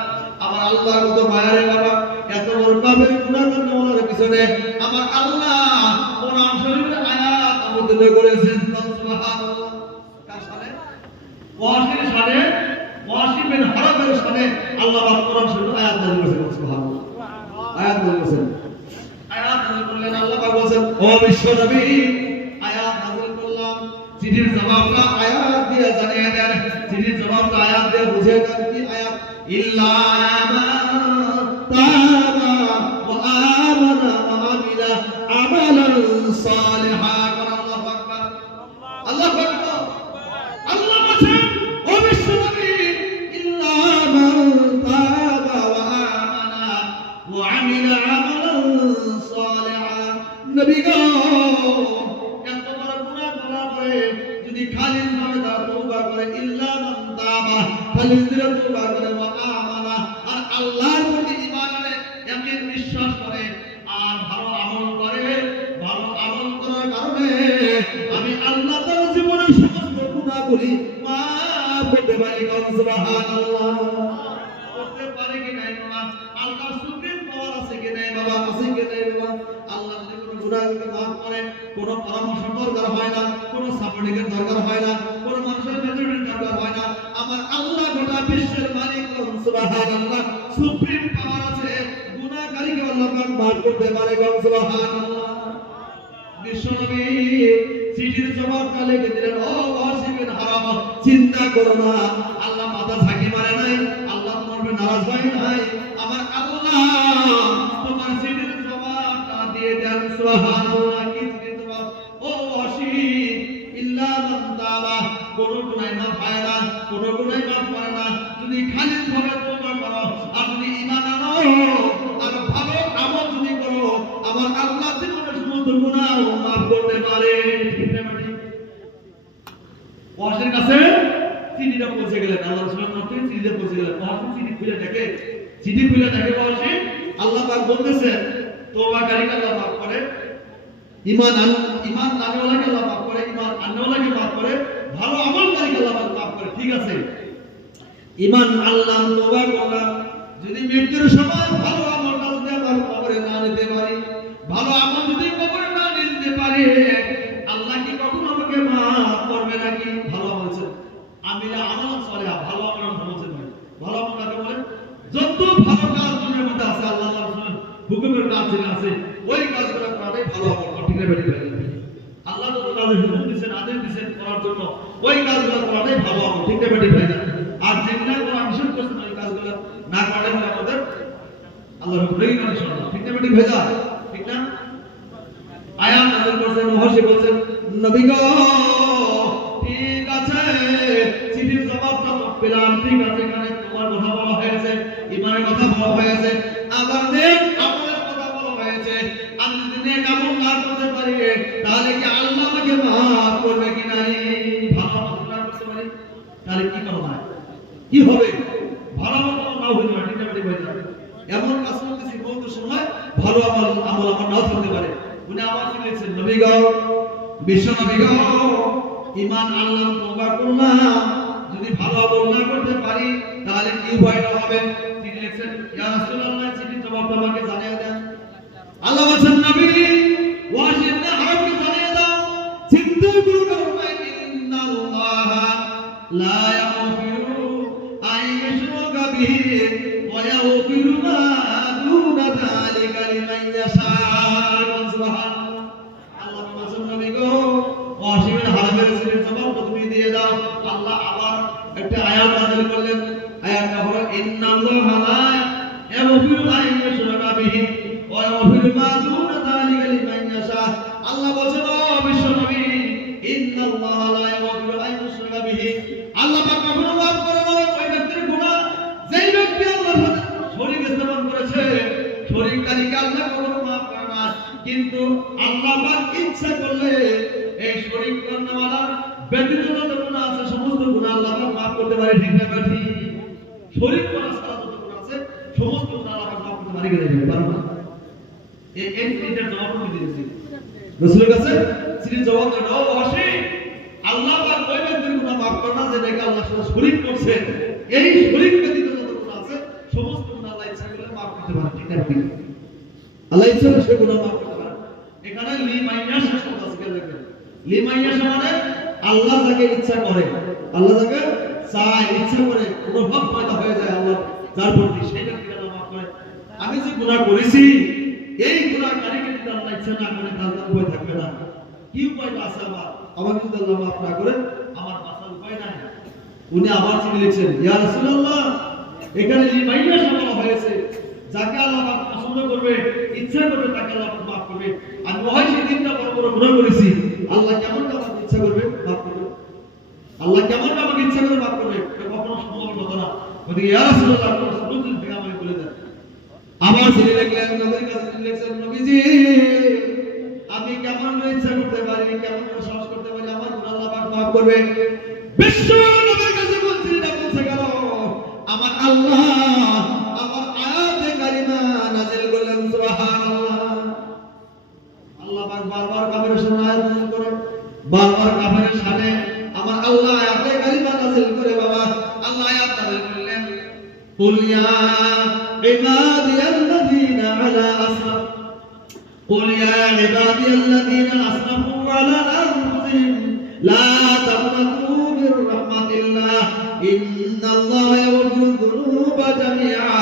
আমার আল্লাহর মতো মায়া রে বাবা। এত বড় কাফের গুনাহ করনেওয়ালার পিছনে আমার আল্লাহ কোরআন শরীফের আয়াত অবতীর্ণ করেছেন, সুবহানাল্লাহ। কার সালে? ওয়াসির সালে, ওয়াসি বিন হারাবের সালে আল্লাহ পাক কোরআন শরীফের আয়াত নাযিল করেছেন, সুবহানাল্লাহ। আয়াত নাযিল করেছেন, আয়াত নাযিল করলেন। আল্লাহ পাক বলেন, ও বিশ্ব নবী আয়াত নাযিল করলাম, চিঠির জবাবটা আয়াত দিয়ে জানিয়ে দেন, চিঠির জবাবটা আয়াত দিয়ে বুঝিয়ে দেন। কি আয়াত? ইল্লা মান তাবা ওয়া আমানা ওয়া আমিলা আমালান সালিহা। আল্লাহু আকবার, আল্লাহু আকবার। আল্লাহ বলেন, ও বিশ্ব নবী ইল্লা মান তাবা ওয়া আমানা ওয়া আমিলা আমালান সালিহা। নবী গো এত বড় গুনাহ করার পরে যদি খালিস ভাবে তারা তওবা করে, ইল্লা মান তাবা খালিস দিয়ে তওবা করে, ওয়া আমানা আর আল্লাহর প্রতি ঈমান আনে, ইয়াকিন বিশ্বাস করে আর ভালো আমল করে, ভালো আমল করার কারণে আমি আল্লাহ তার জীবনের সমস্ত গুনাহগুলি মাফ করতে পারি, সুবহানাল্লাহ। করতে পারে কি নাই বাবা? আল্লাহর সুপ্রিম পাওয়ার আছে কি নাই বাবা? আছে কি নাই বাবা? আল্লাহ যদি কোনো গুনাহকে মাফ করে, কোনো পরামর্শ দরকার হয় না, কোনো সাপোর্টিং এর দরকার হয় না, কোনো মানুষের মেজরিটির দরকার হয় না। আমার আল্লাহ গোটা বিশ্বের মালিক, সুবহানাল্লাহ। সুপ্রিম পাওয়ার আছে, গুনাহকারীকে আল্লাহ পাক মাফ করতে পারে, সুবহানাল্লাহ। বিশ্বনবী চিঠির জবাবটা লিখে দিলেন, ও ওয়াসি বিন হারাম চিন্তা করো না, আল্লাহ মাথা ঝাঁকি মারে নাই, আল্লাহ তোমার উপর নারাজ হয় নাই। আমার আল্লাহ তোমার চিঠির জবাবটা দিয়ে দেন, সুবহানাল্লাহ। কি চিঠির জবাব? ও ওয়াসি ইল্লা মান তাবা, কোন গুনাহ মাফ হয় না, কোন গুনাহ মাফ করে না যদি খালিস ভাবে তওবা করো আর যদি ঈমান আনো আর ভালো আমল যদি করো, আমার আল্লাহ জীবনের সমস্ত গুনাহ মাফ করতে পারে। ঠিক না ঠিক? ওয়াসির কাছে চিঠিটা পৌঁছে গেলেন, আল্লাহ রাসূলের নামে চিঠিটা পৌঁছে গেলেন। ওয়াসি চিঠি খুলে দেখে, চিঠি খুলে দেখে ওয়াসি আল্লাহ পাক বলতেছে তওবাকারীকে আল্লাহ মাফ করে, ঈমান আননেওয়ালাকে আল্লাহ মাফ করে, ঈমান আননেওয়ালাকে মাফ করে, ভালো আমলকারীকে আল্লাহ মাফ করে। ঠিক আছে, ঈমান আনলাম, তওবা করলাম, যদি মৃত্যুর সময় ভালো আমলটা যদি আমার কবরে না নিতে পারি, ভালো আমল যদি কবরে না নিতে পারি, আল্লাহ কি কখনো আমাকে মাফ করবে নাকি? ভালো আমল আছে, আমিলা আমল সালেহা, ভালো আমল বলছেন ভাই। ভালো আমল কাকে বলে? যত ভালো কাজ দুনিয়ার মধ্যে আছে, আল্লাহ রাসূলের হুকুমের কাজ যেটা আছে, ওই কাজগুলো করাটাই ভালো আমল। ঠিক না বেটি ভাই? আল্লাহ যত কাজের হুকুম দিয়েছেন, আদেশ দিয়েছেন করার জন্য, ওই কাজগুলো করাটাই ভালো আমল। ঠিক না বেটি ভাই? আর যেগুলো করা নিষেধ করছেন ওই কাজগুলো না করলে আমাদের আল্লাহর হুকুমেই না ইনশাআল্লাহ। ঠিক না বেটি ভাই? ঠিক না? আয়াত নাযিল করেছেন, মহর্ষি বলেন, নবী গো ঠিক আছে, চিঠির জবাবটা তো পেলাম, ঠিক আছে, এখানে তোমার কথা বলা হয়েছে, ঈমানের কথা বলা হয়েছে, আবার নেক আমলের কথা বলা হয়েছে। আমি যদি নেক আমল না করতে পারি, তাহলে কি আল্লাহ আমাকে মাফ করবে কি নাই? ভালো আমল না করতে পারি তাহলে কি করবে? কি হবে? ভালো আমল না হইতে পারে। ঠিক না বেটি ভাই? এমন কাজ করতেছি বলতে সময় ভালো আমল আমার নাও থাকতে পারে। উনি আবার বলেছেন, নবী গো, বিশ্ব নবী গো, ঈমান আনলাম, তওবা করলাম, যদি ভালো আমল না করতে পারি তাহলে কি উপায়টা হবে? তিনি লিখছেন, ইয়া রাসূলুল্লাহ চিঠির জবাবটা আমাকে জানিয়ে দেন। আল্লাহ বলেন, নবী ওয়াসি ইবনে হারামকে জানিয়ে দাও, চিন্তা যালিকা লিমান ইয়াশা সুবহানাল্লাহ আল্লাহ বলেন নবী গো ওয়াসিমের হারামের সিরির জবাব তুমি দিয়ে দাও আল্লাহ আবার একটা আয়াত নাযিল করলেন আয়াতটা হলো ইন্নাল্লাহা লা ইয়াগফিরু আন ইউশরাকা বিহি ওয়া ইয়াগফিরু মা দুনা যালিকা লিমান ইয়াশা আল্লাহ বলেন ও বিশ্ব নবী ইন্নাল্লাহা লা ইয়াগফিরু আন ইউশরাকা বিহি আল্লাহ পাক কখনো মাফ করে না ওই ব্যক্তির গুনাহ যেই ব্যক্তি আল্লাহর সাথে শরীক স্থাপন করেছে শরীককারীকে আল্লাহ কখনো মাফ করে না কিন্তু আল্লাহ পাক ইচ্ছা করলে এই শরীক করনেওয়ালা ব্যতীত যত গুনাহ আছে সমস্ত গুনাহ আল্লাহ পাক মাফ করতে পারে ঠিক না বেঠি শরীক করা ছাড়া যত গুনাহ আছে সমস্ত গুনাহ আল্লাহ পাক মাফ করতে পারে কিনা পারে না এই তিনটার জবাব আমি দিয়েছি রাসূলের কাছে সিরিজ জবাব দাও অবশ্যই আল্লাহ পাক ওই ব্যক্তির গুনাহ মাফ করে না যেটাকে আল্লাহর সাথে শরীক করছে এই শরীক ব্যতীত যত গুনাহ আছে সমস্ত গুনাহ আল্লাহ ইচ্ছা করলে মাফ করতে পারে ঠিক না আল্লাহ ইচ্ছা করলে সে গুনাহ মাফ করতে পারে এখানে লিমাইয়াশা শব্দ আছে দেখেন লিমাইয়াশা মানে আল্লাহ যাকে ইচ্ছা করে আল্লাহ যাকে চায় ইচ্ছা করে অনুভব পয়দা হয়ে যায় আল্লাহ যার প্রতি সেটা কি আল্লাহ মাফ করে আমি যে গুনাহ করেছি এই গুনাহকারীকে যদি আল্লাহ ইচ্ছা না করে তাহলে উপায় থাকবে না কি উপায় আছে আমার যদি আল্লাহ মাফ না করে আমার বাঁচার উপায় নাই উনি আবার চিঠি লিখছেন ইয়া রাসূলুল্লাহ এখানে লিমাইয়াশা বলা হয়েছে যাকে আল্লাহ পাক পছন্দ করবে ইচ্ছা করবে তাকে আল্লাহ মাফ করবে আর ওই দিনটা বড় বড় গুনাহ করেছি আল্লাহ কেমন আমাকে ইচ্ছা করবে মাফ করবে আল্লাহ কেমন আমাকে ইচ্ছা করে মাফ করবে এটা কখনো সম্ভব কথা না ওদিকে ইয়া রাসূলুল্লাহ আপনার সুন্নাত থেকে আমাকে বলে দেন আবার চিঠি লিখলেন নবীর কাছে লিখছেন নবীজি আমি কেমন ইচ্ছা করতে পারি কেমন সাহস করতে পারি আমার গুনাহ আল্লাহ পাক মাফ করবে বিশ্ব নবীর কাছে বলছি না বলছে গেল আমার আল্লাহ আমার আয়াতে কারিমা নাযিল করলেন সুবহানাল্লাহ আল্লাহ পাক বারবার কাফেরের সামনে আয়াত নাযিল করেন বারবার কাফেরের সামনে আমার আল্লাহ আয়াতে কারিমা নাযিল করে বাবা আল্লাহ আয়াত নাযিল করলেন কুল ইয়া ইবাদিয়াল্লাযীনা আলা আসরাফ কুল ইয়া ইবাদিয়াল্লাযীনা আসরাফু আলা আনফুসিহিম লা তাকনাতু মির রাহমাতিল্লাহ ইন্নাল্লাহা ইয়াগফিরু যুনুবা জামিআ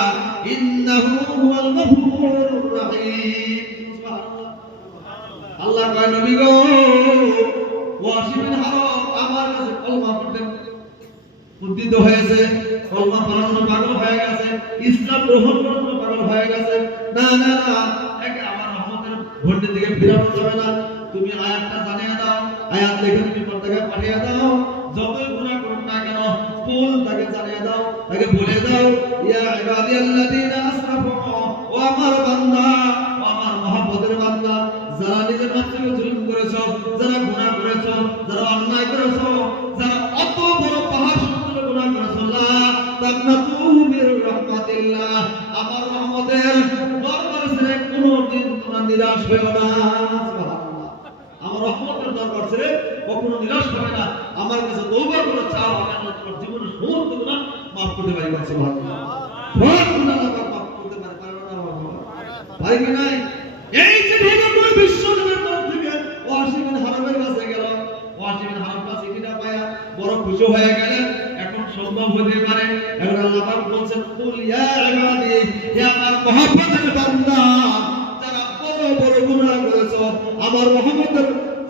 ইন্নাহু হুয়াল গফুরুর রহিম সুবহানাল্লাহ আল্লাহ কয় নবী গো ওয়াসিমের হারাম আমার কাছে কলমা পড়তে উদ্দিত হয়েছে কলমা পড়ার জন্য পাগল হয়ে গেছে ইসলাম গ্রহণ করার জন্য পাগল হয়ে গেছে না না না একে আমার রহমতের ভোটের দিকে ফিরানো যাবে না তুমি আয়াতটা জানিয়ে দাও আয়াত লিখে তুমি পর্দায় পাঠিয়ে দাও যতই গুনাহ করুন না কেন কুল তাকে জানিয়ে দাও তাকে বলে দাও ইয়া ইবাদিয়াল্লাযীনা আসরাফু ও আমার বান্দা ও আমার মহব্বতের বান্দা যারা নিজের মাত্রকে জুলুম করেছো যারা গুনাহ করেছো যারা অন্যায় করেছো যারা অত বড় পাহাড় সমতুল্য গুনাহ করেছো লা তাকনাতু মির রাহমাতিল্লাহ আমার রহমতের দরবার ছেড়ে কোনোদিন তোমরা নিরাশ হয়ো না সুবহানাল্লাহ আমার রহমতের দরবার ছেড়ে কখনো নিরাশ হবে না আমার কাছে তওবা করে চাও আমি আল্লাহ তোমার জীবনের সমস্ত গুনাহ মাফ করতে পারি সুবহানাল্লাহ সব গুনাহ আল্লাহ মাফ করতে পারে পারে না ভাই কি নাই এই যে ভগবান বিশ্বনবীর তরফ থেকে ওয়াসিম হারামের কাছে গেল ওয়াসিম হারাম কাছে চিঠিটা পায়া বড় খুশি হয়ে গেলেন এখন সম্ভব হতে পারে এখন আল্লাহ পাক বলেন কুল ইয়া ইবাদি ইয়া আমার মহব্বতের বান্দা যারা বড় বড় গুনাহ করেছো আমার রহমতের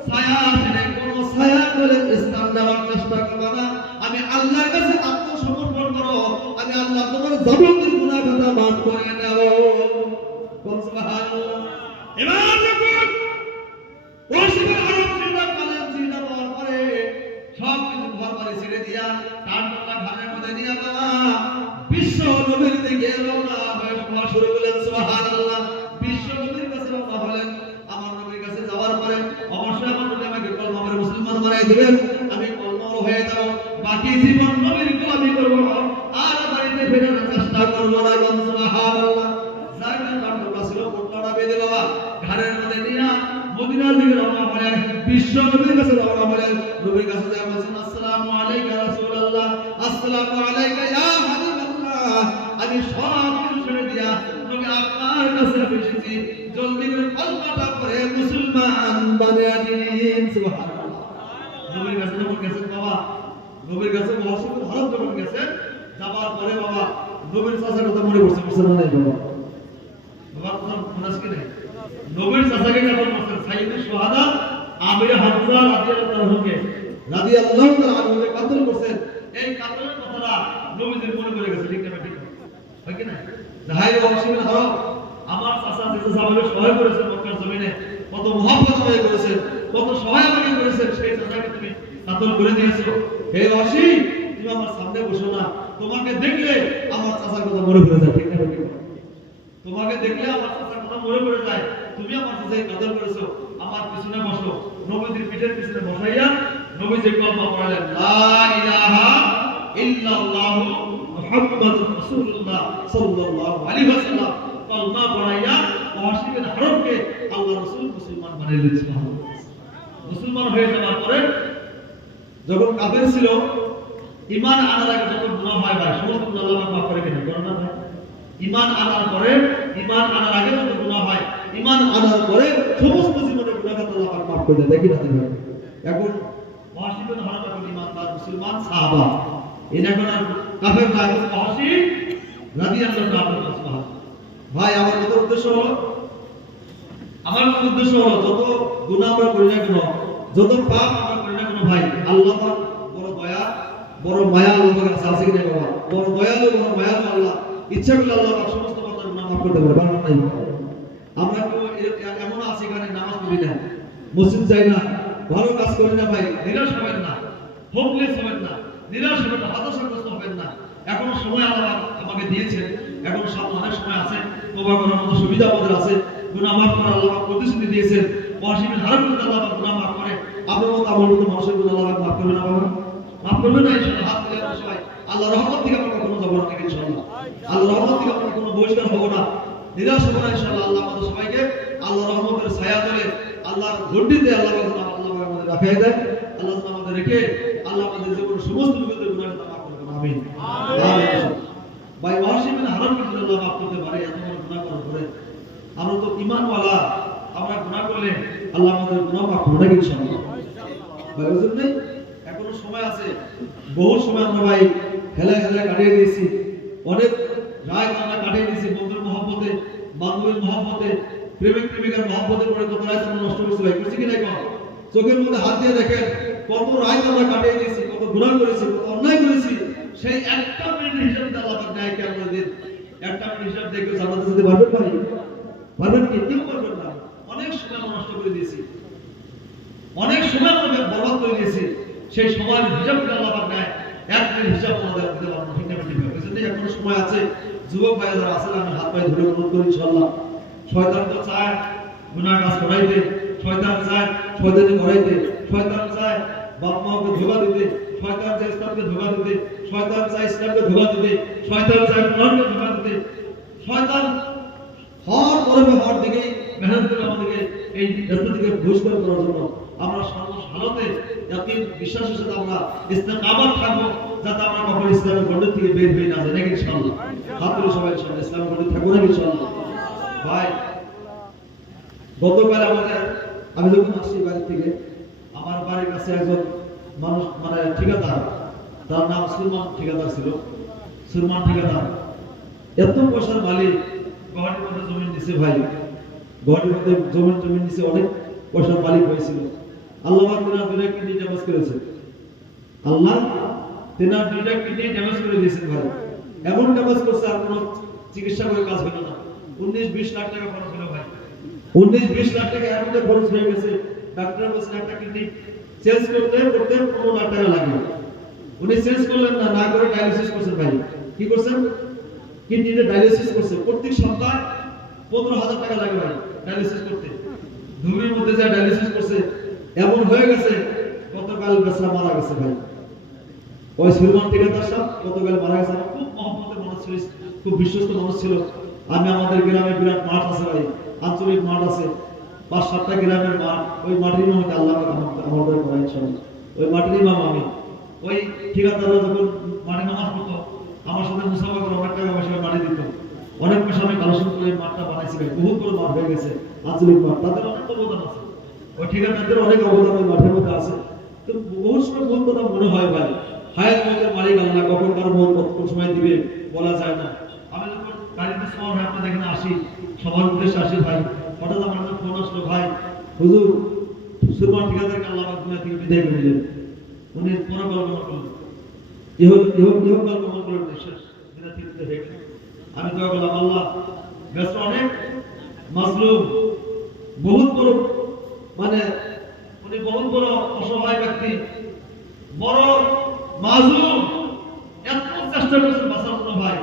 ছায়া ছেড়ে কোন ছায়া করে স্থান নেওয়ার চেষ্টা করবে না আমি আল্লাহর কাছে আত্মসমর্পণ করো আমি আল্লাহ তোমার যাবতীয় গুনাহ কথা মাফ করে দেব সুবহানাল্লাহ এবার যখন ওয়াসিমের হারাম চিন্তা করলেন চিন্তা করার পরে সব কিছু ঘর বাড়ি ছেড়ে দিয়া টানটা ঘরের মধ্যে নিয়ে বাবা বিশ্ব নবীর দিকে রওনা হয়ে শুরু করলেন সুবহানাল্লাহ বিশ্ব নবীর কাছে রওনা হলেন আমার নবীর কাছে যাওয়ার পরে অবশ্যই আমার নবী আমাকে কলমা পড়ে মুসলমান বানিয়ে দিবেন আমি কলমা হয়ে যাব বাকি জীবন নবীর গোলামি করব আর বাড়িতে ফেরার চেষ্টা করব না সুবহানাল্লাহ জায়গা টানটা ছিল কোটটা বেঁধে বাবা ঘরের মধ্যে নিয়ে মদিনার দিকে রওনা হলেন বিশ্ব নবীর কাছে রওনা হলেন নবীর কাছে যায় বলেন আসসালামু আলাইকা রাসূলুল্লাহ আসসালামু আলাইকা ইয়া হাবিবাল্লাহ আমি সব কিছু ছেড়ে দিয়া নবী আপনার কাছে এসেছি জলদি করে কলমাটা পড়ে মুসলমান বানিয়ে দিন সুবহানাল্লাহ নবীর কাছে যখন গেছেন বাবা নবীর কাছে ওয়াসিমের হারাম যখন গেছেন যাবার পরে বাবা নবীর চাচার কথা মনে পড়ছে মুসলমান নাই বাবা বাবা কোন কোনাস কি নাই নবীর চাচাকে কাতল করছেন সাইয়্যিদুশ শুহাদা আমির হামজা রাদিয়াল্লাহু তাআলা আনহুকে কাতল করছেন। এই কাতলের কথাটা নবীজির মনে পড়ে গেছে, ঠিক না ঠিক হয় কি না? যাহাই ওয়াসিল হলো আমার চাচা চাচা আমাকে সহায় করেছেন মক্কার জমিনে, কত মহব্বত আমাকে করেছেন, কত সহায় আমাকে করেছেন, সেই চাচাকে তুমি কাতল করে দিয়েছো। হে ওয়াসি, তুমি আমার সামনে বসো না, তোমাকে দেখলে আমার চাচার কথা মনে পড়ে যায়, ঠিক না ঠিক? তোমাকে দেখলে আমার চাচার কথা মনে পড়ে যায়, তুমি আমার চাচাকে কাতল করেছো, আমার পিছনে বসো। নবীজির পিঠের পিছনে বসাইয়া নবীজি কলমা পড়ালেন, লা ইলাহা ইল্লাল্লাহু মুহাম্মাদুর রাসূলুল্লাহ সাল্লাল্লাহু আলাইহি ওয়াসাল্লাম কলমা পড়াইয়া ওয়াসি বিন হারবকে আল্লাহর রাসূল মুসলমান বানিয়ে দিয়েছিলেন। মুসলমান হয়ে যাওয়ার পরে যখন কাফের ছিল, ঈমান আনার আগে যত গুনাহ হয় ভাই সমস্ত গুনাহ আল্লাহ মাফ করে দেন, কারণ না ভাই ঈমান আনার পরে, ঈমান আনার আগে যত গুনাহ হয়, ঈমান আনার পরে সমস্ত জীবনের গুনাহ আল্লাহ মাফ করে দেন, দেখি না ভাই? এখন ওয়াসি বিন হারব এখন ঈমানদার মুসলমান সাহাবা, এরা কোন কাফের না, এখন ওয়াসি রাদিয়াল্লাহু তাআলা। ভাই আমার কত উদ্দেশ্য হলো, যত গুনাহ আমরা করি না কেন, যত পাপ আমরা করি না কেন ভাই, আল্লাহ পাক বড় দয়া বড় মায়া আল্লাহর কাছে আছে কিনা বাবা? বড় দয়ালু বড় মায়ালু আল্লাহ, ইচ্ছা করলে আল্লাহ পাক সমস্ত বান্দার গুনাহ মাফ করতে পারে, পারবেন না? আমরা তো এমন আছি এখানে নামাজ পড়ি না, মসজিদ যাই না, ভালো কাজ করি না ভাই, নিরাশ হবেন না, হোপলেস হবেন না, নিরাশ হবেন না, হতাশাগ্রস্ত হবেন না। এখনো সময় আল্লাহ আমাকে দিয়েছে, এখন সামনে অনেক সময় আছে, তওবা করার মতো সুবিধা আমাদের আছে, গুনাহ মাফ করার আল্লাহ পাক প্রতিশ্রুতি দিয়েছেন। ওয়াসি বিন হারব আল্লাহ পাক গুনাহ মাফ করে, আপনার মতো আমার মতো মানুষের গুনাহ আল্লাহ পাক মাফ করবে না বাবা? মাফ করবে না ইনশাআল্লাহ। হাত তুলে আমরা সবাই আল্লাহর রহমত থেকে আমরা কখনো যাব না ইনশাআল্লাহ, আল্লাহর রহমত থেকে আমরা কোনো বহিষ্কার হব না, নিরাশ হব না ইনশাআল্লাহ। আল্লাহ আমাদের সবাইকে আল্লাহর রহমতের ছায়া তলে, আল্লাহর গণ্ডিতে আল্লাহ আমাদের রাখিয়ে দেন। আল্লাহ আমাদের রেখে আল্লাহ আমাদের জীবনের সমস্ত বিপদের গুনাহ মাফ করবেন, আমিন আমিন। ভাই ওয়াসি বিন হারব আল্লাহ মাফ করতে পারে, এত বড় গুনাহ করার পরে আমরা তো ঈমানওয়ালা, আমরা গুনাহ করলে আল্লাহ আমাদের গুনাহ মাফ করবে না ইনশাআল্লাহ। ভাই বুঝুন নাই, এখনো সময় আছে, বহু সময় আমরা ভাই খেলায় খেলায় কাটিয়ে দিয়েছি, অনেক রাত আমরা কাটিয়ে দিয়েছি বন্ধুর মহব্বতে, বান্ধবীর মহব্বতে, প্রেমিক প্রেমিকার মহব্বতে পড়ে কত রাত আমরা নষ্ট করছি ভাই, করছি কি না? এখন চোখের মধ্যে হাত দিয়ে দেখেন কত রাত আমরা কাটিয়ে দিয়েছি, কত গুনাহ করেছি, কত অন্যায় করেছি, সেই একটা মিনিটের হিসাব আল্লাহ পাক দেয় কি আমাদের, একটা মিনিট হিসাব দেখে জান্নাতে যেতে পারবেন ভাই? পারবেন কি? কেউ পারবেন না। অনেক সময় আমরা নষ্ট করে দিয়েছি, অনেক সময় আমরা বরবাদ করে দিয়েছি, সেই সময়ের হিসাব আল্লাহ পাক দেয়, এক মিনিট হিসাব আমাদের দিতে পারবো, ঠিক না ঠিক? বুঝলেন? এখনো সময় আছে, যুবক ভাই যারা আছেন আমি হাত পায়ে ধরে অনুরোধ করি ইনশাআল্লাহ। শয়তান তো চায় গুনাহ কাজ করাইতে, শয়তান চায় শয়তানি করাইতে, শয়তান চায় বাপ মাকে ধোঁকা দিতে, শয়তান চায় ইসলামকে ধোঁকা দিতে, শয়তান চায় ইসলামকে ধোঁকা দিতে, শয়তান চায় কোরআনকে ধোঁকা দিতে, শয়তান হর পরবে হর দিকে মেহনত করে আমাদেরকে এই রাস্তা থেকে বহিষ্কার করার জন্য আমরা সর্বসালতে জাতির বিশ্বাসের সাথে আমরা ইস্তেকামাত থাকবো, যাতে আমরা কখনো ইসলামের গণ্ডি থেকে বের হয়ে না যাই, নাকি ইনশাআল্লাহ? হাত তুলে সবাই ইনশাআল্লাহ ইসলামের গণ্ডি থাকবো না ইনশাআল্লাহ? ভাই গতকাল আমি যখন আসছি বাড়ি থেকে, আমার বাড়ির কাছে একজন মানুষ মানে ঠিকাদার, তার নাম সুরমান ঠিকাদার ছিল, সুরমান ঠিকাদার এত পয়সার মালিক, গুয়াহাটির মধ্যে জমি নিছে ভাই, গুয়াহাটির মধ্যে জমি নিছে, অনেক পয়সার মালিক হয়েছিল। আল্লাহ তেনার দুইটা কিডনি ড্যামেজ করেছে, আল্লাহ তেনার দুইটা কিডনি ড্যামেজ করে দিয়েছেন ভাই, এমন ড্যামেজ করছে আর কোনো চিকিৎসা করে কাজ হলো না। 19-20 লাখ টাকা খরচ হলো ভাই, 19-20 লাখ টাকা এর মধ্যে খরচ হয়ে গেছে। ডাক্তার বলছেন একটা কিডনি চেঞ্জ করতে 15 লাখ টাকা লাগে, উনি চেঞ্জ করলেন না, না করে ডায়ালিসিস করছেন ভাই। কি করছেন? কিডনিতে ডায়ালিসিস করছে, প্রত্যেক সপ্তাহে 15,000 টাকা লাগে ভাই ডায়ালিসিস করতে, ধুবির মধ্যে যা ডায়ালিসিস করছে, এমন হয়ে গেছে গতকাল বেচারা মারা গেছে ভাই। ওই সুলমান ঠিকাদার সাহেব গতকাল মারা গেছে। আমার খুব মহব্বতের মানুষ ছিল, খুব বিশ্বস্ত মানুষ ছিল। আমি আমাদের গ্রামে বিরাট মাঠ আছে ভাই, আঞ্চলিক মাঠ আছে, 5-7টা গ্রামের মাঠ, ওই মাটির মধ্যে আল্লাহ আমাদের করা ইনশাআল্লাহ, ওই মাটির ইমাম আমি। ওই ঠিকাদাররা যখন মাঠে নামাজ পড়তো আমার সাথে মুসাফা করে অনেক টাকা পয়সা মাটি দিত, অনেক পয়সা আমি কালেকশন করে মাঠটা বানাইছি ভাই, বহুত বড় মাঠ হয়ে গেছে আঞ্চলিক মাঠ, তাদের অনেক অবদান আছে, ওই ঠিকাদারদের অনেক অবদান ওই মাঠের মধ্যে আছে। তো বহু সময় বহুত কথা মনে হয় ভাই, হায়াত মতের মালিক আল্লাহ, কখন কার মত কোন সময় দিবে বলা যায় না। আমি যখন গাড়িতে সওয়ার হয়ে আপনাদের এখানে আসি, সবার উদ্দেশ্যে আসি ভাই। হঠাৎ আমার কাছে ফোন আসলো, ভাই হুজুর সুরমান ঠিকাদারকে আল্লাহ পাক দুনিয়া থেকে বিদায় করে দিলেন। উনি পরকল্পনা করলেন, ইহকাল কল্পনা করে শেষ দুনিয়া থেকে বিদায় হয়ে গেলেন। আমি দোয়া করলাম, আল্লাহ ব্যস্ত অনেক মাজলুম, বহুত বড় মানে উনি বহুত বড় অসহায় ব্যক্তি, বড় মাজলুম, এত চেষ্টা করেছেন বাঁচার জন্য ভাই।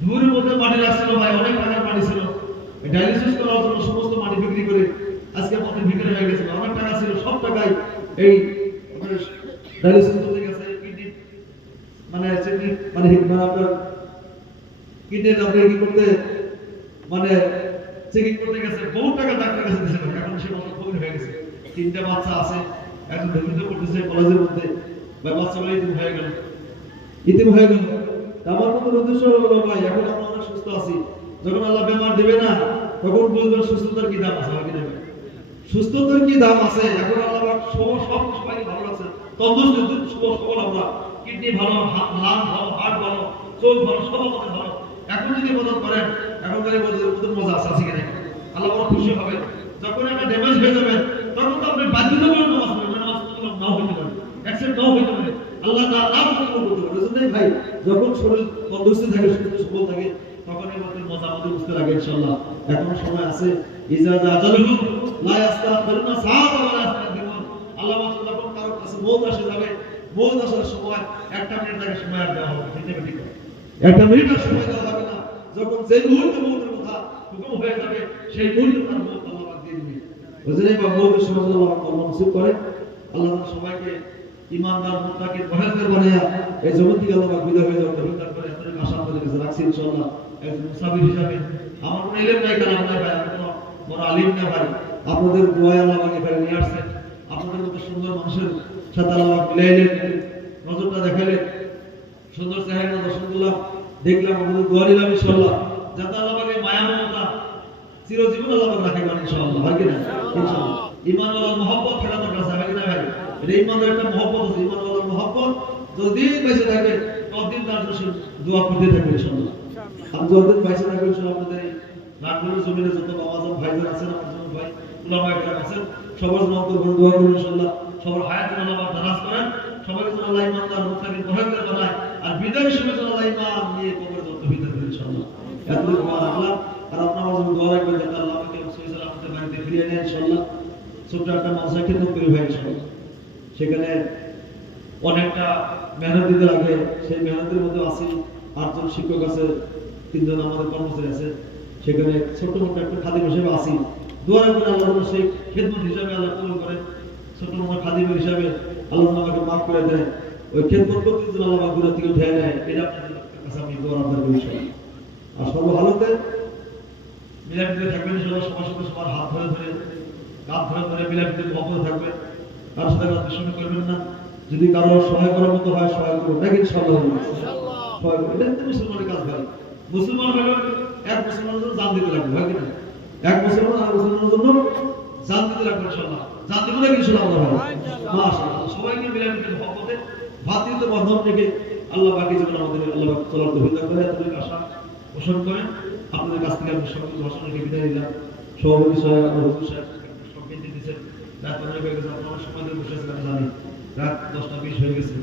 ধুরের মধ্যে মাটি রাখছিল ভাই, অনেক টাকার মাটি ছিল, ডায়ালিসিস করার জন্য সমস্ত মাটি বিক্রি করে আজকে আমাদের বিক্রি হয়ে গেছিল। অনেক টাকা ছিল, সব টাকাই এই ডায়ালিসিস করতে গেছে। কিডনি মানে আপনার কিডনির আপনি কি করতে মানে চেকিং করতে গেছে, বহু টাকা ডাক্তার কাছে দিয়েছে। এখন সে মতো ফকির হয়ে গেছে, 3টা বাচ্চা আছে, একজন ভর্তি করতেছে কলেজের মধ্যে, বা বাচ্চাগুলো ইতিম হয়ে গেল। আমার মতো উদ্দেশ্য হলো ভাই, এখন আমরা অনেক সুস্থ আছি, যখন আল্লাহ বেমার দিবে না তখন বুঝবেন সুস্থতার কি দাম আছে। কি নেবে সুস্থতার কি দাম আছে। এখন আল্লাহ সব সবাই ভালো আছে, তন্দুরস্ত সবল, আমরা কিডনি ভালো, লাং ভালো, হার্ট ভালো, চোখ ভালো, সব আমাদের ভালো। এখন যদি মদত করেন, এখনকার মজা আছে আছে কিনা, আল্লাহ বড় খুশি হবে। যখন একটা ড্যামেজ হয়ে যাবে তখন তো আপনি বাধ্যতামূলক নামাজ পড়বেন, নামাজ নাও হইতে পারে, অ্যাকসেপ্ট নাও হইতে পারে, আল্লাহ নাও করতে পারে। বুঝলেন ভাই, যখন শরীর তন্দুরস্ত থাকে, সুস্থ সবল থাকে, তখন এর মধ্যে মজা আমাদের বুঝতে লাগে ইনশাআল্লাহ। এখনো সময় আছে। ইজা আজালুহু লা ইস্তাগফিরুনা সাআতা ওয়া লা ইস্তাগফিরুন। আল্লাহ মাসুদ যখন কারো কাছে মওত আসে যাবে, মওত আসার সময় একটা মিনিট আগে সময় আর দেওয়া হবে, ঠিক ঠিক একটা মিনিটের সময় দেওয়া হবে না। যখন যে মুহূর্তে মওতের কথা হুকুম হয়ে যাবে, সেই মুহূর্তে তার মওত আল্লাহ পাক দিয়ে দিবে। বুঝলেন বা মওতের সময় আল্লাহ পাক নসিব করে। আল্লাহ সবাইকে ঈমানদার, মুত্তাকি, পরহেজগার বানায়া এই জগৎ থেকে আল্লাহ পাক বিদায় হয়ে যাওয়ার তৌফিক দান করে। এতটুকু আশা আপনাদের কাছে রাখছি ইনশাআল্লাহ। একজন মুসাফির হিসাবে আমার কোনো ইলম নাই, কালাম নাই ভাই, আমি কোনো বড় আলিম না ভাই। আপনাদের দোয়ায় আল্লাহ আমাকে এখানে নিয়ে আসছেন। আপনাদের মতো সুন্দর মানুষের সাথে আল্লাহ মিলাইলেন, নজরটা দেখালেন, সুন্দর চেহারা দর্শন করলাম, দেখলাম, আপনাদের দোয়া নিলাম ইনশাআল্লাহ, যাতে আল্লাহ আমাকে মায়া মমতা চিরজীবন আল্লাহ রাখে ইনশাআল্লাহ। হয় কি না? ইনশাআল্লাহ ঈমান ওয়াল মুহাব্বত থাকা দরকার আছে, হয় কি না ভাই? এটা ঈমানের একটা মুহাব্বত আছে। ঈমান ওয়াল মুহাব্বত যদি বেঁচে থাকে ততদিন তার জন্য দোয়া করতে থাকবে ইনশাআল্লাহ। আমি যতদিন বেঁচে থাকবে ইনশাআল্লাহ আপনাদের এই নাটকের জমিনে যত বাবাজান ভাইজান আছেন, আমার জন্য ভাই উলামা একরাম আছেন, সবার জন্য অন্তর দোয়া করুন ইনশাআল্লাহ। সবার হায়াতুল আল্লাহ দারাজ করেন, সবার জন্য আল্লাহ ঈমানদার, মুত্তাকি, পরহেজগার বানায়, আর বিদায়ের সময় যেন আল্লাহ ঈমান নিয়ে কবরে যত ভিতর করে ইনশাআল্লাহ। এতটুকু দোয়া রাখলাম। আর আপনারা আমার জন্য দোয়া রাখবেন যাতে আল্লাহ আমাকে সহিহ সালামতে বাড়িতে ফিরিয়ে নেয় ইনশাআল্লাহ। ছোট্ট একটা মাদ্রাসা খেদমত করি ভাই ইনশাআল্লাহ। সেখানে অনেকটা মেহনত দিতে লাগে, সেই মেহনতের মধ্যে আছি। 8জন শিক্ষক আছে, 3জন আমাদের কর্মচারী আছে, সেখানে ছোট্ট মোটো একটা খাদিম হিসেবে আছি। দোয়া রাখবেন আল্লাহ সেই খেদমত হিসাবে আল্লাহ কবুল করে, ছোট্ট মোটো খাদিম হিসাবে আল্লাহ আমাকে মাফ করে দেয়। ওই খেদমত করতে যেন আল্লাহ দূর থেকে উঠে নেয়, এটা আপনাদের কাছে আমি দোয়া রাখতে করি। আর সর্বহালতে মিলাপিতে থাকবেন ইনশাআল্লাহ। সবার সাথে সবার হাত ধরে ধরে, কাঁধ ধরে ধরে মিলাপিতে মহব্বত থাকবে, কারোর সাথে দুশ্মনী করবেন না। যদি কারো সহায় করার মতো হয় সহায় করবেন, নাকি ইনশাআল্লাহ সহায় করবেন। এটা তো মুসলমানের কাজ ভাই। মুসলমান হলো এক মুসলমানের জন্য জান দিতে লাগবে, হয় কিনা? এক মুসলমান আর মুসলমানের জন্য জান দিতে লাগবে ইনশাআল্লাহ। জান দিব নাকি ইনশাআল্লাহ? মাশাআল্লাহ। সবাইকে মিলাপিতে মহব্বতে ভাতৃত্ব বন্ধন থেকে আল্লাহ বাকি জীবন আমাদের আল্লাহ চলার তৌফিক দান করে। এতটুকু আশা পোষণ করেন। আপনাদের কাছ থেকে আমি সকল ভাষণ রেখে বিদায় নিলাম। সভাপতি সাহেব, আমার হুজুর সাহেব সব কেন্দ্রে দিচ্ছেন। রাত অনেক হয়ে গেছে, আপনার সময় দিয়ে বসে আছেন আমি জানি। রাত 10টা 20 হয়ে গেছে,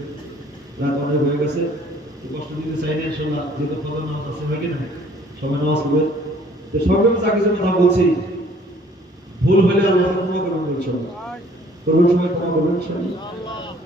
রাত অনেক হয়ে গেছে। কষ্ট দিতে চাই না ইনশাআল্লাহ, যেহেতু ফজর নামাজ আছে, হয় কি না? সবাই নামাজ পড়বে। তো সবাই যা কিছু কথা বলছি, ভুল হলে আল্লাহ ক্ষমা করবেন ইনশাআল্লাহ। করবেন, সবাই ক্ষমা করবেন ইনশাআল্লাহ।